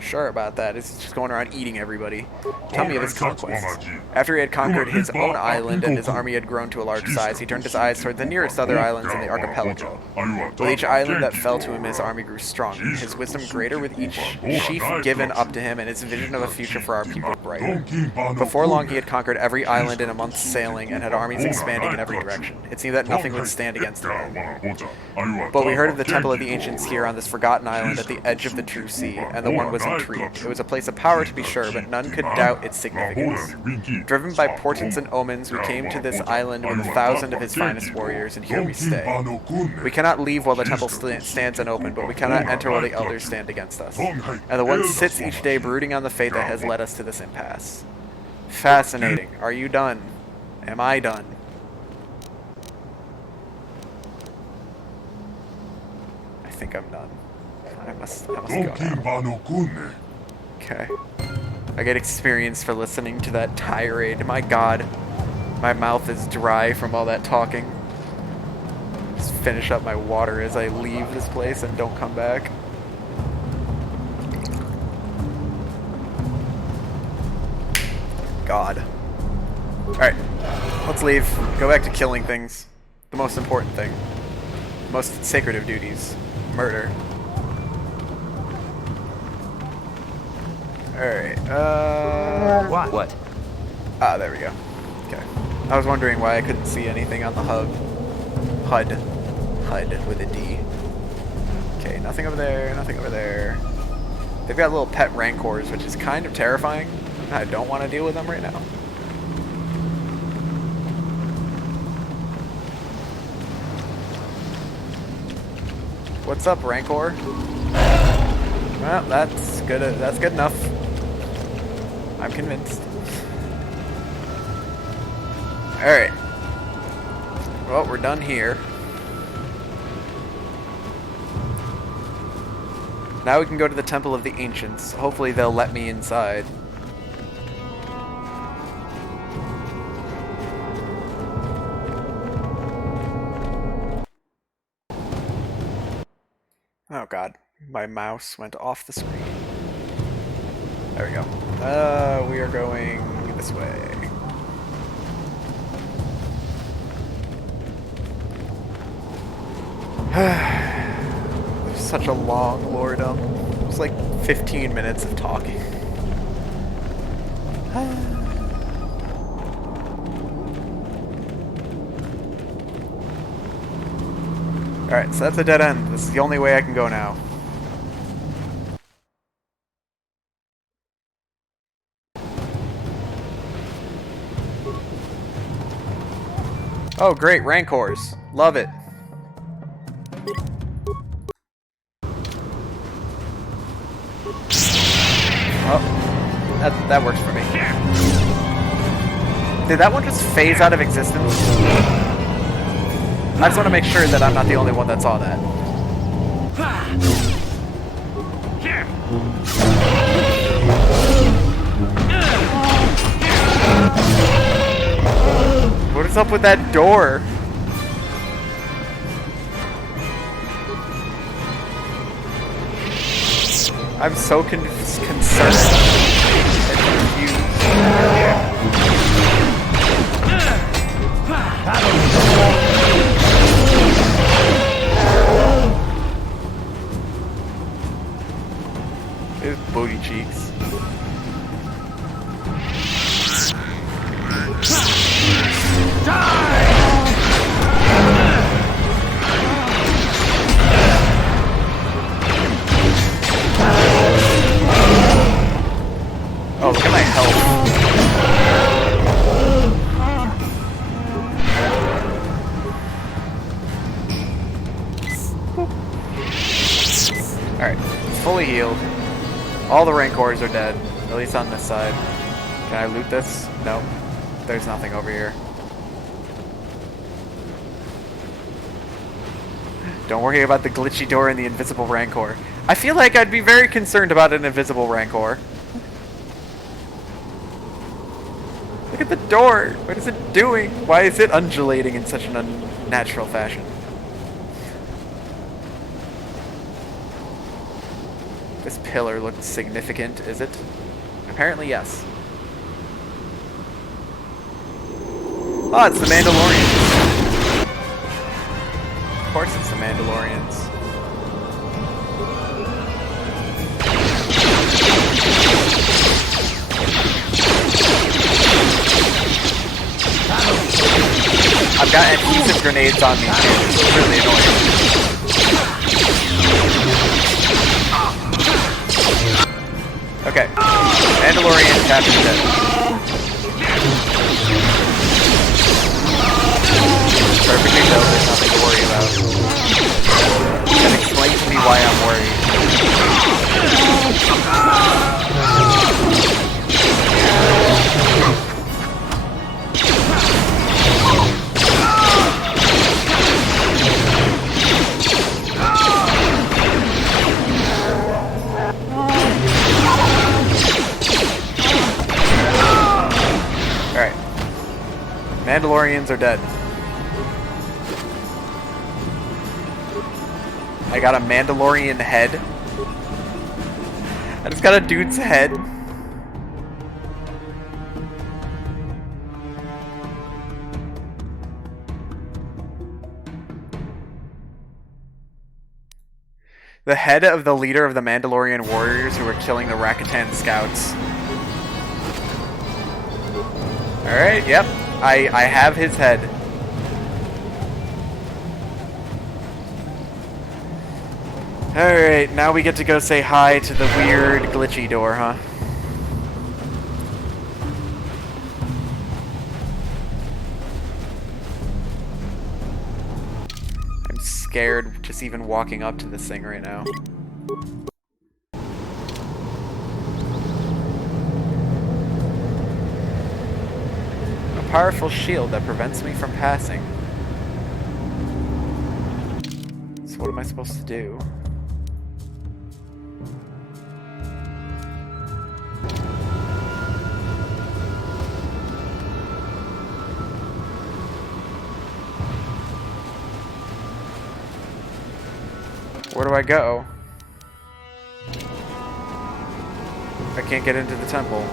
Sure about that. He's just going around eating everybody. Tell me of his conquests. After he had conquered his own island and his army had grown to a large size, he turned his eyes toward the nearest other islands in the archipelago. With each island that fell to him, his army grew stronger, his wisdom greater with each chief given up to him, and his vision of a future for our people brighter. Before long, he had conquered every island in a month's sailing and had armies expanding in every direction. It seemed that nothing would stand against him. But we heard of the Temple of the Ancients here on this forgotten island at the edge of the true sea, and the One was intrigued. It was a place of power, to be sure, but none could doubt its significance. Driven by portents and omens, we came to this island with 1,000 of his finest warriors, and here we stay. We cannot leave while the temple stands unopened, but we cannot enter while the elders stand against us. And the One sits each day brooding on the fate that has led us to this impasse. Fascinating. Are you done? Am I done? I think I'm done. I must go now. Okay. I get experience for listening to that tirade. My god. My mouth is dry from all that talking. Just finish up my water as I leave this place and don't come back. God. Alright. Let's leave. Go back to killing things. The most important thing. The most sacred of duties. Murder. Alright, What? Ah, there we go. Okay. I was wondering why I couldn't see anything on the HUD. HUD with a D. Okay, nothing over there, nothing over there. They've got little pet rancors, which is kind of terrifying. I don't want to deal with them right now. What's up, Rancor? Well, that's good. That's good enough. I'm convinced. Alright. Well, we're done here. Now we can go to the Temple of the Ancients. Hopefully they'll let me inside. Oh god, my mouse went off the screen. There we go. We are going this way. There's such a long lordom. It was like 15 minutes of talking. Alright, so that's a dead end. This is the only way I can go now. Oh great, rancors. Love it. Oh, that works for me. Did that one just phase out of existence? I just want to make sure that I'm not the only one that saw that. What is up with that door? I'm so concerned and confused. His booty cheeks. All the rancors are dead, at least on this side. Can I loot this? Nope. There's nothing over here. Don't worry about the glitchy door and the invisible rancor. I feel like I'd be very concerned about an invisible rancor. Look at the door! What is it doing? Why is it undulating in such an unnatural fashion? This pillar looks significant, is it? Apparently, yes. Oh, it's the Mandalorians. Of course it's the Mandalorians. I've got adhesive grenades on me too. It's really annoying. Okay. Mandalorian captain dead. Perfectly built, there's nothing to worry about. And explain to me why I'm worried. Alright. Mandalorians are dead. I got a Mandalorian head. I just got a dude's head. The head of the leader of the Mandalorian warriors who were killing the Rakatan scouts. Alright, yep. I have his head. Alright, now we get to go say hi to the weird glitchy door, huh? I'm scared just even walking up to this thing right now. A powerful shield that prevents me from passing. So what am I supposed to do? Where do I go? I can't get into the temple.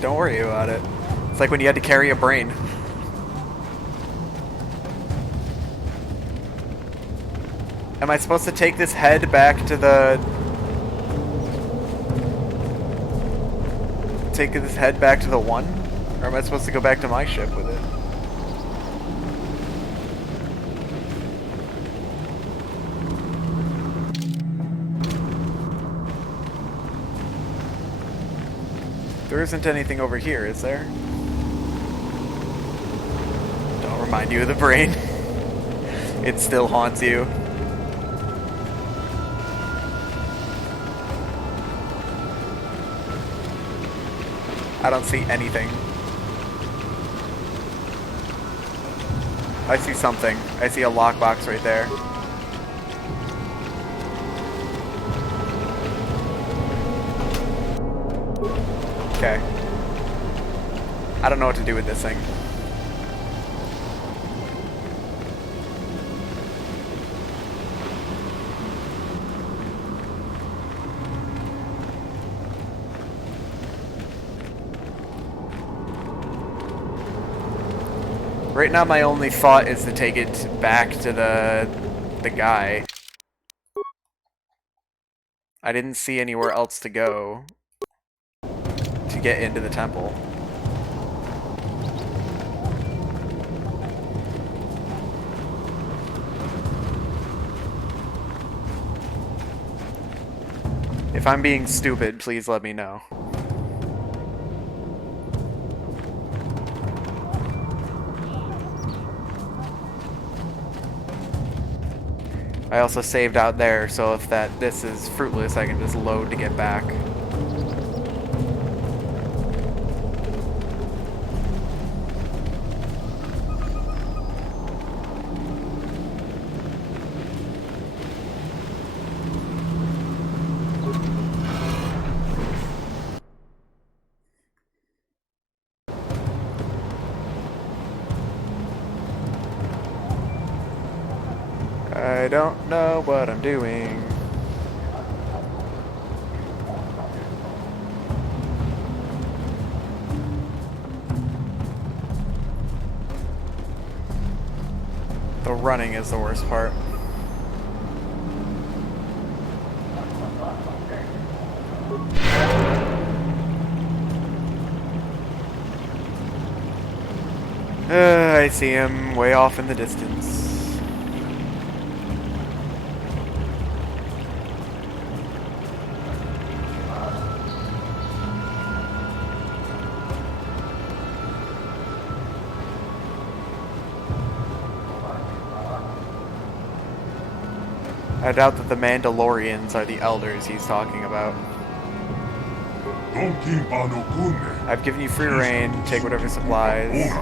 Don't worry about it. It's like when you had to carry a brain. Am I supposed to take this head back to the... Take this head back to the one? Or am I supposed to go back to my ship with it? There isn't anything over here, is there? Don't remind you of the brain. It still haunts you. I don't see anything. I see something. I see a lockbox right there. Okay. I don't know what to do with this thing. Right now my only thought is to take it back to the guy. I didn't see anywhere else to go to get into the temple. If I'm being stupid, please let me know. I also saved out there, so if this is fruitless, I can just load to get back. I don't know what I'm doing. The running is the worst part. I see him way off in the distance. I doubt that the Mandalorians are the elders he's talking about. I've given you free reign, take whatever supplies.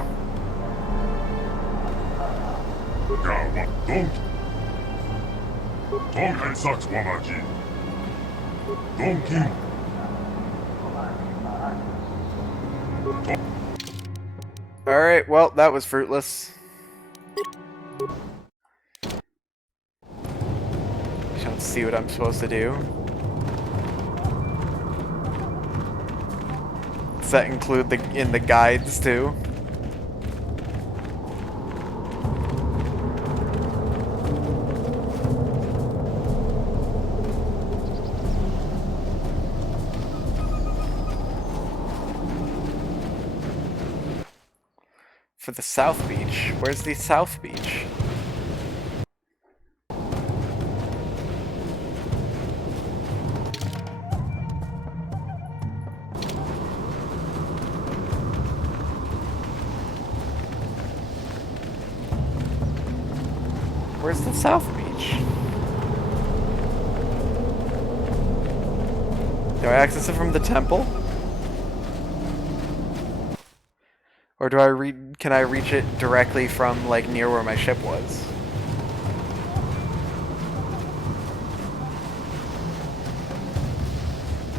Alright, well, that was fruitless. Don't see what I'm supposed to do. Does that include in the guides too? For the South Beach. Where's the South Beach? Where's the South Beach? Do I access it from the temple? Or do can I reach it directly from, like, near where my ship was?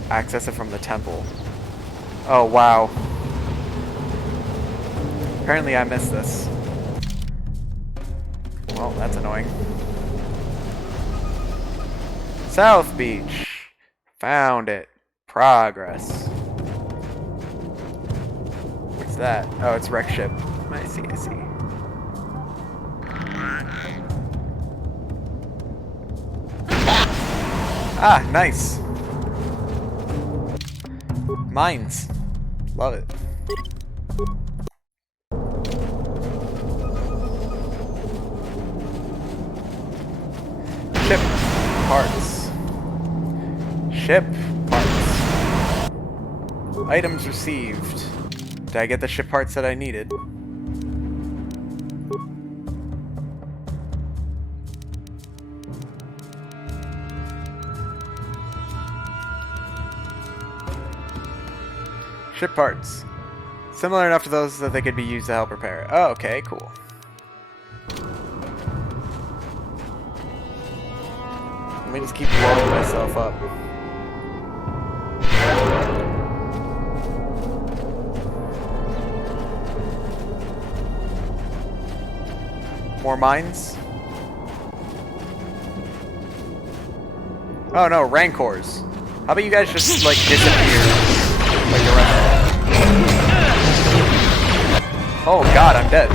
Access it from the temple. Oh, wow. Apparently I missed this. Well, that's annoying. South Beach. Found it. Progress. What's that? Oh, it's wreck ship. I see, I see. Ah, nice. Mines. Love it. Ship parts. Ship parts. Items received. Did I get the ship parts that I needed? Ship parts. Similar enough to those that they could be used to help repair it. Oh, okay, cool. Let me just keep blowing myself up. More mines? Oh no, rancors. How about you guys just, like, disappear? Like the rest of them. Oh god, I'm dead.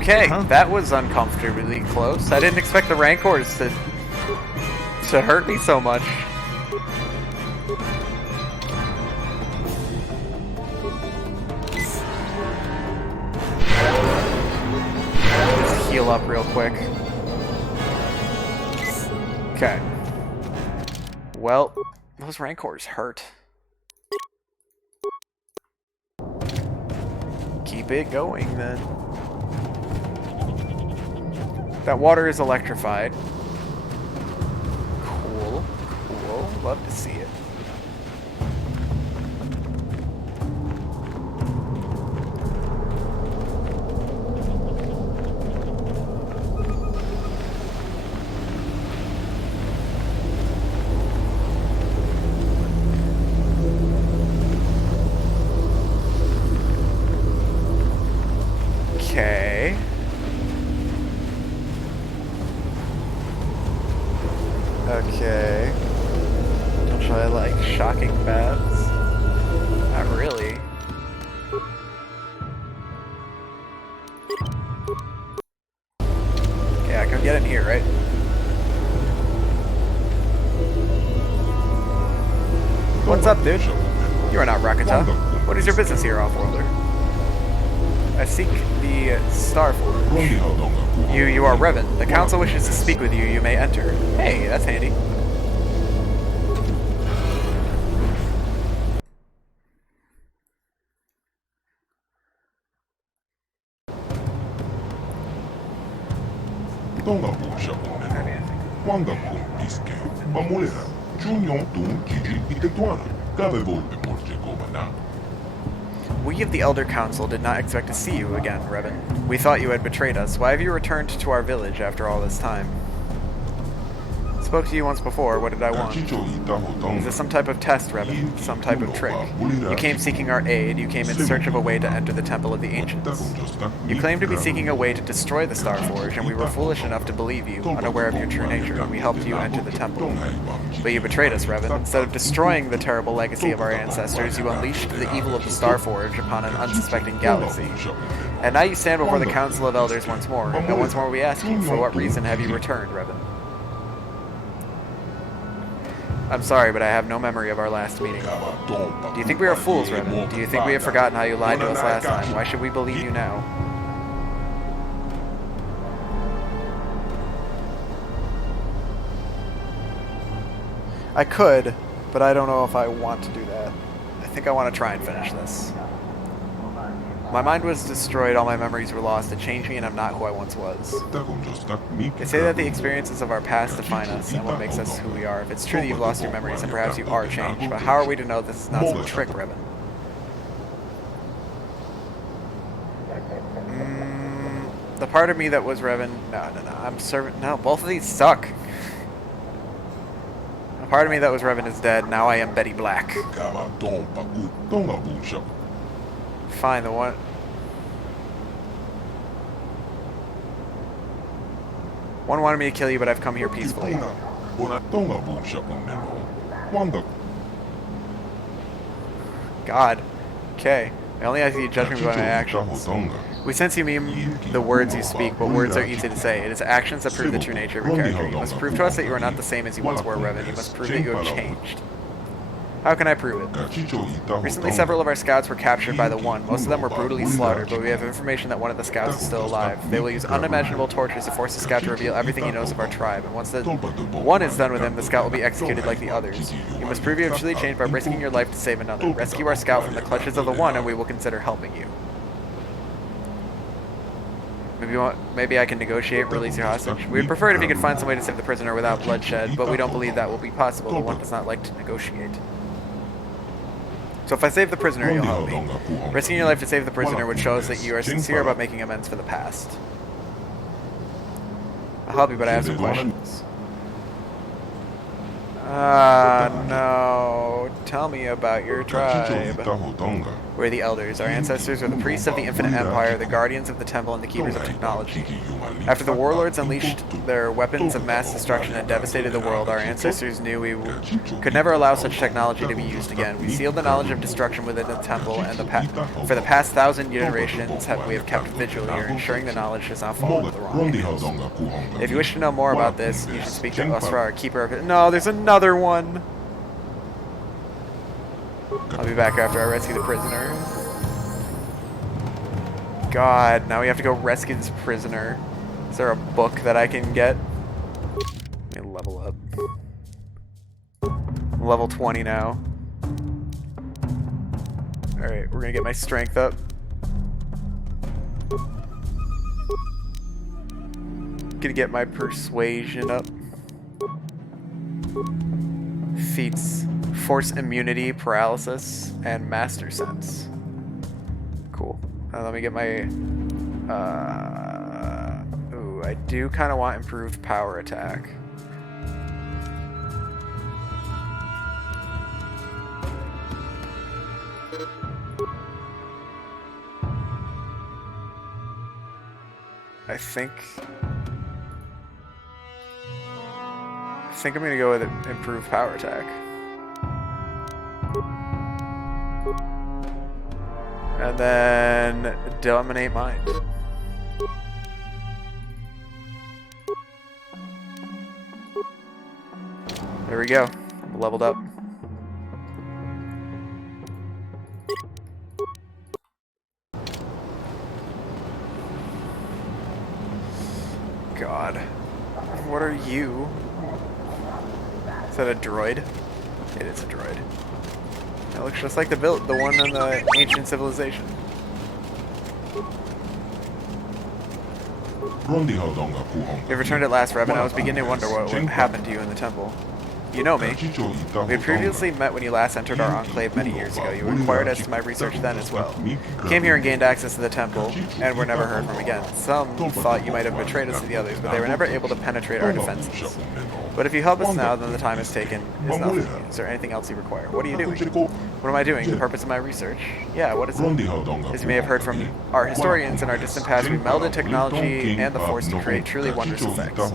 Okay, that was uncomfortably close. I didn't expect the rancors to hurt me so much. Just heal up real quick. Okay. Well, those rancors hurt. Keep it going, then. That water is electrified. Cool. Cool. Love to see it. Okay. Okay. Don't I like shocking baths? Not really. Okay, I can get in here, right? What's up, dude? You are not Rakata. What is your business here, off-worlder? I seek the Star Forge. You are Revan. The council wishes to speak with you. You may enter. Hey, that's handy. We of the Elder Council did not expect to see you again, Revan. We thought you had betrayed us. Why have you returned to our village after all this time? Spoke to you once before. What did I want? Is this some type of test, Revan? Some type of trick? You came seeking our aid. You came in search of a way to enter the Temple of the Ancients. You claimed to be seeking a way to destroy the Star Forge, and we were foolish enough to believe you, unaware of your true nature. We helped you enter the temple. But you betrayed us, Revan. Instead of destroying the terrible legacy of our ancestors, you unleashed the evil of the Star Forge upon an unsuspecting galaxy. And now you stand before the Council of Elders once more. And once more we ask you, for what reason have you returned, Revan? I'm sorry, but I have no memory of our last meeting. Do you think we are fools, Revan? Do you think we have forgotten how you lied to us last time? Why should we believe you now? I could, but I don't know if I want to do that. I think I want to try and finish this. My mind was destroyed, all my memories were lost, it changed me and I'm not who I once was. They say that the experiences of our past define us and what makes us who we are. If it's true that you've lost your memories, then perhaps you are changed. But how are we to know this is not some trick, Revan? The part of me that was Revan... No, I'm serving... No, both of these suck. The part of me that was Revan is dead, now I am Betty Black. Fine, the one... One wanted me to kill you, but I've come here peacefully. God. Okay. I only ask you to judge me by my actions. We sense you mean the words you speak, but words are easy to say. It is actions that prove the true nature of your character. You must prove to us that you are not the same as you once were, Revan. You must prove that you have changed. How can I prove it? Recently, several of our scouts were captured by the One. Most of them were brutally slaughtered, but we have information that one of the scouts is still alive. They will use unimaginable tortures to force the scout to reveal everything he knows of our tribe, and once the One is done with him, the scout will be executed like the others. You must prove you have truly changed by risking your life to save another. Rescue our scout from the clutches of the One, and we will consider helping you. Maybe I can negotiate and release your hostage. We would prefer it if you could find some way to save the prisoner without bloodshed, but we don't believe that will be possible. The One does not like to negotiate. So if I save the prisoner, you'll help me. Risking your life to save the prisoner would show us that you are sincere about making amends for the past. I'll help you, but I have some questions. No. Tell me about your tribe. We're the Elders. Our ancestors were the priests of the Infinite Empire, the guardians of the Temple, and the keepers of technology. After the warlords unleashed their weapons of mass destruction and devastated the world, our ancestors knew we could never allow such technology to be used again. We sealed the knowledge of destruction within the Temple, and for the past 1,000 generations we have kept vigil here, ensuring the knowledge does not fall into the wrong hands. If you wish to know more about this, you should speak to us for our keeper of... No, there's another one! I'll be back after I rescue the prisoner. God, now we have to go rescue this prisoner. Is there a book that I can get? Let me level up. Level 20 now. Alright, we're gonna get my strength up. Gonna get my persuasion up. Feats force immunity, paralysis, and master sense. Cool. Let me get my ooh, I do kind of want improved power attack. I think I'm gonna go with improved power attack. And then dominate mind. There we go. Leveled up. God. What are you? Is that a droid? It is a droid. It looks just like the one in the ancient civilization. You returned at last, Revan. I was beginning to wonder what happened to you in the temple. You know me. We had previously met when you last entered our enclave many years ago. You inquired as to my research then as well. Came here and gained access to the temple, and were never heard from again. Some thought you might have betrayed us to the others, but they were never able to penetrate our defenses. But if you help us now, then the time is taken is nothing. Is there anything else you require? What are you doing? What am I doing? The purpose of my research? Yeah, what is it? As you may have heard from our historians, in our distant past, we melded technology and the Force to create truly wondrous effects.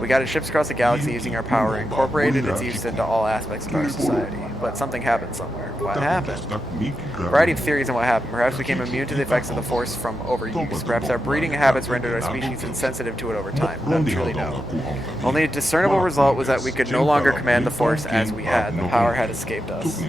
We guided ships across the galaxy using our power and incorporated its use into all aspects of our society. But something happened somewhere. What happened? A variety of theories on what happened. Perhaps we became immune to the effects of the Force from overuse. Perhaps our breeding habits rendered our species insensitive to it over time. None truly know. Only a discernible result was that we could no longer command the Force as we had. The power had escaped us.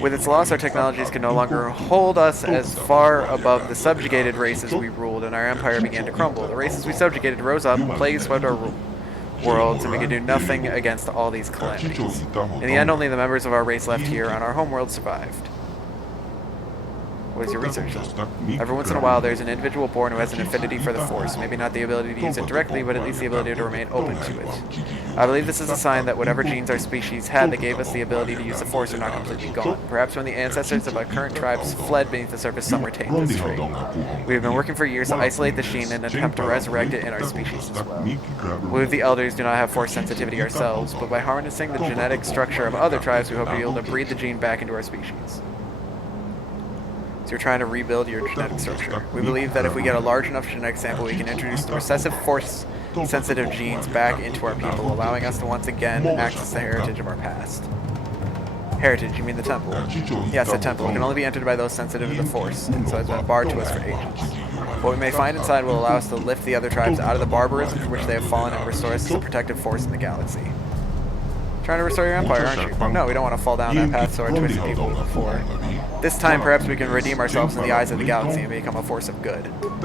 With its loss, our technologies could no longer hold us as far above the subjugated races we ruled, and our empire began to crumble. The races we subjugated rose up, plagues swept our worlds, and we could do nothing against all these calamities. In the end, only the members of our race left here on our homeworld survived. What is your research? Every once in a while, there's an individual born who has an affinity for the Force. Maybe not the ability to use it directly, but at least the ability to remain open to it. I believe this is a sign that whatever genes our species had that gave us the ability to use the Force are not completely gone. Perhaps when the ancestors of our current tribes fled beneath the surface, some retained this trait. We have been working for years to isolate the gene and attempt to resurrect it in our species as well. We of the Elders do not have Force sensitivity ourselves, but by harnessing the genetic structure of other tribes, we hope to be able to breed the gene back into our species. So you're trying to rebuild your genetic structure. We believe that if we get a large enough genetic sample, we can introduce the recessive Force-sensitive genes back into our people, allowing us to once again access the heritage of our past. Heritage, you mean the temple? Yes, the temple. It can only be entered by those sensitive to the Force, and so has been barred to us for ages. What we may find inside will allow us to lift the other tribes out of the barbarism from which they have fallen and restore us as a protective force in the galaxy. Trying to restore your empire, aren't you? No, we don't want to fall down that path so our twisted people before. This time, perhaps we can redeem ourselves in the eyes of the galaxy and become a force of good.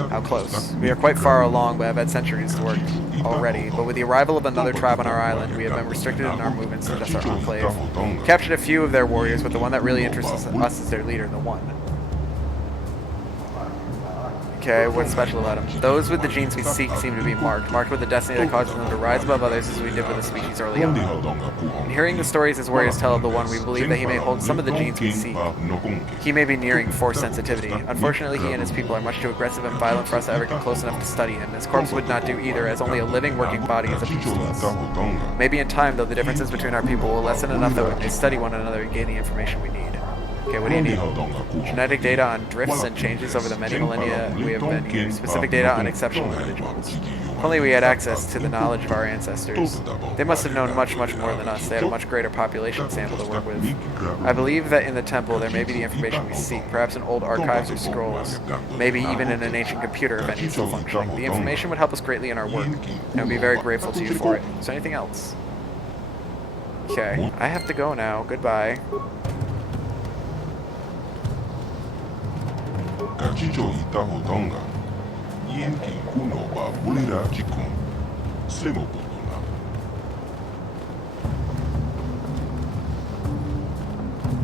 How close? We are quite far along, but have had centuries to work already. But with the arrival of another tribe on our island, we have been restricted in our movements to just our enclave. Captured a few of their warriors, but the one that really interests us is their leader, the One. Okay, what's special about him? Those with the genes we seek seem to be marked with a destiny that causes them to rise above others as we did with the species early on. In hearing the stories his warriors tell of the One, we believe that he may hold some of the genes we seek. He may be nearing Force sensitivity. Unfortunately, he and his people are much too aggressive and violent for us to ever get close enough to study him. His corpse would not do either, as only a living, working body is a piece to us. Maybe in time, though, the differences between our people will lessen enough that we may study one another and gain the information we need. Okay, what do you need? Genetic data on drifts and changes over the many millennia we have been here. Specific data on exceptional individuals. If only we had access to the knowledge of our ancestors. They must have known much, much more than us. They had a much greater population sample to work with. I believe that in the temple there may be the information we seek, perhaps in old archives or scrolls. Maybe even in an ancient computer if any is still functioning. The information would help us greatly in our work, and I'd be very grateful to you for it. Is there anything else? Okay, I have to go now. Goodbye.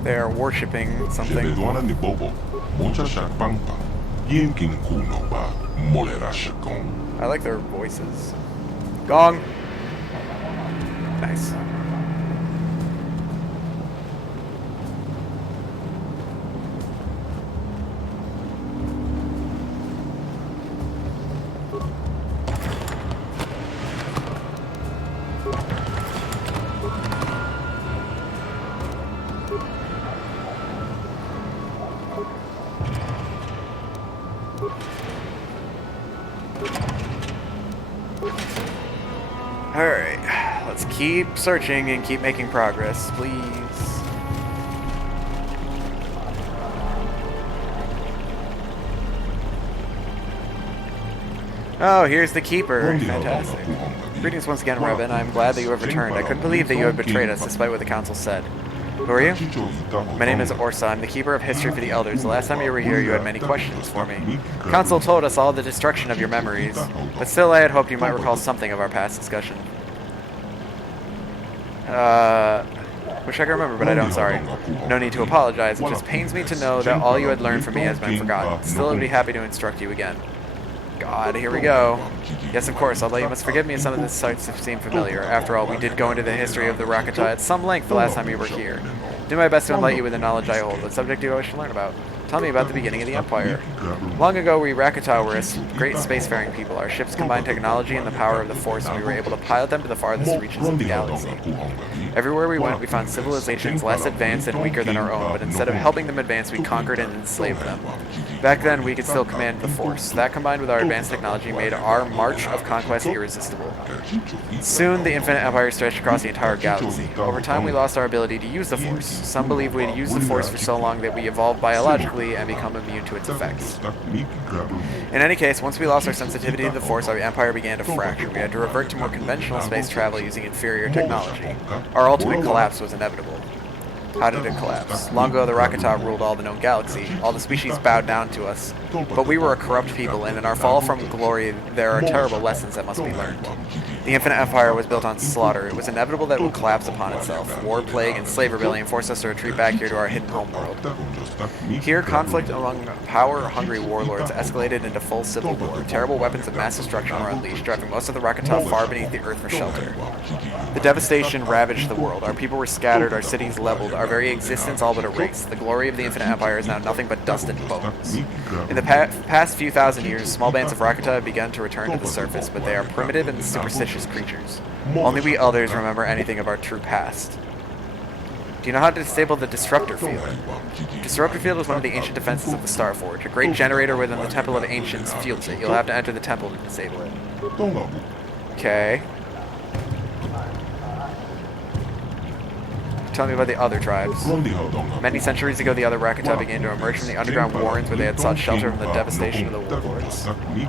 They are worshipping something. I like their voices. Gong! Nice. Alright, let's keep searching and keep making progress, please. Oh, here's the Keeper. Fantastic. Greetings once again, Revan. I'm glad that you have returned. I couldn't believe that you had betrayed us, despite what the Council said. Who are you? My name is Orsa. I'm the Keeper of History for the Elders. The last time you were here, you had many questions for me. The Council told us all the destruction of your memories, but still I had hoped you might recall something of our past discussion. Wish I could remember, but I don't, sorry. No need to apologize. It just pains me to know that all you had learned from me has been forgotten. Still, I would be happy to instruct you again. God, here we go. Yes, of course, although you must forgive me if some of this starts to seem familiar. After all, we did go into the history of the Rakata at some length the last time you were here. Do my best to enlighten you with the knowledge I hold. What subject do you wish to learn about? Tell me about the beginning of the Empire. Long ago, we Rakata were a great spacefaring people. Our ships combined technology and the power of the Force, and we were able to pilot them to the farthest reaches of the galaxy. Everywhere we went, we found civilizations less advanced and weaker than our own, but instead of helping them advance, we conquered and enslaved them. Back then, we could still command the Force. That, combined with our advanced technology, made our march of conquest irresistible. Soon, the Infinite Empire stretched across the entire galaxy. Over time, we lost our ability to use the Force. Some believe we had used the Force for so long that we evolved biologically and become immune to its effects. In any case, once we lost our sensitivity to the Force, our Empire began to fracture. We had to revert to more conventional space travel using inferior technology. Our ultimate collapse was inevitable. How did it collapse? Long ago, the Rakata ruled all the known galaxy. All the species bowed down to us. But we were a corrupt people, and in our fall from glory, there are terrible lessons that must be learned. The Infinite Empire was built on slaughter. It was inevitable that it would collapse upon itself. War, plague, and slave rebellion forced us to retreat back here to our hidden homeworld. Here, conflict among power-hungry warlords escalated into full civil war. Terrible weapons of mass destruction were unleashed, driving most of the Rakata far beneath the earth for shelter. The devastation ravaged the world. Our people were scattered, our cities leveled, our very existence all but erased. The glory of the Infinite Empire is now nothing but dust and bones. In the past few thousand years, small bands of Rakata have begun to return to the surface, but they are primitive and superstitious creatures. Only we others remember anything of our true past. Do you know how to disable the disruptor field? The disruptor field is one of the ancient defenses of the Starforge. A great generator within the Temple of Ancients fields it. You'll have to enter the temple to disable it. Okay. Tell me about the other tribes. Many centuries ago, the other Rakata began to emerge from the underground warrens where they had sought shelter from the devastation of the warlords.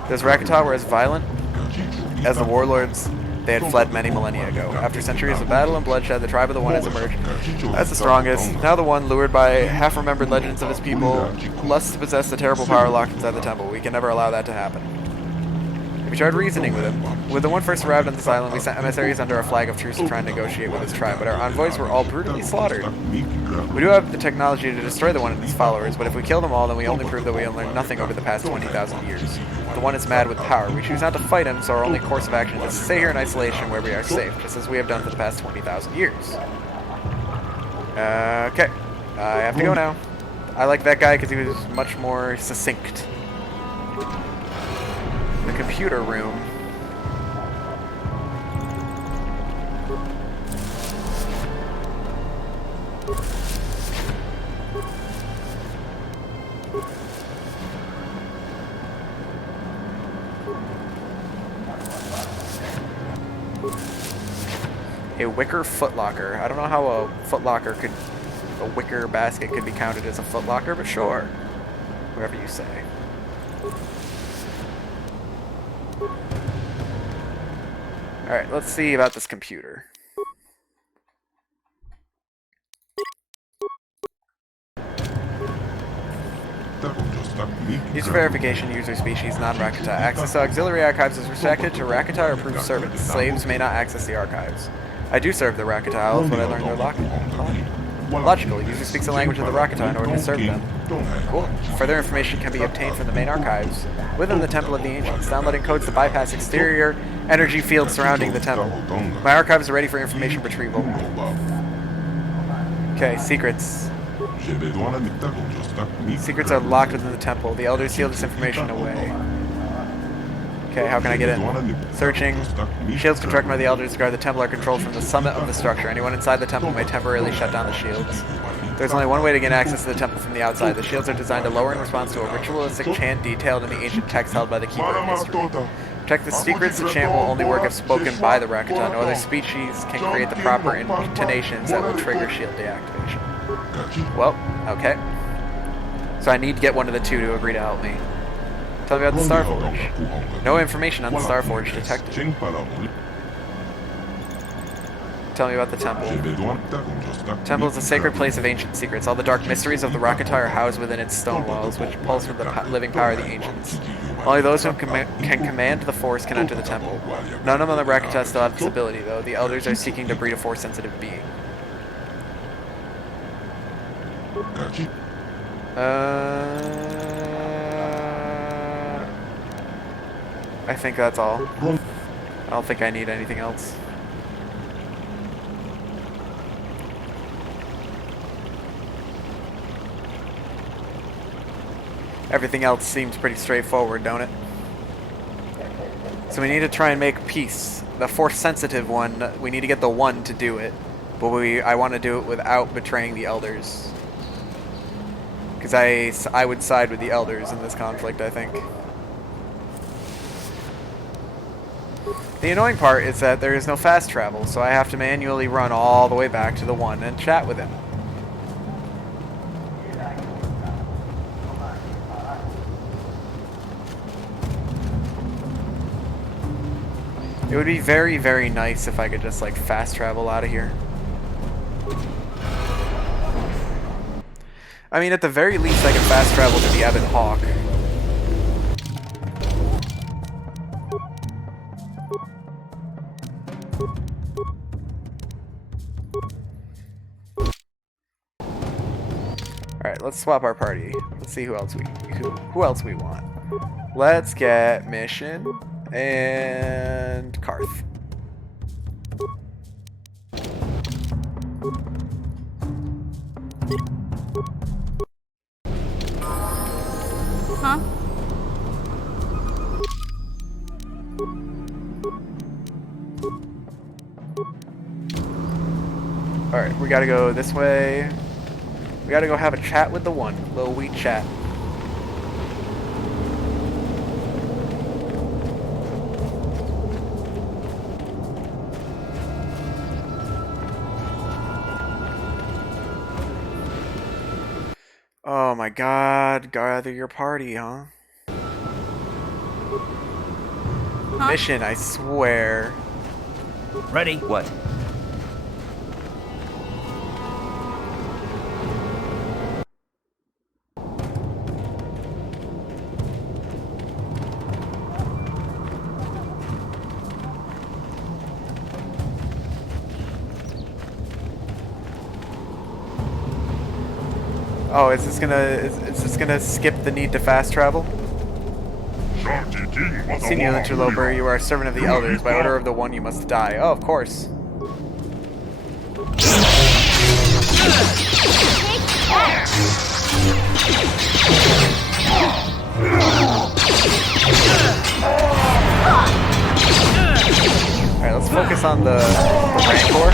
Those Rakata were as violent as the warlords they had fled many millennia ago. After centuries of battle and bloodshed, the tribe of the One has emerged as the strongest. Now the One, lured by half-remembered legends of his people, lusts to possess the terrible power locked inside the temple. We can never allow that to happen. We tried reasoning with him. When the One first arrived on this island, we sent emissaries under a flag of truce to try and negotiate with his tribe, but our envoys were all brutally slaughtered. We do have the technology to destroy the One and his followers, but if we kill them all, then we only prove that we have learned nothing over the past 20,000 years. The One is mad with power. We choose not to fight him, so our only course of action is to stay here in isolation where we are safe, just as we have done for the past 20,000 years. Okay. I have to go now. I like that guy because he was much more succinct. The computer room. A wicker footlocker. I don't know how a footlocker could... a wicker basket could be counted as a footlocker, but sure. Whatever you say. Alright, let's see about this computer. User verification, user species, non-Rakata. Access to auxiliary archives is restricted to Rakata or approved servants. Slaves may not access the archives. I do serve the Rakata Isles, but I learned their logical. User speaks the language of the Rakata in order to serve them. Cool. Further information can be obtained from the main archives within the Temple of the Ancients. Downloading codes to bypass exterior energy fields surrounding the temple. My archives are ready for information retrieval. Okay, secrets. Secrets are locked within the temple. The elders seal this information away. Okay, how can I get in? Searching. Shields constructed by the elders to guard the temple are controlled from the summit of the structure. Anyone inside the temple may temporarily shut down the shields. There's only one way to gain access to the temple from the outside. The shields are designed to lower in response to a ritualistic chant detailed in the ancient text held by the Keeper of History. Check the secrets. The chant will only work if spoken by the Rakata. No other species can create the proper intonations that will trigger shield deactivation. Well, okay. So I need to get one of the two to agree to help me. Tell me about the Starforge. No information on the Starforge detected. Tell me about the temple. Temple is a sacred place of ancient secrets. All the dark mysteries of the Rakata are housed within its stone walls, which pulse from the living power of the ancients. Only those who can command the Force can enter the temple. None of the Rakata still have this ability, though. The elders are seeking to breed a Force-sensitive being. I think that's all. I don't think I need anything else. Everything else seems pretty straightforward, don't it? So we need to try and make peace. The Force-sensitive one, we need to get the one to do it. But I want to do it without betraying the elders. Because I would side with the elders in this conflict, I think. The annoying part is that there is no fast travel, so I have to manually run all the way back to the one and chat with him. It would be very, very nice if I could just, like, fast travel out of here. I mean, at the very least, I can fast travel to the Ebon Hawk. Alright, let's swap our party. Let's see who else we want. Let's get Mission and Karth. Huh? Alright, we gotta go this way. We gotta go have a chat with the one. Little wee chat. Oh my god, gather your party, huh? Mission, I swear. Ready? What? Oh, is this gonna skip the need to fast travel? Senior interloper, you are a servant of the elders. By order of the one, you must die. Oh, of course. Alright, let's focus on the rancor.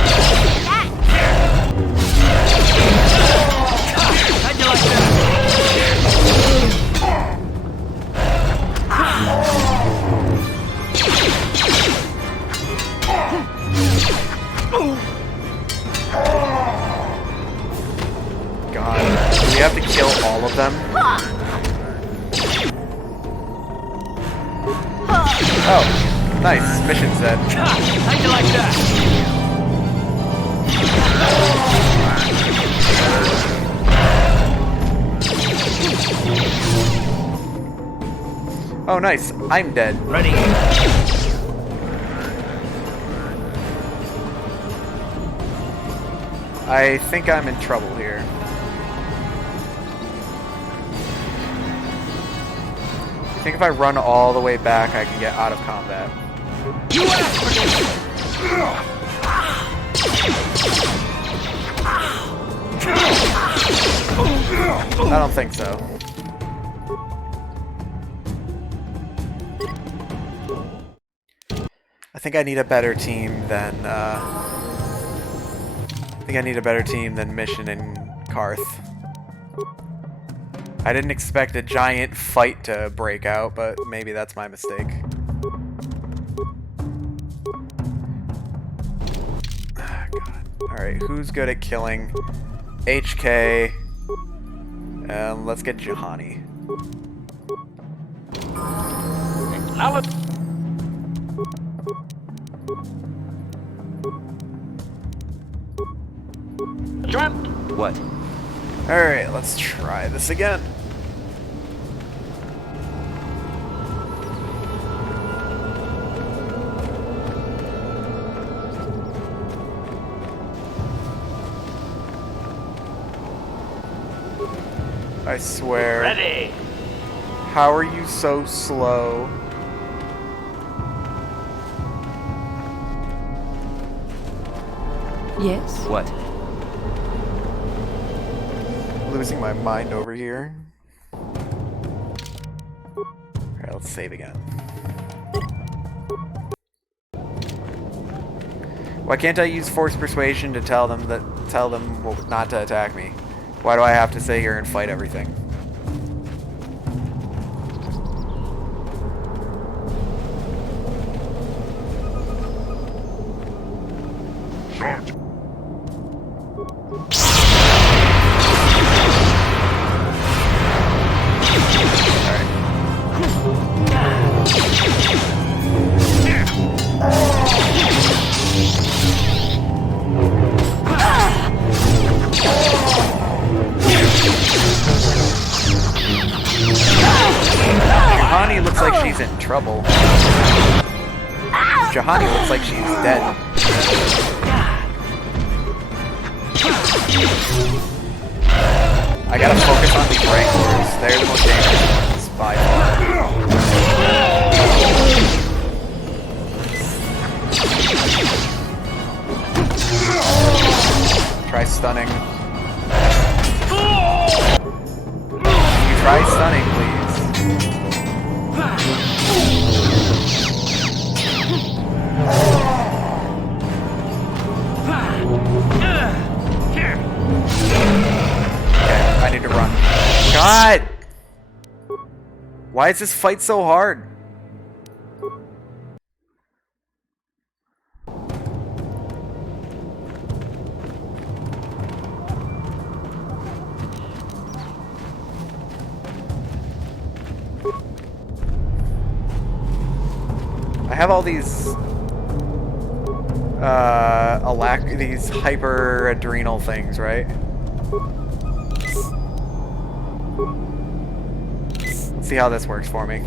God, do we have to kill all of them? Oh, nice. Mission's dead. How'd you like that? Oh, nice. I'm dead. Ready. I think I'm in trouble here. I think if I run all the way back, I can get out of combat. I don't think so. I think I need a better team than Mission and Karth. I didn't expect a giant fight to break out, but maybe that's my mistake. God. Alright, who's good at killing? HK. Let's get Juhani. What? Alright, let's try this again. I swear. Ready. How are you so slow? Yes? What? Losing my mind over here. Alright, let's save again. Why can't I use force persuasion to tell them not to attack me? Why do I have to sit here and fight everything? Juhani looks like she's in trouble. Juhani looks like she's dead. I gotta focus on these rancors. They're the most dangerous ones by far. Try stunning. You try stunning, please. Okay, I need to run. God! Why is this fight so hard? I have all these these hyper adrenal things, right? Let's see how this works for me.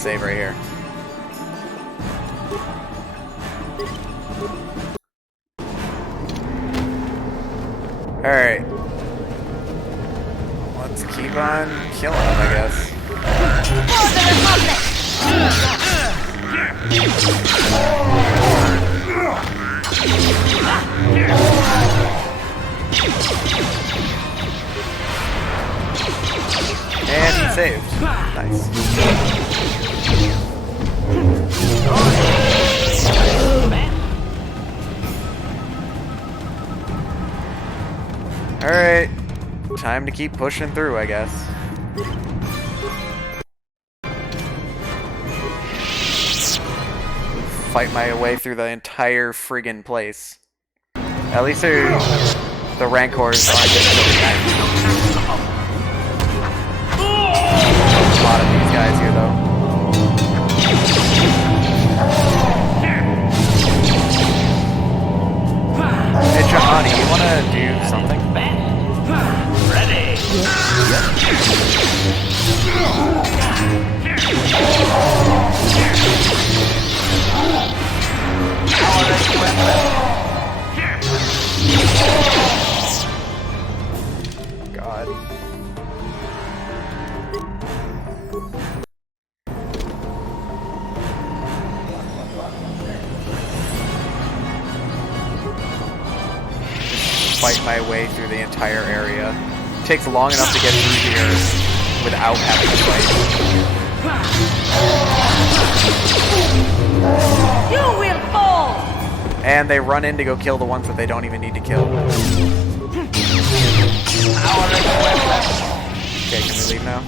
save right here. Alright. Let's keep on killing them, I guess. And he saved. Nice. Alright. Time to keep pushing through, I guess. Fight my way through the entire friggin' place. At least the rancors aren't just till the end. A lot of these guys here, though. Hey, Johnny, you wanna do something? Ready. God. Fight my way through the entire area. It takes long enough to get through here without having to fight. You will fall! And they run in to go kill the ones that they don't even need to kill. Okay, can we leave now?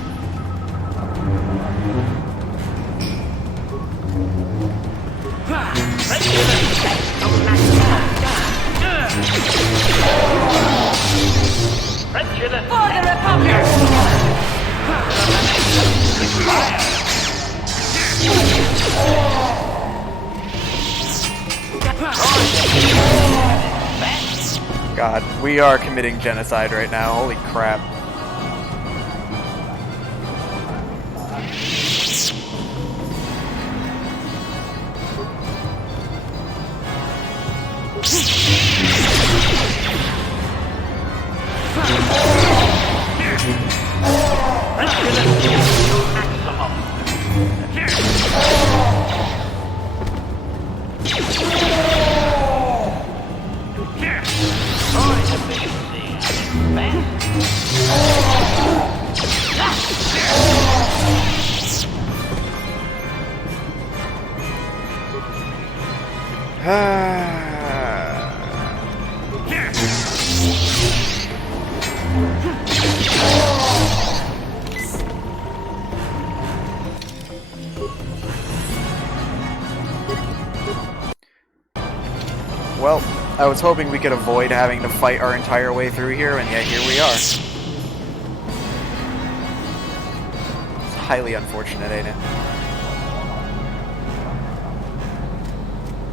For the Republic! God, we are committing genocide right now. Holy crap. Well, I was hoping we could avoid having to fight our entire way through here, and yet here we are. It's highly unfortunate, ain't it?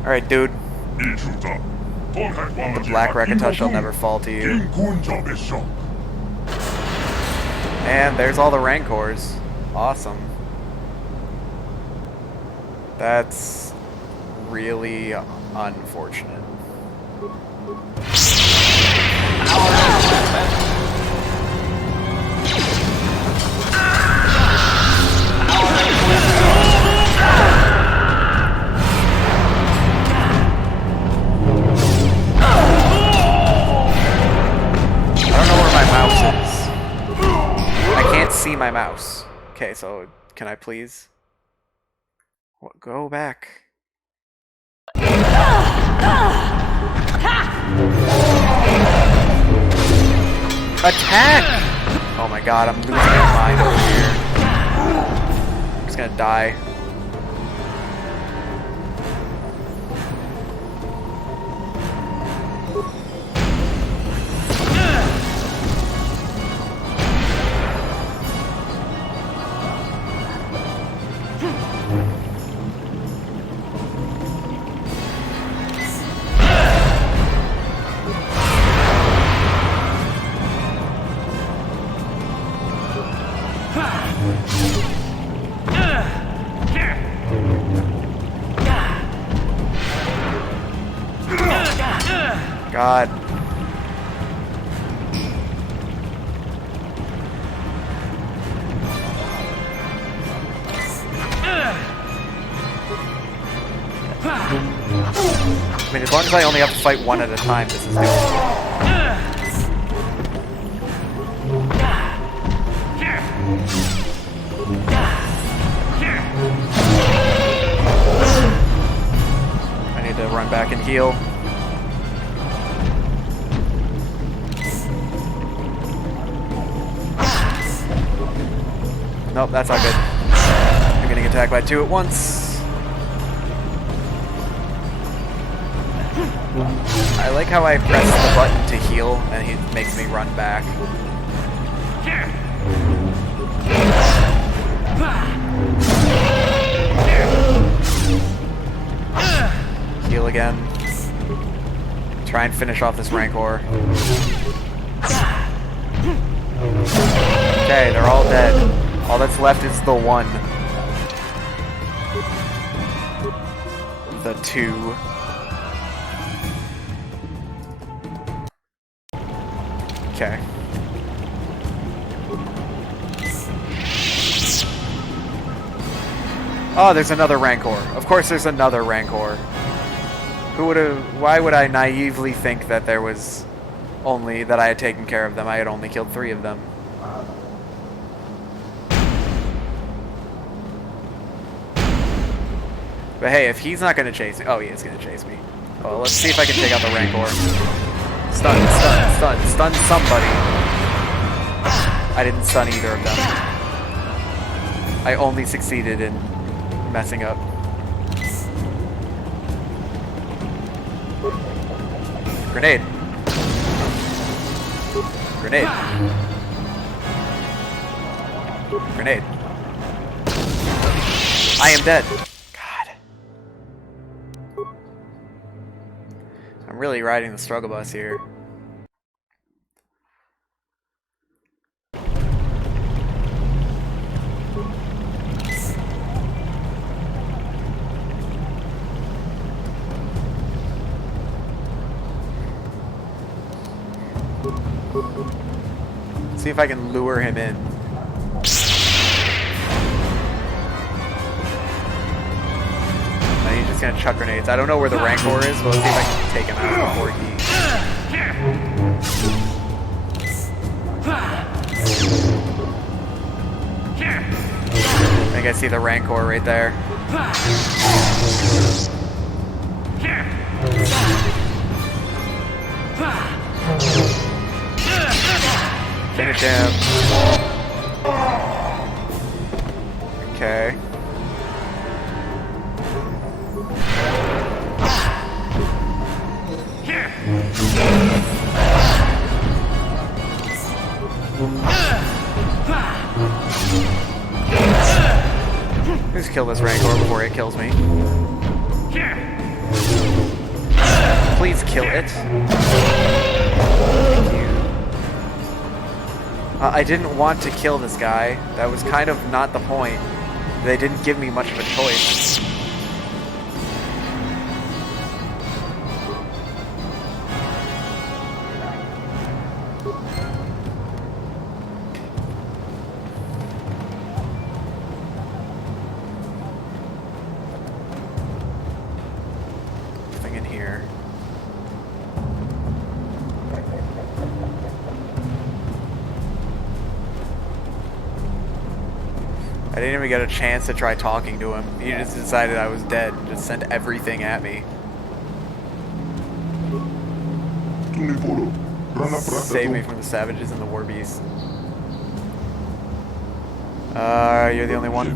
Alright, dude. The black Rakata shall never fall to you. And there's all the rancors. Awesome. That's really unfortunate. See my mouse. Okay, so can I please? What, go back. Attack! Oh my god, I'm losing my mind over here. I'm just gonna die. God. I mean, as long as I only have to fight one at a time, this is good. I need to run back and heal. Nope, that's not good. I'm getting attacked by two at once. I like how I press the button to heal and he makes me run back. Heal again. Try and finish off this rancor. Okay, they're all dead. All that's left is the one. The two. Okay. Oh, there's another rancor. Of course there's another rancor. Who would have... Why would I naively think that there was only... that I had taken care of them? I had only killed 3 of them. But hey, if he's not going to chase me... Oh, he is going to chase me. Oh, let's see if I can take out the rancor. Stun, stun, stun, stun somebody. I didn't stun either of them. I only succeeded in messing up. Grenade. Grenade. Grenade. I am dead. God. I'm really riding the struggle bus here. See if I can lure him in. No, he's just gonna chuck grenades. I don't know where the Rancor is, but let's see if I can take him out before he... I think I see the Rancor right there. Finish him. Okay. Let's kill this Rancor before it kills me. Please kill it. Thank you. I didn't want to kill this guy. That was kind of not the point. They didn't give me much of a choice. Nothing in here. I didn't even get a chance to try talking to him. He just decided I was dead and just sent everything at me. Save me from the savages and the war beasts. You're the only one.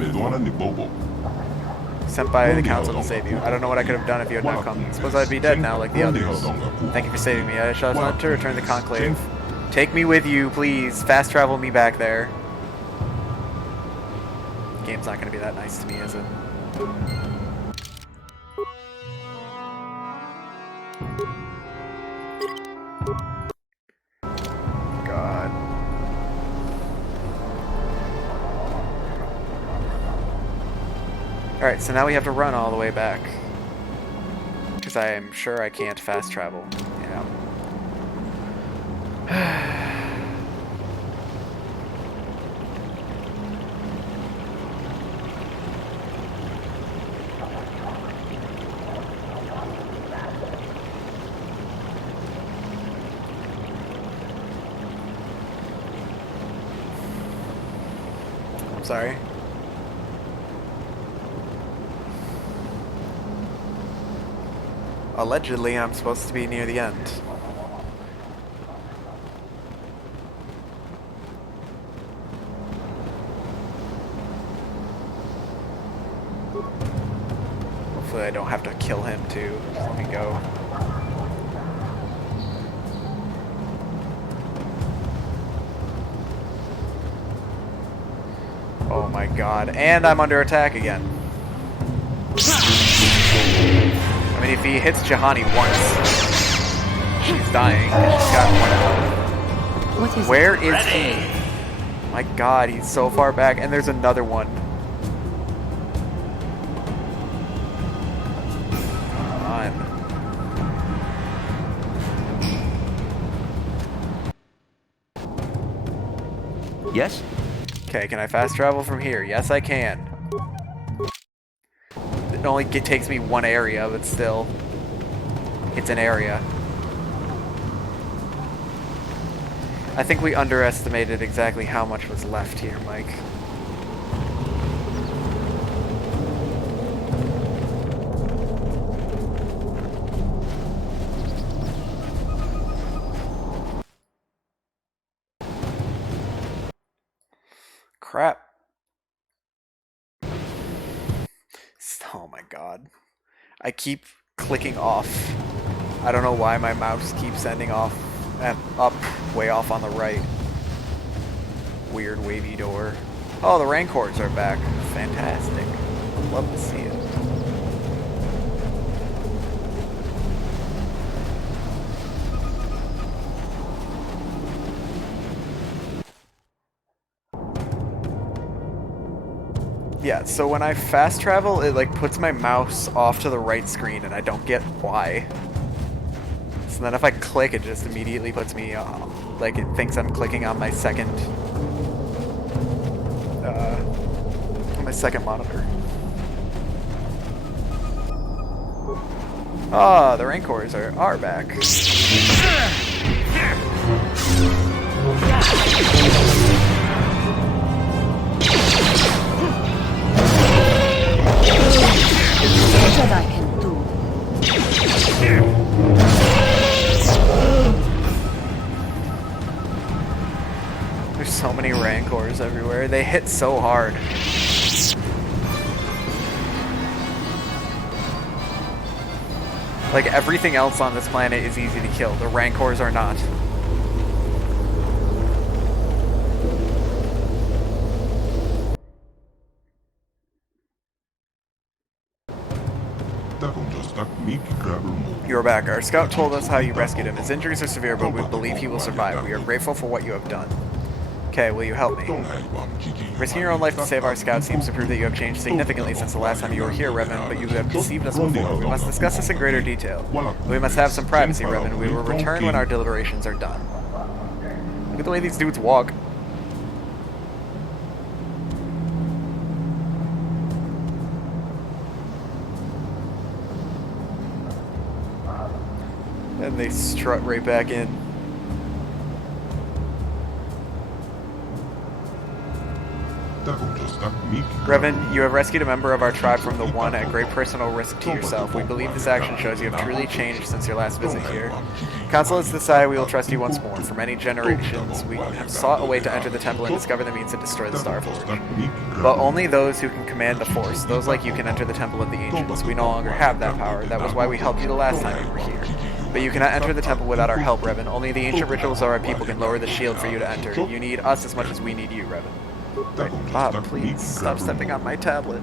Sent by the council to save you. I don't know what I could have done if you had not come. Suppose I'd be dead now like the others. Thank you for saving me. I shall have to return to the Conclave. Take me with you, please. Fast travel me back there. The game's not going to be that nice to me, is it? God. Alright, so now we have to run all the way back. Because I am sure I can't fast travel. Yeah. I'm sorry. Allegedly, I'm supposed to be near the end. Hopefully I don't have to kill him too. Just let me go. Oh my god. And I'm under attack again. I mean, if he hits Jahani once, she's dying. She's got one out. Where is he? My god, he's so far back. And there's another one. Yes? Okay, can I fast travel from here? Yes, I can. It only takes me one area, but still. It's an area. I think we underestimated exactly how much was left here, Mike. Crap. Oh my god. I keep clicking off. I don't know why my mouse keeps ending off up way off on the right. Weird wavy door. Oh, the rancors are back. Fantastic. Love to see it. Yeah, so when I fast travel, it like puts my mouse off to the right screen, and I don't get why. So then if I click, it just immediately puts me, like it thinks I'm clicking on my second monitor. Ah, the rancors are back. Jedi can do. There's so many rancors everywhere. They hit so hard. Like everything else on this planet is easy to kill. The rancors are not. You are back. Our scout told us how you rescued him. His injuries are severe, but we believe he will survive. We are grateful for what you have done. Okay, will you help me? Risking your own life to save our scout seems to prove that you have changed significantly since the last time you were here, Revan, but you have deceived us before. We must discuss this in greater detail. We must have some privacy, Revan. We will return when our deliberations are done. Look at the way these dudes walk. And they strut right back in. Revan, you have rescued a member of our tribe from the One at great personal risk to yourself. We believe this action shows you have truly changed since your last visit here. Council has decided we will trust you once more. For many generations, we have sought a way to enter the temple and discover the means to destroy the Starforge. But only those who can command the Force, those like you, can enter the Temple of the Ancients. We no longer have that power. That was why we helped you the last time you were here. But you cannot enter the temple without our help, Revan. Only the ancient rituals of our people can lower the shield for you to enter. You need us as much as we need you, Revan. Right, Bob, please stop stepping on my tablet.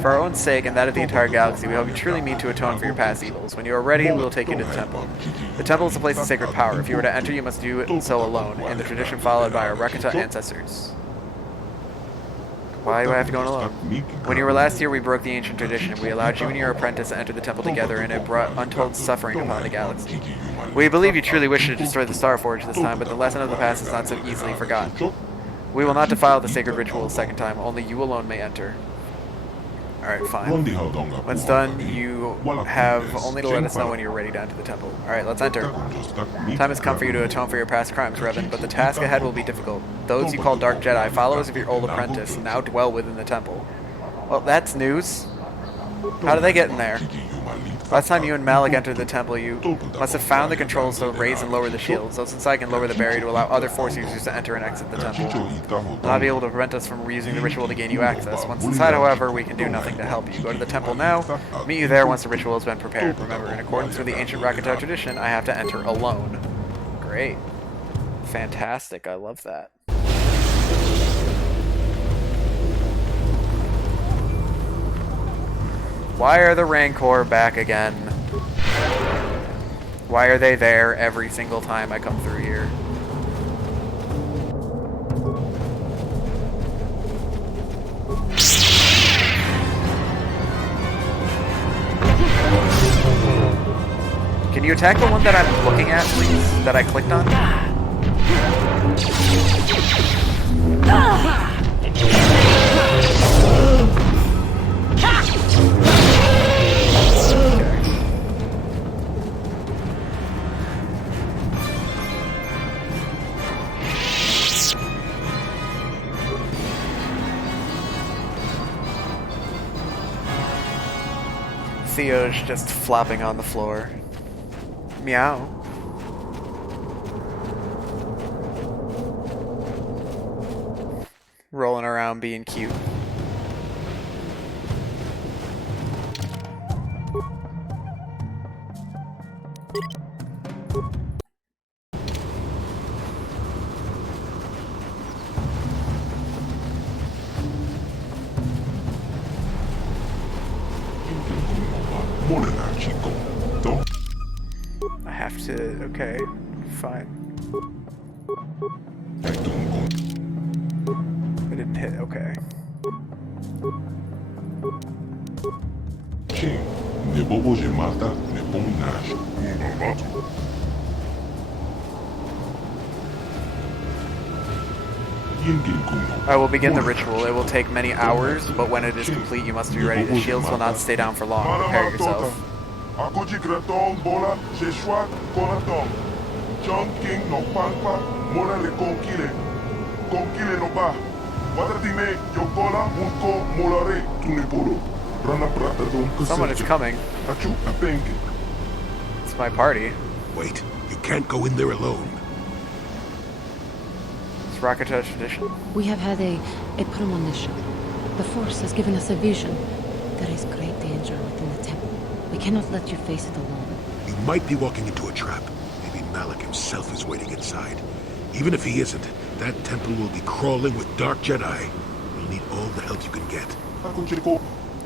For our own sake and that of the entire galaxy, we hope you truly mean to atone for your past evils. When you are ready, we will take you to the temple. The temple is a place of sacred power. If you were to enter, you must do it so alone, in the tradition followed by our Rakata ancestors. Why do I have to go in alone? When you were last here, we broke the ancient tradition. We allowed you and your apprentice to enter the temple together, and it brought untold suffering upon the galaxy. We believe you truly wish to destroy the Star Forge this time, but the lesson of the past is not so easily forgotten. We will not defile the sacred ritual a second time. Only you alone may enter. Alright, fine. When it's done, you have only to let us know when you're ready to enter the temple. Alright, let's enter. Time has come for you to atone for your past crimes, Revan, but the task ahead will be difficult. Those you call Dark Jedi, followers of your old apprentice, now dwell within the temple. Well, that's news. How did they get in there? Last time you and Malik entered the temple, you must have found the controls to raise and lower the shields. Those inside can lower the barrier to allow other Force users to enter and exit the temple. They'll not be able to prevent us from reusing the ritual to gain you access. Once inside, however, we can do nothing to help you. Go to the temple now. Meet you there once the ritual has been prepared. Remember, in accordance with the ancient Rakata tradition, I have to enter alone. Great. Fantastic. I love that. Why are the Rancor back again? Why are they there every single time I come through here? Can you attack the one that I'm looking at, please? That I clicked on? Theo's just flopping on the floor. Meow. Rolling around being cute. I have to, okay, fine. I didn't hit, okay. I will begin the ritual. It will take many hours, but when it is complete, you must be ready. The shields will not stay down for long. Prepare yourself. Someone is coming. It's my party. Wait, you can't go in there alone. It's Rakata tradition. We have had a premonition. The Force has given us a vision. There is great danger within the temple. We cannot let you face it alone. You might be walking into a trap. Maybe Malik himself is waiting inside. Even if he isn't, that temple will be crawling with Dark Jedi. You'll need all the help you can get.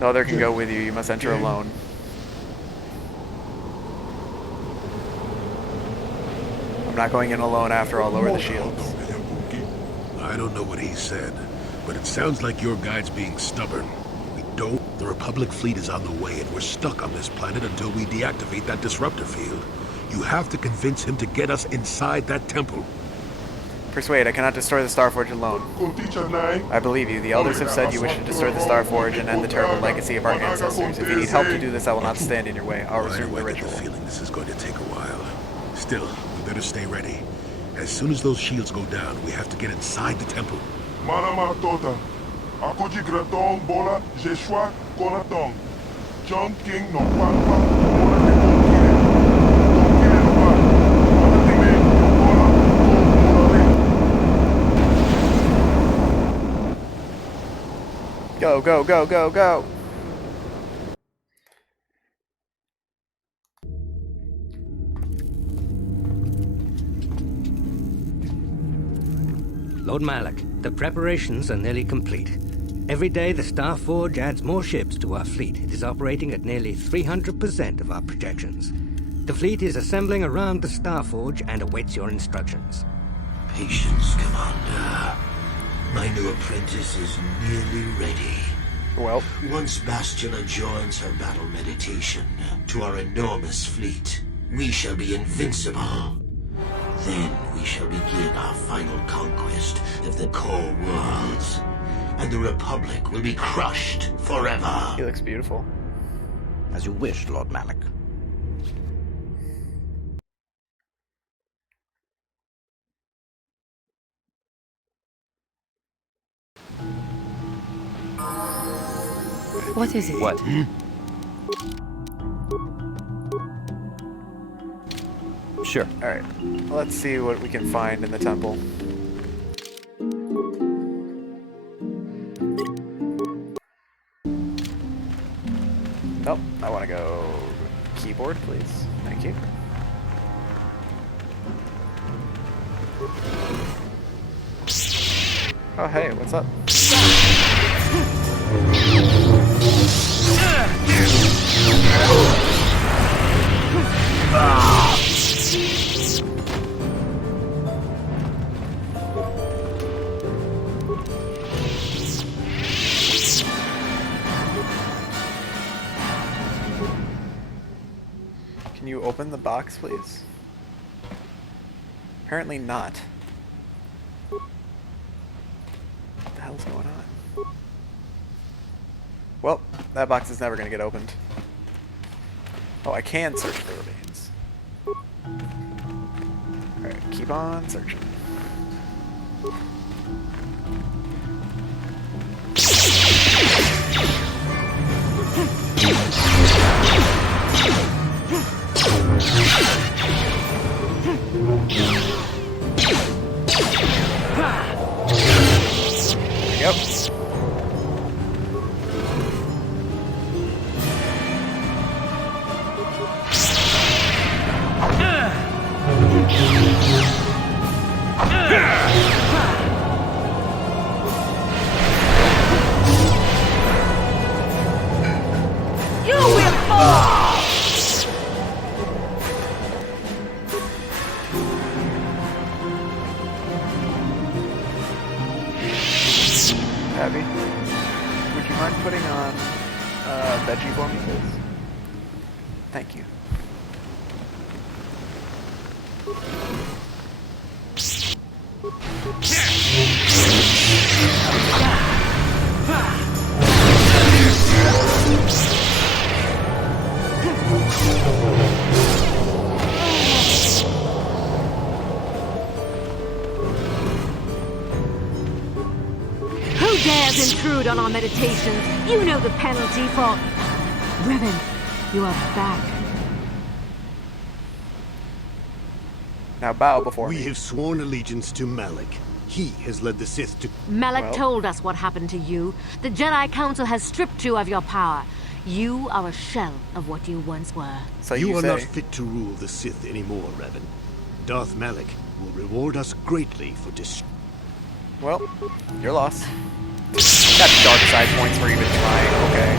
No other can go with you. You must enter alone. I'm not going in alone after I'll lower the shields. I don't know what he said, but it sounds like your guide's being stubborn. The Republic fleet is on the way, and we're stuck on this planet until we deactivate that disruptor field. You have to convince him to get us inside that temple. Persuade, I cannot destroy the Star Forge alone. I believe you. The elders have said you wish to destroy the Star Forge and end the terrible legacy of our ancestors. If you need help to do this, I will not stand in your way. I'll resume the ritual. I get the feeling this is going to take a while. Still, we better stay ready. As soon as those shields go down, we have to get inside the temple. Go, go, go, go, go! Lord Malik, the preparations are nearly complete. Every day the Star Forge adds more ships to our fleet. It is operating at nearly 300% of our projections. The fleet is assembling around the Star Forge and awaits your instructions. Patience, Commander. My new apprentice is nearly ready. Well, once Bastila joins her battle meditation to our enormous fleet, we shall be invincible. Then we shall begin our final conquest of the core worlds, and the Republic will be crushed forever. He looks beautiful. As you wish, Lord Malik. What is it? What? Sure. Alright, let's see what we can find in the temple. Nope, I want to go keyboard, please. Thank you. Oh, hey, what's up? Can you open the box, please? Apparently not. What the hell's going on? Well, that box is never going to get opened. Oh, I can search for remains. Alright, keep on searching. Yep. You will fall! Abby, would you mind putting on veggie for me, please? Thank you. Who dares intrude on our meditations? You know the penalty for... Revan, you are back. Now bow before we me. have sworn allegiance to Malik. He has led the Sith to... Malik told us what happened to you. The Jedi Council has stripped you of your power. You are a shell of what you once were. So you are say. not fit to rule the Sith anymore, Revan. Darth Malik will reward us greatly for Well, your loss. Got dark side points for even trying, okay.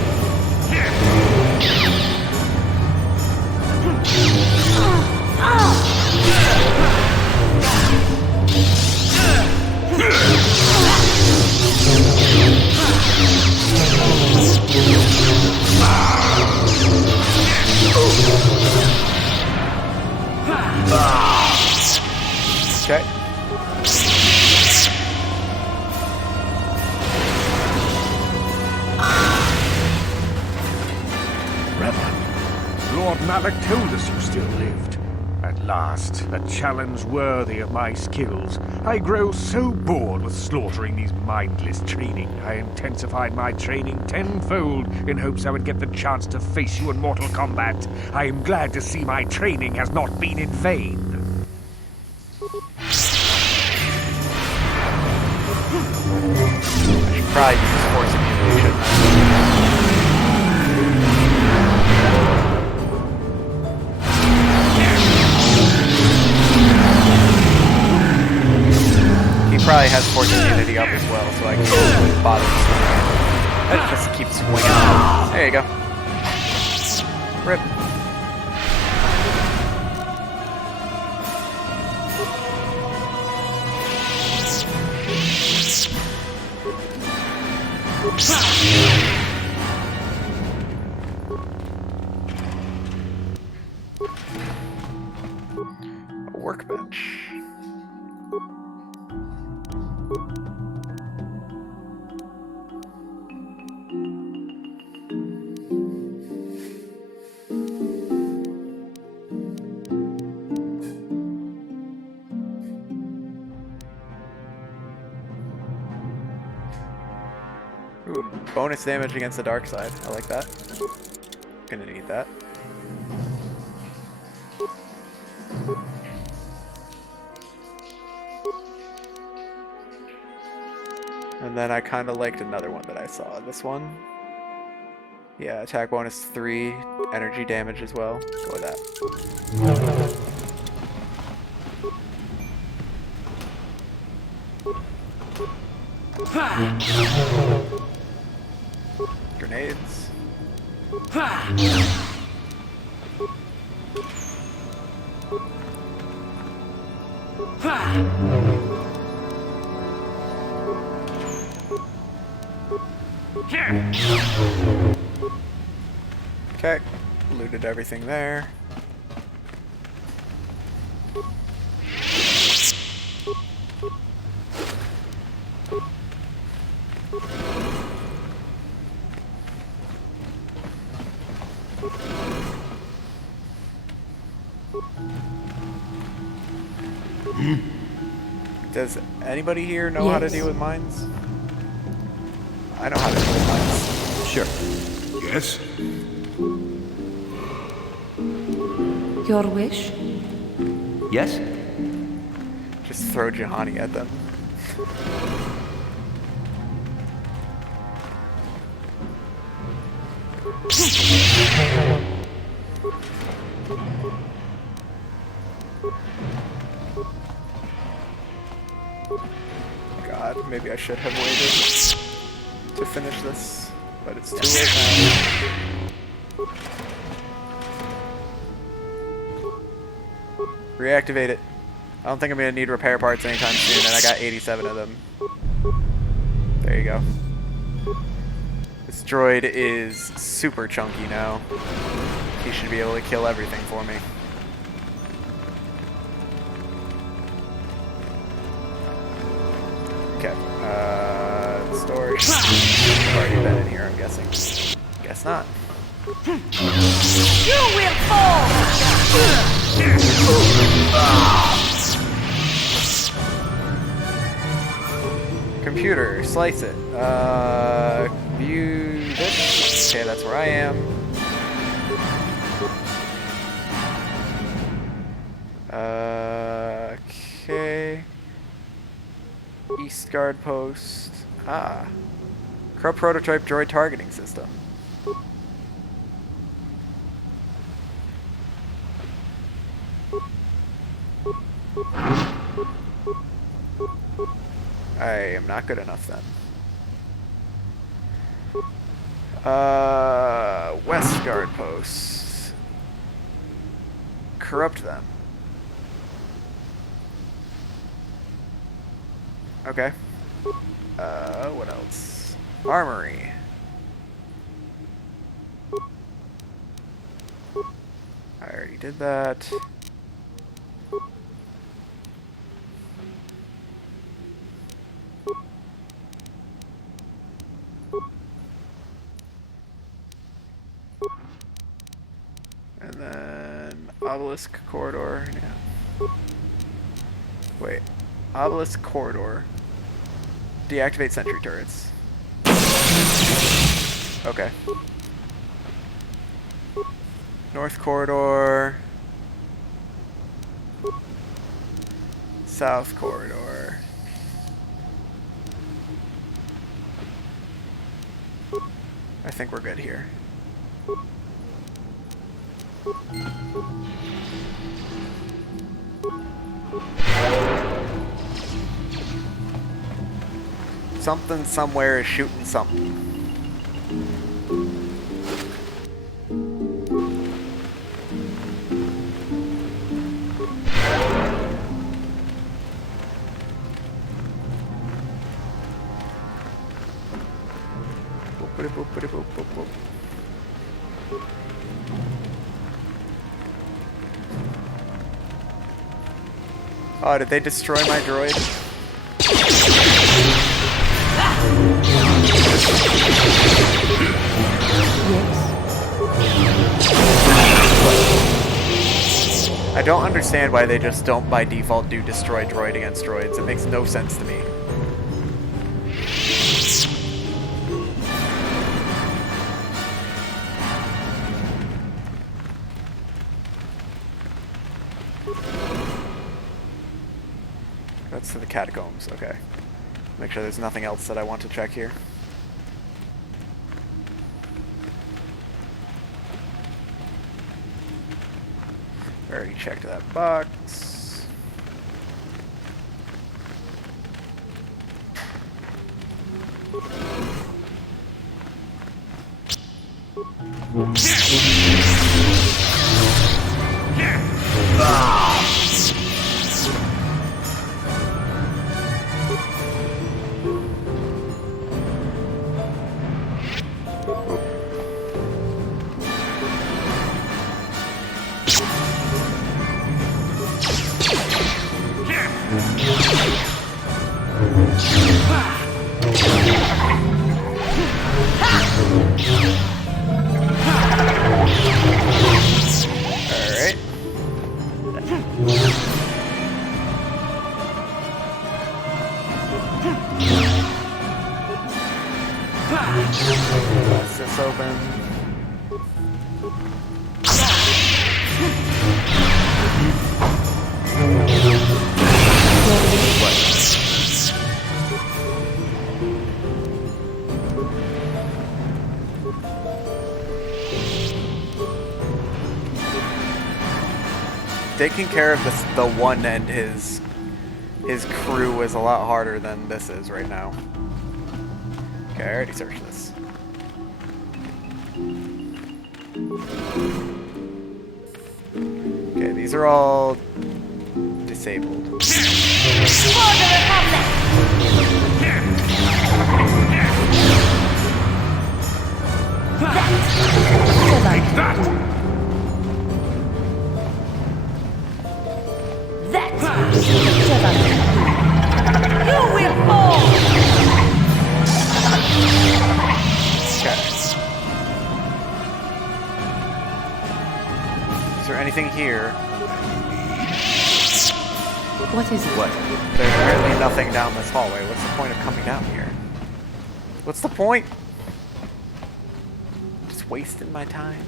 Okay. Revan, Lord Malik told us you still lived. At last, a challenge worthy of my skills. I grow so bored with slaughtering these mindless training. I intensified my training tenfold in hopes I would get the chance to face you in mortal combat. I am glad to see my training has not been in vain. I should probably use force immunity, shouldn't I? He probably has force immunity up as well, so I can't bother him. Let's just keep swinging. There you go. Rip. workbench. Ooh, bonus damage against the dark side. I like that. Gonna need that. And then I kind of liked another one that I saw. This one. Yeah, attack bonus 3, energy damage as well. Go with that. Grenades. Okay, looted everything there. Does anybody here know how to deal with mines? I know how to deal with mines. Sure. Yes? Your wish? Yes? Just throw Jihani at them. God, maybe I should have waited to finish this, but it's too late now. Reactivate it. I don't think I'm going to need repair parts anytime soon, and I got 87 of them. There you go. This droid is super chunky now. He should be able to kill everything for me. Okay. Storage. I've already been in here, I'm guessing. Guess not. You will fall! Computer, slice it. View this. Okay, that's where I am. Okay. East guard post. Ah. Corrupt prototype droid targeting system. I am not good enough then. West guard posts. Corrupt them. Okay. What else? Armory. I already did that. And then obelisk corridor. Yeah. Wait. Obelisk corridor. Deactivate sentry turrets. Okay. North corridor. South corridor. I think we're good here. Something somewhere is shooting something. Oh, did they destroy my droid? I don't understand why they just don't by default do destroy droid against droids. It makes no sense to me. That's to the catacombs, okay. Make sure there's nothing else that I want to check here. Already checked that box. Bust this open. Taking care of the one and his crew is a lot harder than this is right now. Okay, I already searched this. Okay, these are all disabled. Take that! You will fall! Okay. Is there anything here? What is it? What? There's apparently nothing down this hallway. What's the point of coming down here? What's the point? Just wasting my time.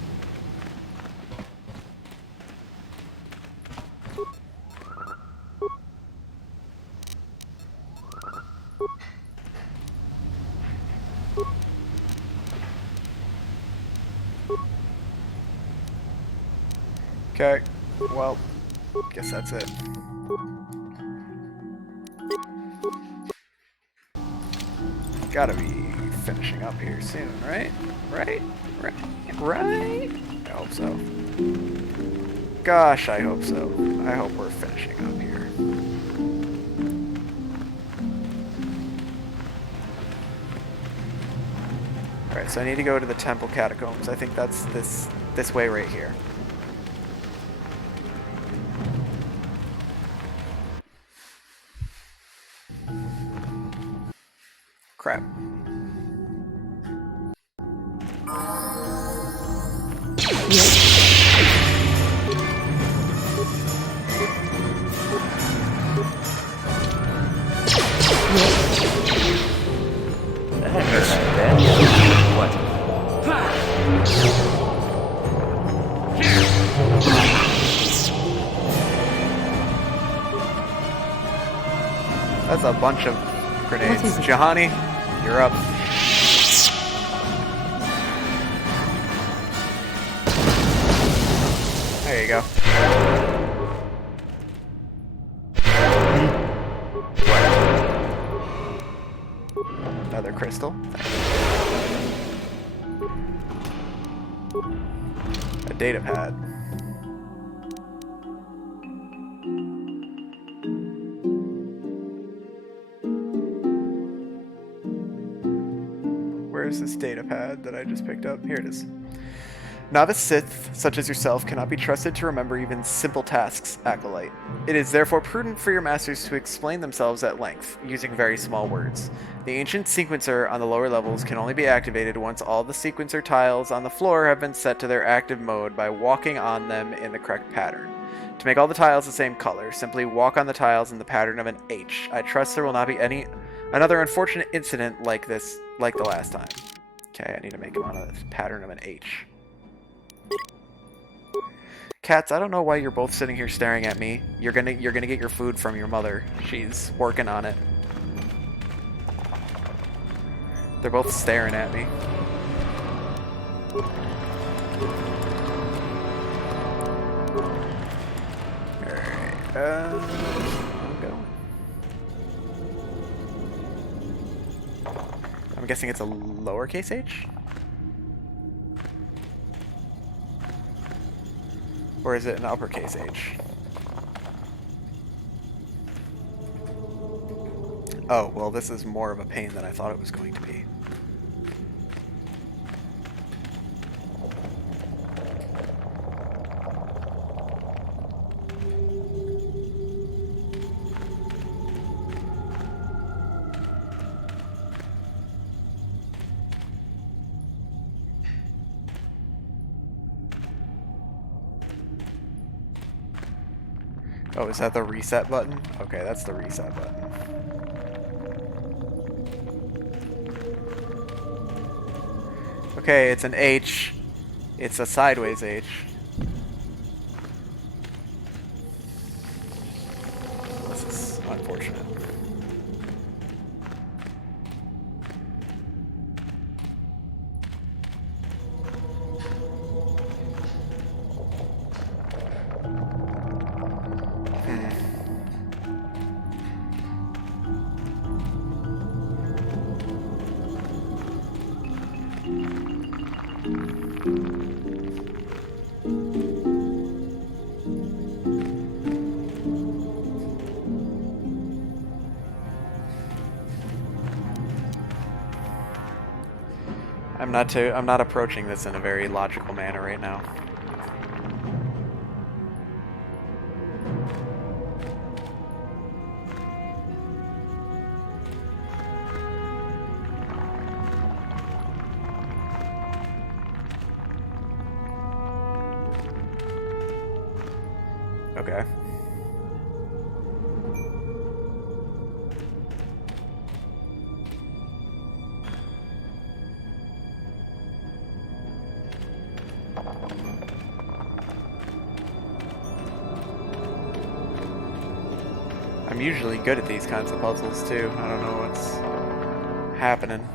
Okay, well, guess that's it. Gotta be finishing up here soon, right? Right? I hope so. Gosh, I hope so. I hope we're finishing up here. Alright, so I need to go to the temple catacombs. I think that's this way right here. Crap. That's a bunch of grenades. Jahani, you're up. There you go. Another crystal. A data pad. Where's this data pad that I just picked up? Here it is. Novice Sith, such as yourself, cannot be trusted to remember even simple tasks, Acolyte. It is therefore prudent for your masters to explain themselves at length, using very small words. The ancient sequencer on the lower levels can only be activated once all the sequencer tiles on the floor have been set to their active mode by walking on them in the correct pattern. To make all the tiles the same color, simply walk on the tiles in the pattern of an H. I trust there will not be another unfortunate incident like this, like the last time. Okay, I need to make them on a pattern of an H. Cats, I don't know why you're both sitting here staring at me. You're gonna get your food from your mother. She's working on it. They're both staring at me. Alright, I'm going. I'm guessing it's a lowercase h? Or is it an uppercase H? Oh, well, this is more of a pain than I thought it was going to be. Oh, is that the reset button? Okay, that's the reset button. Okay, it's an H. It's a sideways H. This is unfortunate. I'm not approaching this in a very logical manner right now. Okay. I'm usually good at these kinds of puzzles too. I don't know what's happening.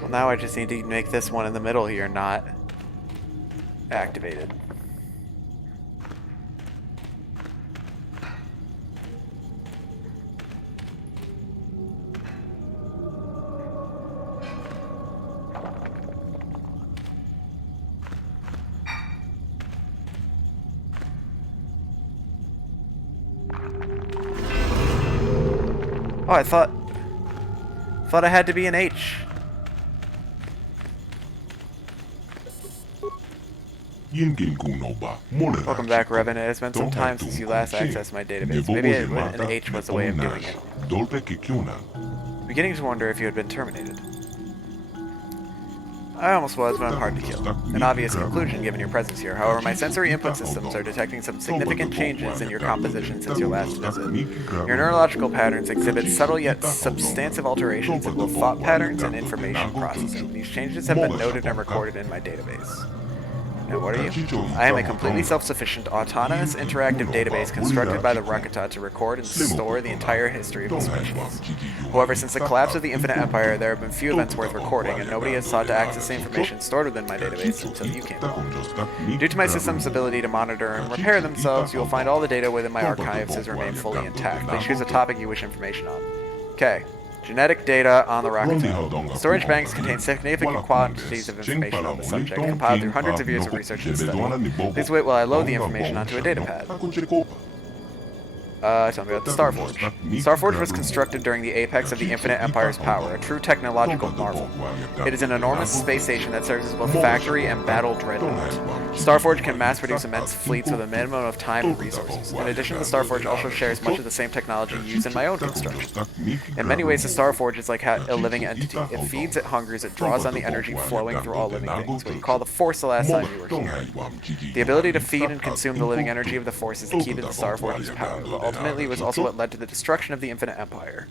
Well, now I just need to make this one in the middle here not activated. Oh, I thought I had to be an H. Welcome back, Revan. It has been some time since you last accessed my database. Maybe an H was the way of doing it. I'm beginning to wonder if you had been terminated. I almost was, but I'm hard to kill. An obvious conclusion given your presence here. However, my sensory input systems are detecting some significant changes in your composition since your last visit. Your neurological patterns exhibit subtle yet substantive alterations in both thought patterns and information processing. These changes have been noted and recorded in my database. Now, what are you? I am a completely self-sufficient, autonomous, interactive database constructed by the Rakata to record and store the entire history of the species. However, since the collapse of the Infinite Empire, there have been few events worth recording, and nobody has sought to access the information stored within my database until you came along. Due to my system's ability to monitor and repair themselves, you will find all the data within my archives has remained fully intact. Please choose a topic you wish information on. Okay. Genetic data on the Rakata. Storage banks contain significant quantities of information on the subject, compiled through hundreds of years of research and study. Please wait while I load the information onto a datapad. Tell me about the Starforge. Starforge was constructed during the apex of the Infinite Empire's power, a true technological marvel. It is an enormous space station that serves as both factory and battle dreadnought. Starforge can mass-produce immense fleets with a minimum of time and resources. In addition, the Starforge also shares much of the same technology used in my own construction. In many ways, the Starforge is like a living entity. It feeds, it hungers, it draws on the energy flowing through all living things, what you call the Force the last time you were here. The ability to feed and consume the living energy of the Force is the key to the Starforge's power, but ultimately was also what led to the destruction of the Infinite Empire.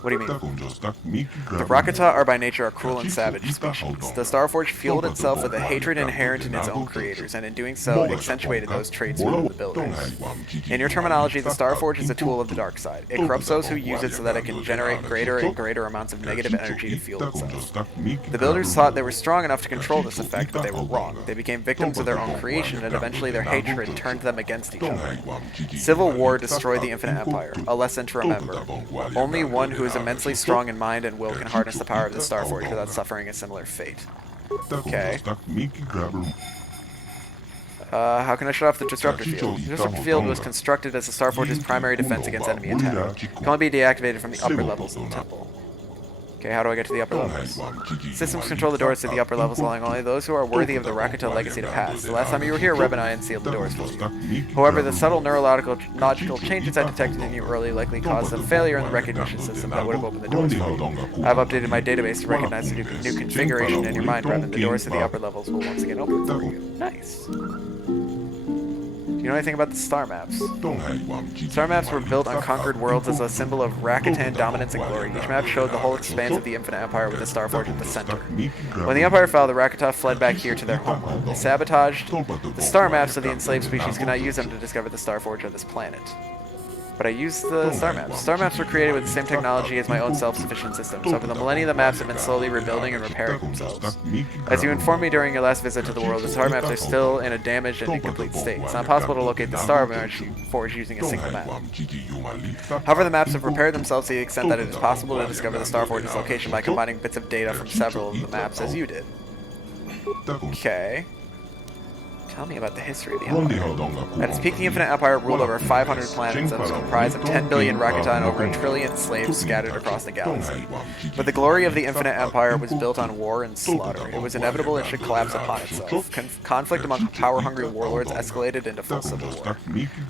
What do you mean? The Rakata are by nature a cruel and savage species. The Starforge fueled itself with a hatred inherent in its own creators, and in doing so, accentuated those traits within the builders. In your terminology, the Starforge is a tool of the dark side. It corrupts those who use it so that it can generate greater and greater amounts of negative energy to fuel itself. The builders thought they were strong enough to control this effect, but they were wrong. They became victims of their own creation, and eventually their hatred turned them against each other. Civil war destroyed the Infinite Empire, a lesson to remember. Only one who is immensely strong in mind and will can harness the power of the Starforge without suffering a similar fate. Okay. How can I shut off the disruptor field? The disruptor field was constructed as the Starforge's primary defense against enemy attack. It can only be deactivated from the upper levels of the temple. Okay, how do I get to the upper levels? Systems control the doors to the upper levels, allowing only those who are worthy of the Rakata legacy to pass. The last time you were here, Reb and I unsealed the doors for you. However, the subtle neurological changes I detected in you early likely caused a failure in the recognition system that would have opened the doors for you. I've updated my database to recognize the new configuration in your mind, Reb, and the doors to the upper levels will once again open for you. Nice. Do you know anything about the star maps? Star maps were built on conquered worlds as a symbol of Rakatan dominance and glory. Each map showed the whole expanse of the Infinite Empire with the Starforge at the center. When the Empire fell, the Rakata fled back here to their homeworld. They sabotaged the star maps so the enslaved species could not use them to discover the Starforge of this planet. But I used the star maps. Star maps were created with the same technology as my own self-sufficient systems. Over the millennia, the maps have been slowly rebuilding and repairing themselves. As you informed me during your last visit to the world, the star maps are still in a damaged and incomplete state. It's not possible to locate the Starforge using a single map. However, the maps have repaired themselves to the extent that it is possible to discover the Starforge's location by combining bits of data from several of the maps as you did. Okay. Tell me about the history of the Empire. At its peak, the Infinite Empire ruled over 500 planets and was comprised of 10 billion Rakata and over 1 trillion slaves scattered across the galaxy. But the glory of the Infinite Empire was built on war and slaughter. It was inevitable it should collapse upon itself. Conflict among power-hungry warlords escalated into full civil war.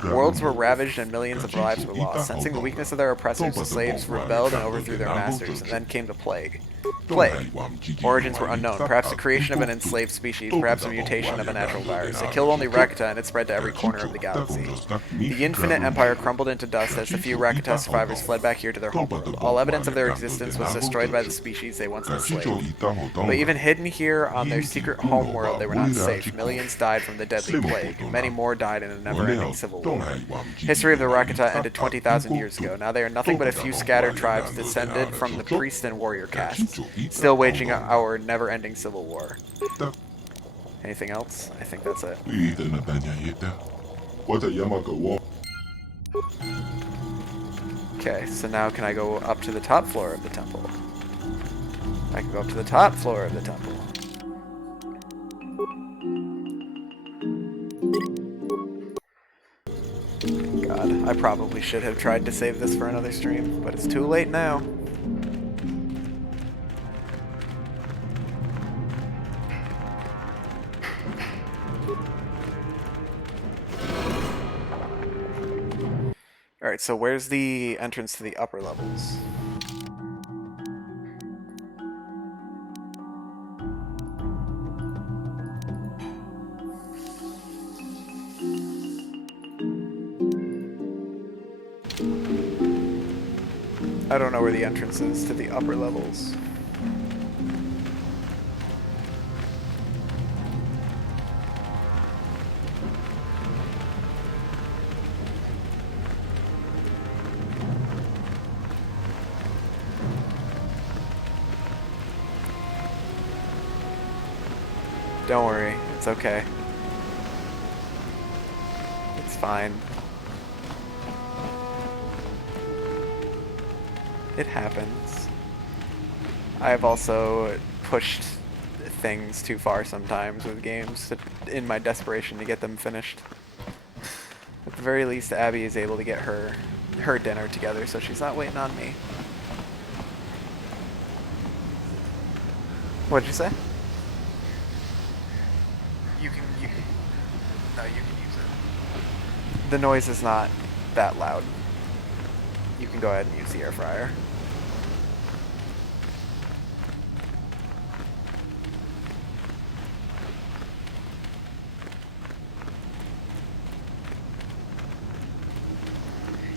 Worlds were ravaged and millions of lives were lost. Sensing the weakness of their oppressors, the slaves rebelled and overthrew their masters, and then came the plague. Origins were unknown. Perhaps the creation of an enslaved species, perhaps a mutation of a natural virus. It killed only Rakata and it spread to every corner of the galaxy. The Infinite Empire crumbled into dust as the few Rakata survivors fled back here to their homeworld. All evidence of their existence was destroyed by the species they once enslaved. But even hidden here on their secret homeworld, they were not safe. Millions died from the deadly plague. Many more died in a never-ending civil war. History of the Rakata ended 20,000 years ago. Now they are nothing but a few scattered tribes descended from the priest and warrior castes, still waging our never-ending civil war. Anything else? I think that's it. Okay, so now can I go up to the top floor of the temple? I can go up to the top floor of the temple. God, I probably should have tried to save this for another stream, but it's too late now. Alright, so where's the entrance to the upper levels? I don't know where the entrance is to the upper levels. Don't worry, it's okay. It's fine. It happens. I've also pushed things too far sometimes with games in my desperation to get them finished. At the very least, Abby is able to get her dinner together, so she's not waiting on me. What'd you say? You can no, you can use it. The noise is not that loud. You can go ahead and use the air fryer.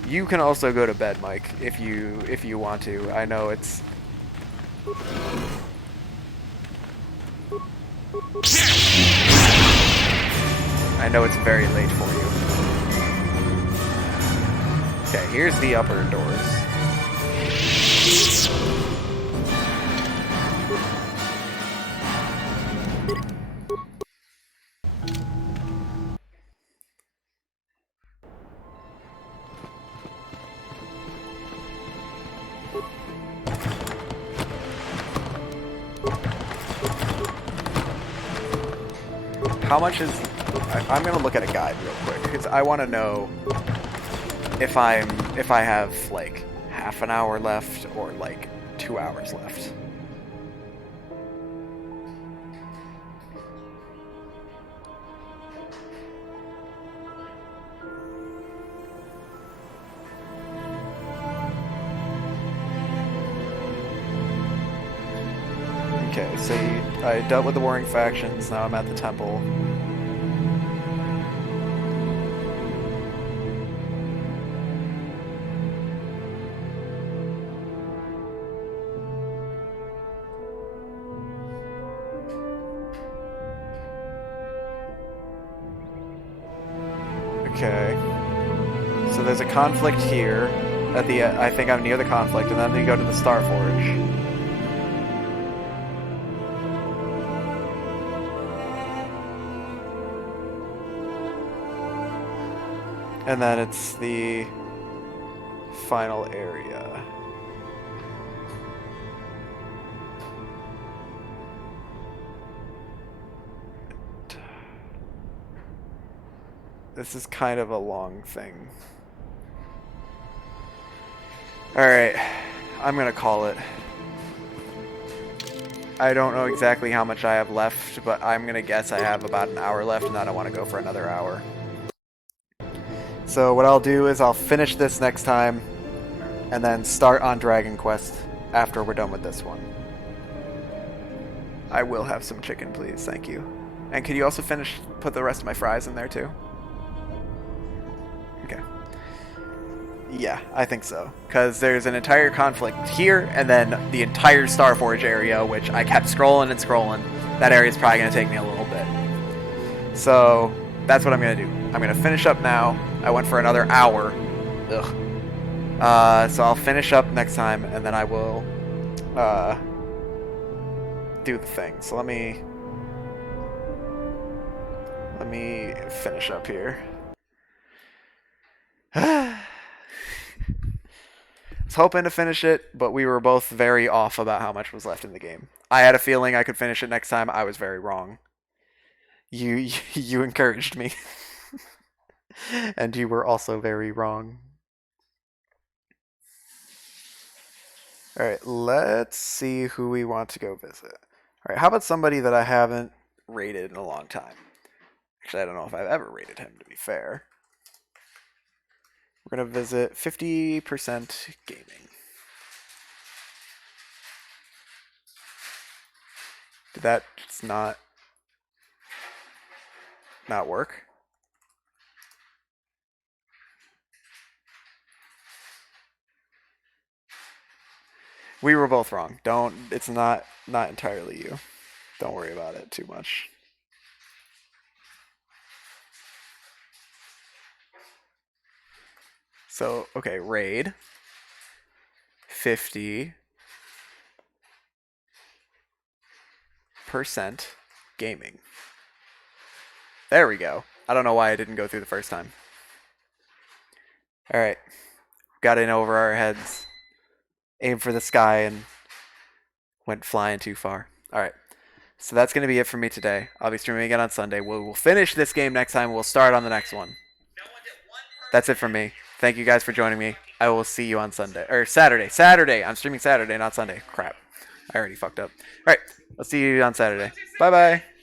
You can also go to bed, Mike, if you want to. I know it's very late for you. Okay, here's the upper doors. How much is... I'm gonna look at a guide real quick, because I want to know if I have, like, half an hour left or, like, 2 hours left. Okay, so I dealt with the warring factions, now I'm at the temple. Okay. So there's a conflict here. At the I think I'm near the conflict, and then we go to the Star Forge. And then it's the final area. This is kind of a long thing. Alright, I'm gonna call it. I don't know exactly how much I have left, but I'm gonna guess I have about an hour left, and I don't want to go for another hour. So what I'll do is I'll finish this next time, and then start on Dragon Quest after we're done with this one. I will have some chicken, please, thank you. And could you also put the rest of my fries in there too? Okay. Yeah, I think so. Because there's an entire conflict here, and then the entire Starforge area, which I kept scrolling and scrolling. That area is probably going to take me a little bit. So, that's what I'm going to do. I'm going to finish up now. I went for another hour. Ugh. So I'll finish up next time, and then I will do the thing. So let me finish up here. I was hoping to finish it, but we were both very off about how much was left in the game. I had a feeling I could finish it next time. I was very wrong. You encouraged me. And you were also very wrong. Alright, let's see who we want to go visit. Alright, how about somebody that I haven't raided in a long time? Actually, I don't know if I've ever raided him, to be fair. We're going to visit 50% gaming. Did that just not work? We were both wrong. It's not entirely you. Don't worry about it too much. So, okay, raid. 50%. Gaming. There we go. I don't know why I didn't go through the first time. Alright. Got in over our heads. Aimed for the sky and went flying too far. Alright. So that's going to be it for me today. I'll be streaming again on Sunday. We'll finish this game next time. We'll start on the next one. That's it from me. Thank you guys for joining me. I will see you on Sunday. Or Saturday. Saturday. I'm streaming Saturday, not Sunday. Crap. I already fucked up. Alright. I'll see you on Saturday. Bye-bye.